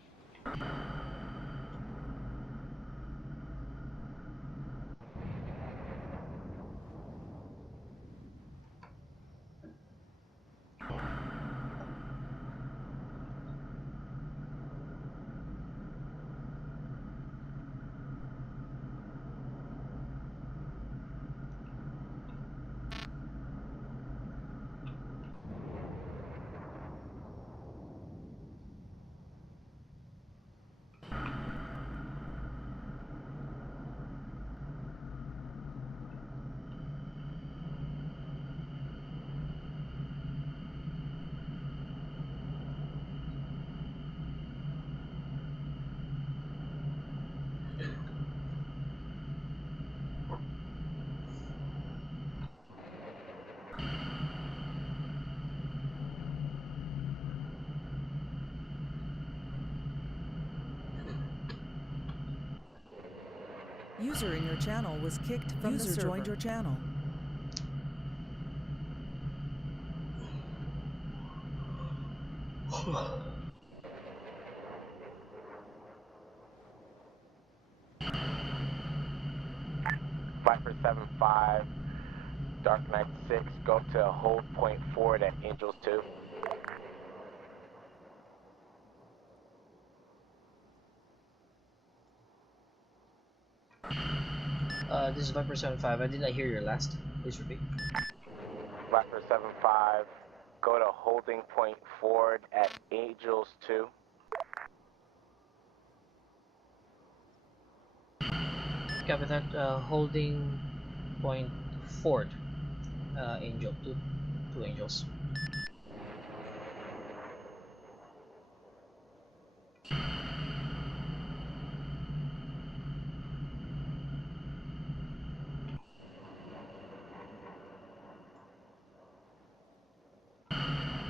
User in your channel was kicked from the server. User joined your channel. Viper 7-5, Dark Knight 6, go to hold point forward at Angels 2. This is Viper 7-5. I did not hear your last. Please repeat. Viper 7-5, go to holding point forward at Angels 2. Copy that. Holding point forward. Angel 2. 2 angels.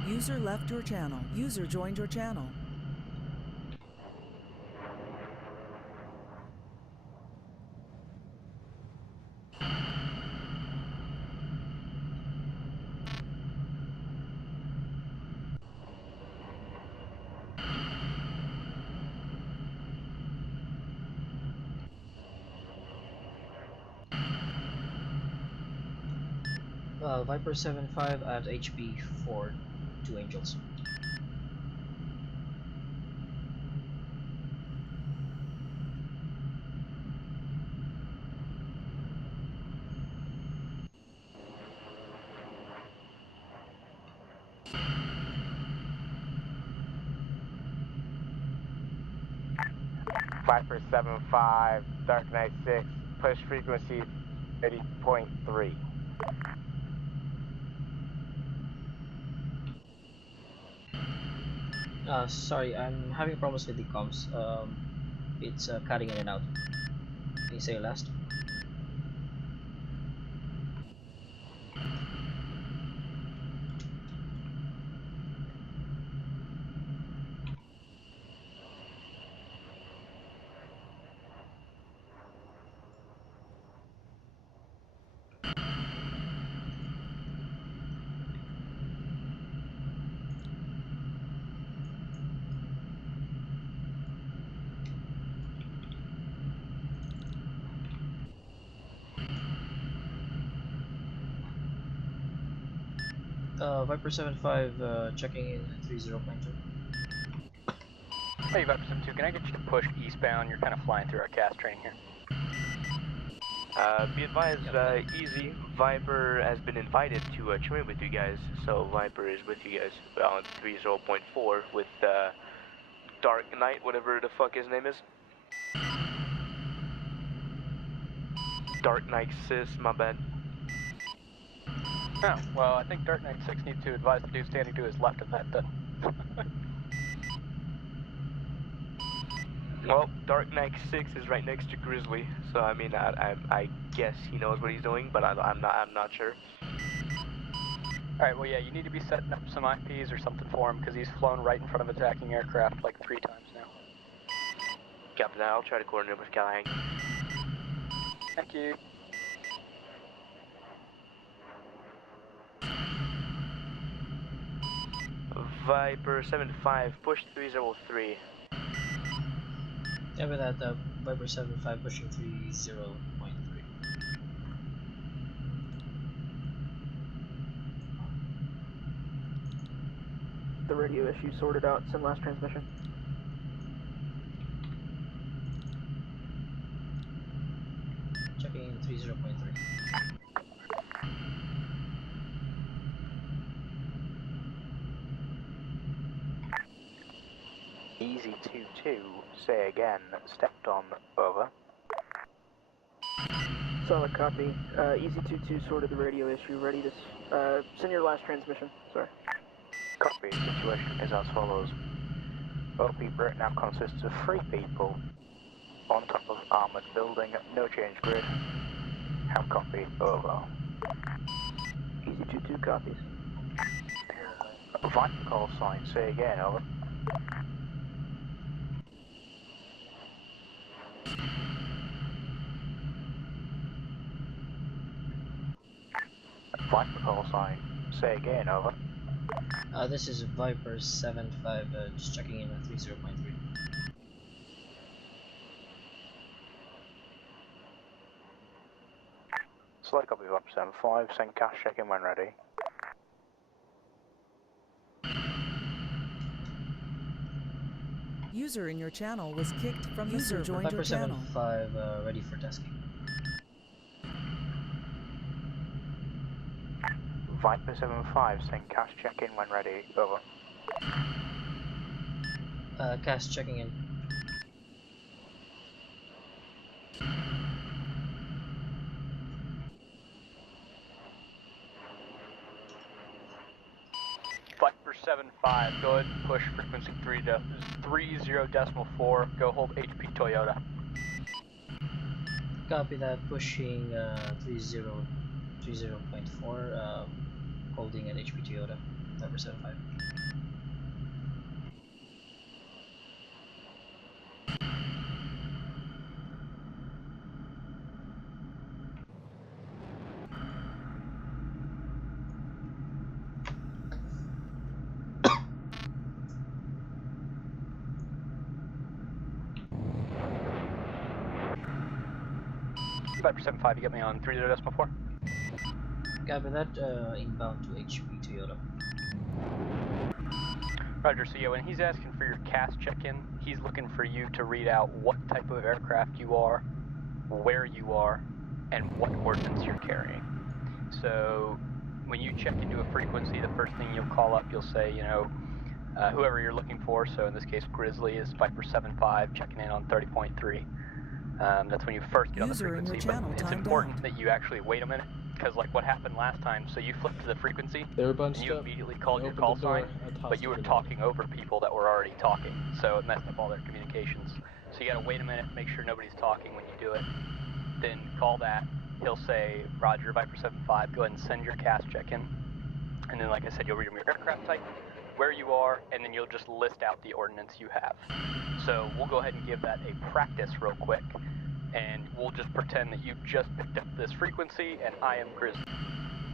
User left your channel. User joined your channel. Viper 7-5 at HP for 2 angels. Viper 7-5, Dark Knight 6, push frequency 30.3. Sorry, I'm having problems with the comms. It's cutting in and out. Can you say last? Viper 7-5, checking in at 30.2. Hey, Viper 7-2, can I get you to push eastbound? You're kind of flying through our cast training here. Be advised, Easy, Viper has been invited to train with you guys, so Viper is with you guys on 30.4 with Dark Knight, whatever the fuck his name is. Dark Knight Sis, my bad. Oh, well, I think Dark Knight 6 needs to advise the dude standing to his left of that then. Well, Dark Knight 6 is right next to Grizzly, so I mean, I guess he knows what he's doing, but I'm not sure. Alright, well yeah, you need to be setting up some IPs or something for him, because he's flown right in front of attacking aircraft like 3 times now. Captain, I'll try to coordinate with Callahan. Thank you. Viper 7-5, push 303. Yeah, with that, Viper 7-5 pushing 30.3. The radio issue sorted out, send last transmission. Checking in 30.3. Easy 2-2, say again, stepped on, over. Solid copy. Easy 2-2 sorted the radio issue, ready to send your last transmission, sorry. Copy, situation is as follows. OP Brit now consists of 3 people on top of armored building, no change grid. Have copy, over. Easy 2-2 copies. Viper call sign, say again, over. Viper call sign. Say again, over. This is Viper 75, just checking in at 30.3. Select copy Viper 75, send cash check in when ready. User in your channel was kicked from the server. Joined Viper your channel. 75, ready for tasking. Viper 75, send cash check in when ready. Over. Cast checking in. Viper 75, go ahead and push frequency 30.4, go hold HP Toyota. Copy that, pushing 30.4, holding at HP Toyota, Viper 75. Viper 75, you get me on 30.4? Copy that, inbound to HP Toyota. Roger, so yeah, when he's asking for your CAS check-in, he's looking for you to read out what type of aircraft you are, where you are, and what ordnance you're carrying. So when you check into a frequency, the first thing you'll call up, you'll say, you know, whoever you're looking for, so in this case Grizzly is Viper 75 checking in on 30.3. That's when you first get on the frequency, but it's important that you actually wait a minute, because like what happened last time, so you flipped to the frequency, and you immediately called your call sign, but you were talking over people that were already talking, so it messed up all their communications. So you gotta wait a minute, make sure nobody's talking when you do it, then call that, he'll say, Roger, Viper 75, go ahead and send your CAS check-in, and then like I said, you'll read your aircraft type, where you are, and then you'll just list out the ordnance you have. So we'll go ahead and give that a practice real quick, and we'll just pretend that you've just picked up this frequency, and I am Grizzly.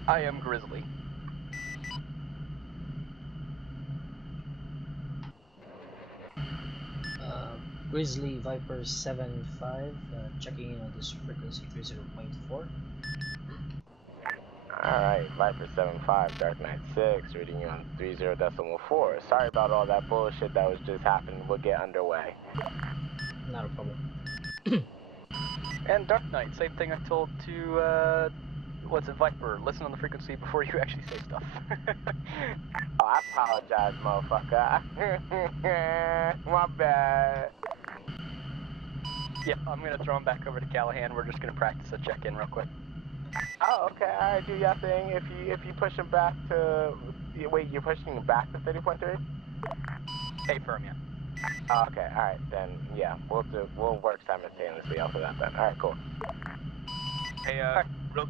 I am Grizzly. Grizzly Viper 75, checking in on this frequency 30.4. Alright, Viper 75, Dark Knight 6, reading you on 30.4. Sorry about all that bullshit that was just happening. We'll get underway. Not a problem. And Dark Knight, same thing I told to, what's it, Viper, listen on the frequency before you actually say stuff. Oh, I apologize, motherfucker. My bad. Yep, I'm gonna throw him back over to Callahan. We're just gonna practice a check-in real quick. Oh, okay, alright, do your thing. If you push him back to, wait, you're pushing him back to 30.3? Affirm, yeah. Oh, okay, alright, then, yeah, we'll work simultaneously off of that then. Alright, cool. Hey, real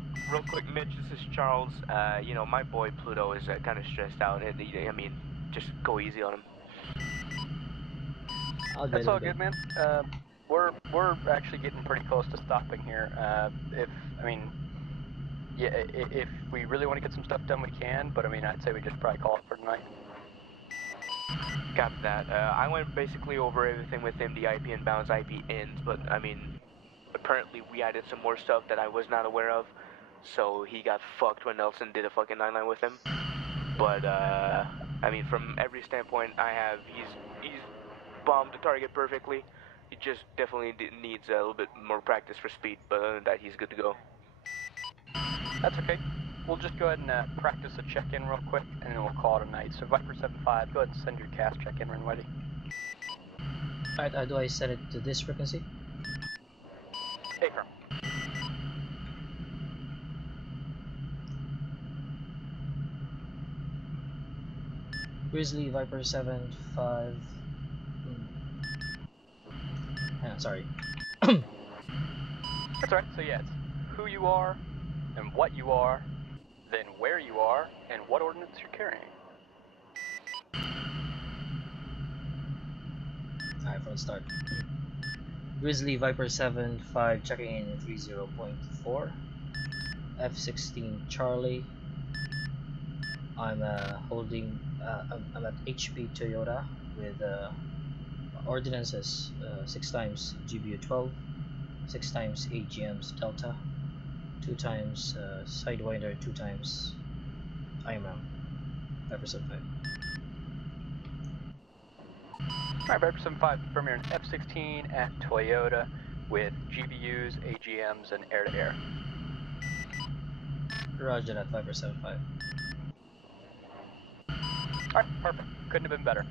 quick, Mitch, this is Charles. You know, my boy Pluto is kind of stressed out. I mean, just go easy on him. That's all good, man. We're actually getting pretty close to stopping here. If we really want to get some stuff done, we can. But I mean, I'd say we just probably call it for tonight. Got that. I went basically over everything with him, the IP inbounds, IP ins, but I mean, apparently we added some more stuff that I was not aware of, so he got fucked when Nelson did a fucking 9-9 with him. But I mean, from every standpoint I have, he's bombed the target perfectly. He just definitely needs a little bit more practice for speed, but other than that, he's good to go. That's okay. We'll just go ahead and practice a check-in real quick, and then we'll call it a night. So Viper 75, go ahead and send your CAS check-in when ready. Alright, do I set it to this frequency? Affirm. Grizzly Viper 75. Sorry. That's right. So yeah, it's who you are, and what you are, then where you are, and what ordnance you're carrying. Alright, from the start. Grizzly Viper 75 checking in 30.4. F-16 Charlie, I'm holding. I'm at HP Toyota with ordinances 6 times GBU 12, 6 times AGM's Delta, 2 times Sidewinder, 2 times IMAM. 5%. Alright, Viper 75, Premier an F-16 at Toyota with GBUs, AGMs, and air-to-air. Roger that, Viper 75. Alright, perfect. Couldn't have been better.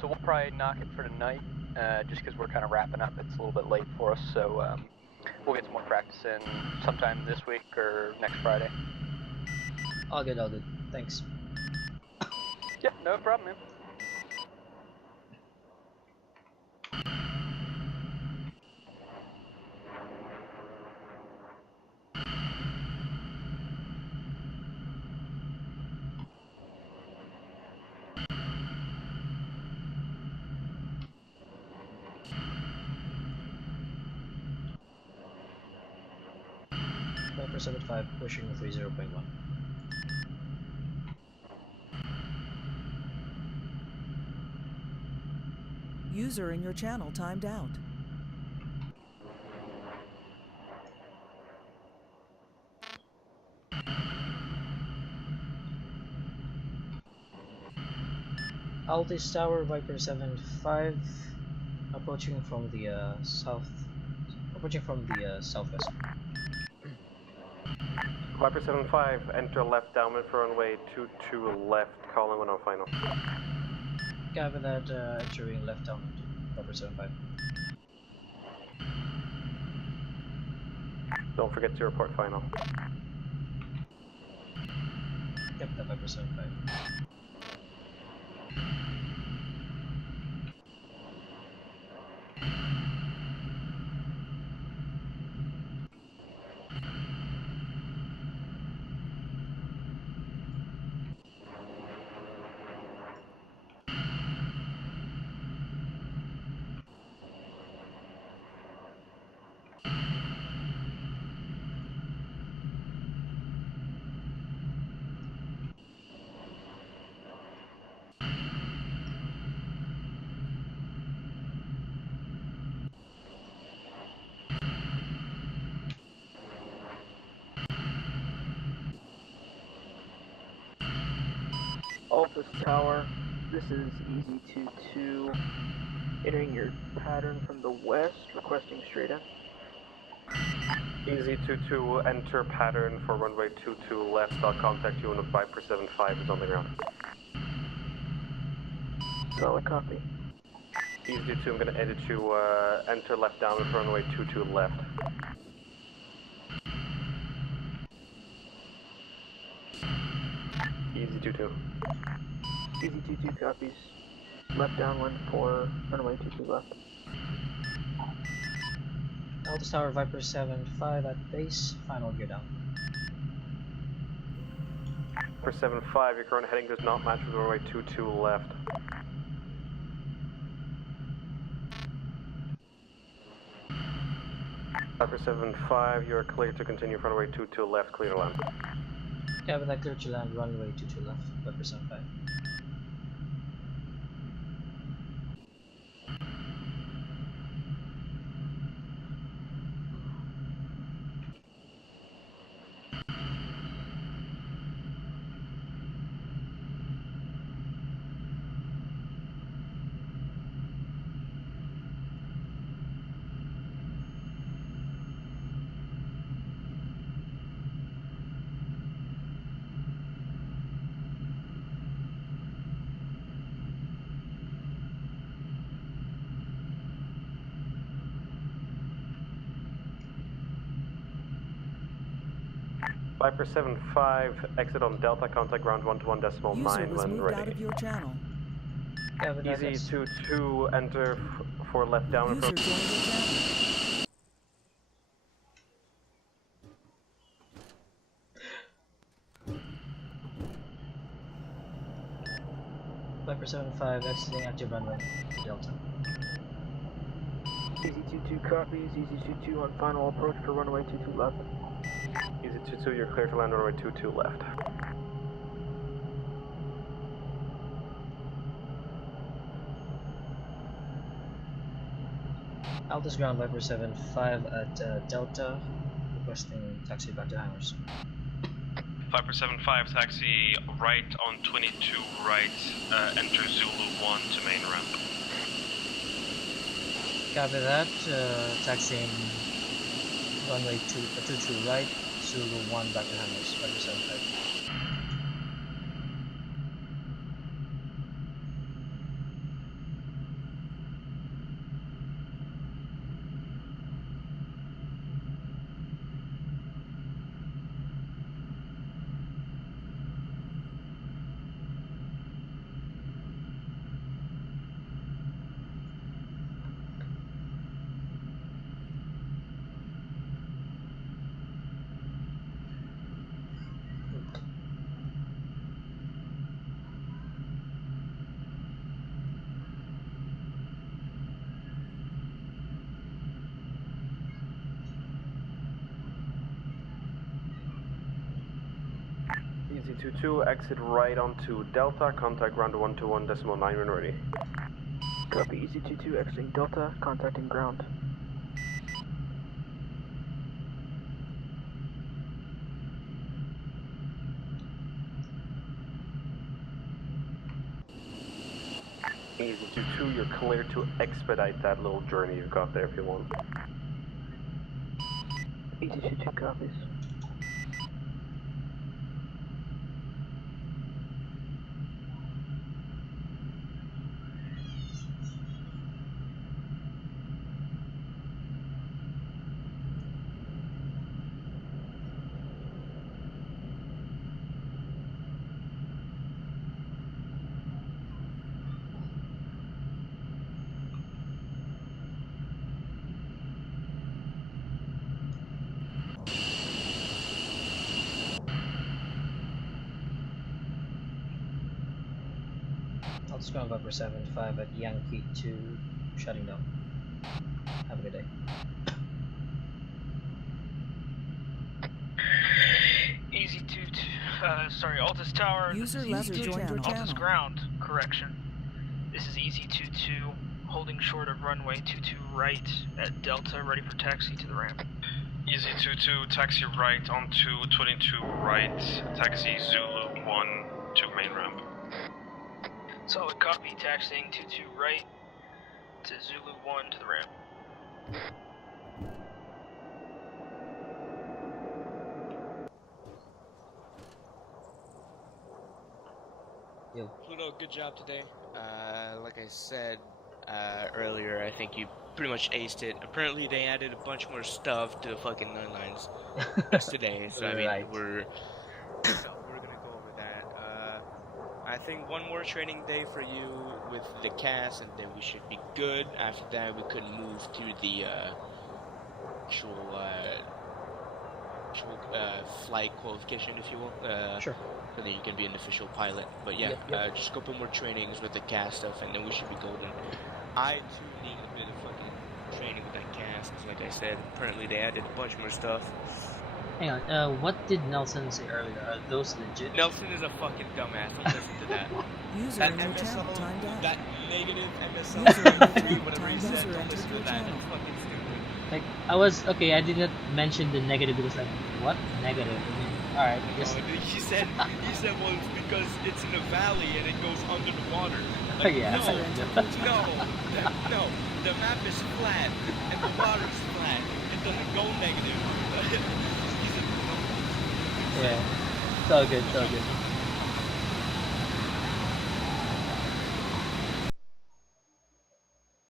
So we'll probably knock it for tonight, just because we're kind of wrapping up. It's a little bit late for us, so we'll get some more practice in sometime this week or next Friday. All good, all good. Thanks. Yep, no problem, man. Viper 75 pushing 30.1. User in your channel timed out. Altis Tower, Viper 75, approaching from the southwest. Viper 75, enter left downwind for runway 22 left, calling when on final. Copy that, entering left downwind, Viper 75. Don't forget to report final. Yep, that Viper 75. Altus Tower, this is EZ22, entering your pattern from the west, requesting straight in. EZ22, enter pattern for runway 22 left, I'll contact you when Viper 75 is on the ground. Solid copy. EZ22, I'm going to edit you, enter left downwind for runway 22 left. EZ22. EZ22 copies. Left downwind for runway 22 left. Altis Tower, Viper 75 at base, final gear down. Viper 75, your current heading does not match with runway 22 left. Viper 75, you are clear to continue for runway 22 left, clear to land. Copy that, clear to land, runway 22 left, Viper 75. Viper 75, exit on Delta, contact ground 121.9 User was when moved ready. out of your channel. EZ22, enter for left down User from... joined your channel. Viper 75, exiting active runway, Delta. EZ22 copies, EZ22 on final approach for runway 22 left. EZ22, you're clear to land runway 22 left. Altus ground Viper 75 at Delta, requesting taxi back to hangars. Viper 75, taxi right on 22 right, enter Zulu 1 to main ramp. Copy that, taxiing runway 22 right, Zulu 1 back to hangars, Viper 75. Easy 22, exit right onto Delta, contact ground 121.9 when ready. Copy, Easy 22, exiting Delta, contacting ground. Easy 22, you're clear to expedite that little journey you've got there if you want. Easy 22 copies. Altus ground Viper 75 at Yankee 2, shutting down. Have a good day. Easy 2, sorry, Altus Tower. User this left is to Easy join your 2, channel. Altus Ground, correction. This is Easy 2-2, holding short of runway 22 right at Delta, ready for taxi to the ramp. Easy 22, taxi right onto 22 right, taxi Zulu 1 to main ramp. Solid copy, taxiing 22 right to Zulu 1 to the ramp. Pluto, good job today. Like I said earlier, I think you pretty much aced it. Apparently they added a bunch more stuff to the fucking 9 lines today, so I mean, Right. we're gonna go over that. I think one more training day for you with the cast, and then we should be good. After that, we could move to the actual flight qualification, if you will. Sure. So that you can be an official pilot. But yeah, Yep. just a couple more trainings with the cast stuff, and then we should be golden. I too need a bit of fucking training with that cast, 'cause like I said, apparently they added a bunch more stuff. Hang on, what did Nelson say earlier? Are those legit? Nelson is a fucking dumbass. Don't listen to that. User That in your channel MSO, timed out. that negative MSO, User in your channel whatever he timed said, out. don't listen to that. That's fucking stupid. Like, I didn't mention the negative because like, what? Negative? I mean, alright, I guess. No, he said, well, it's because it's in a valley and it goes under the water. Like, Yeah. no, the map is flat and the water's flat. It doesn't go negative. Yeah, it's all good, it's all good.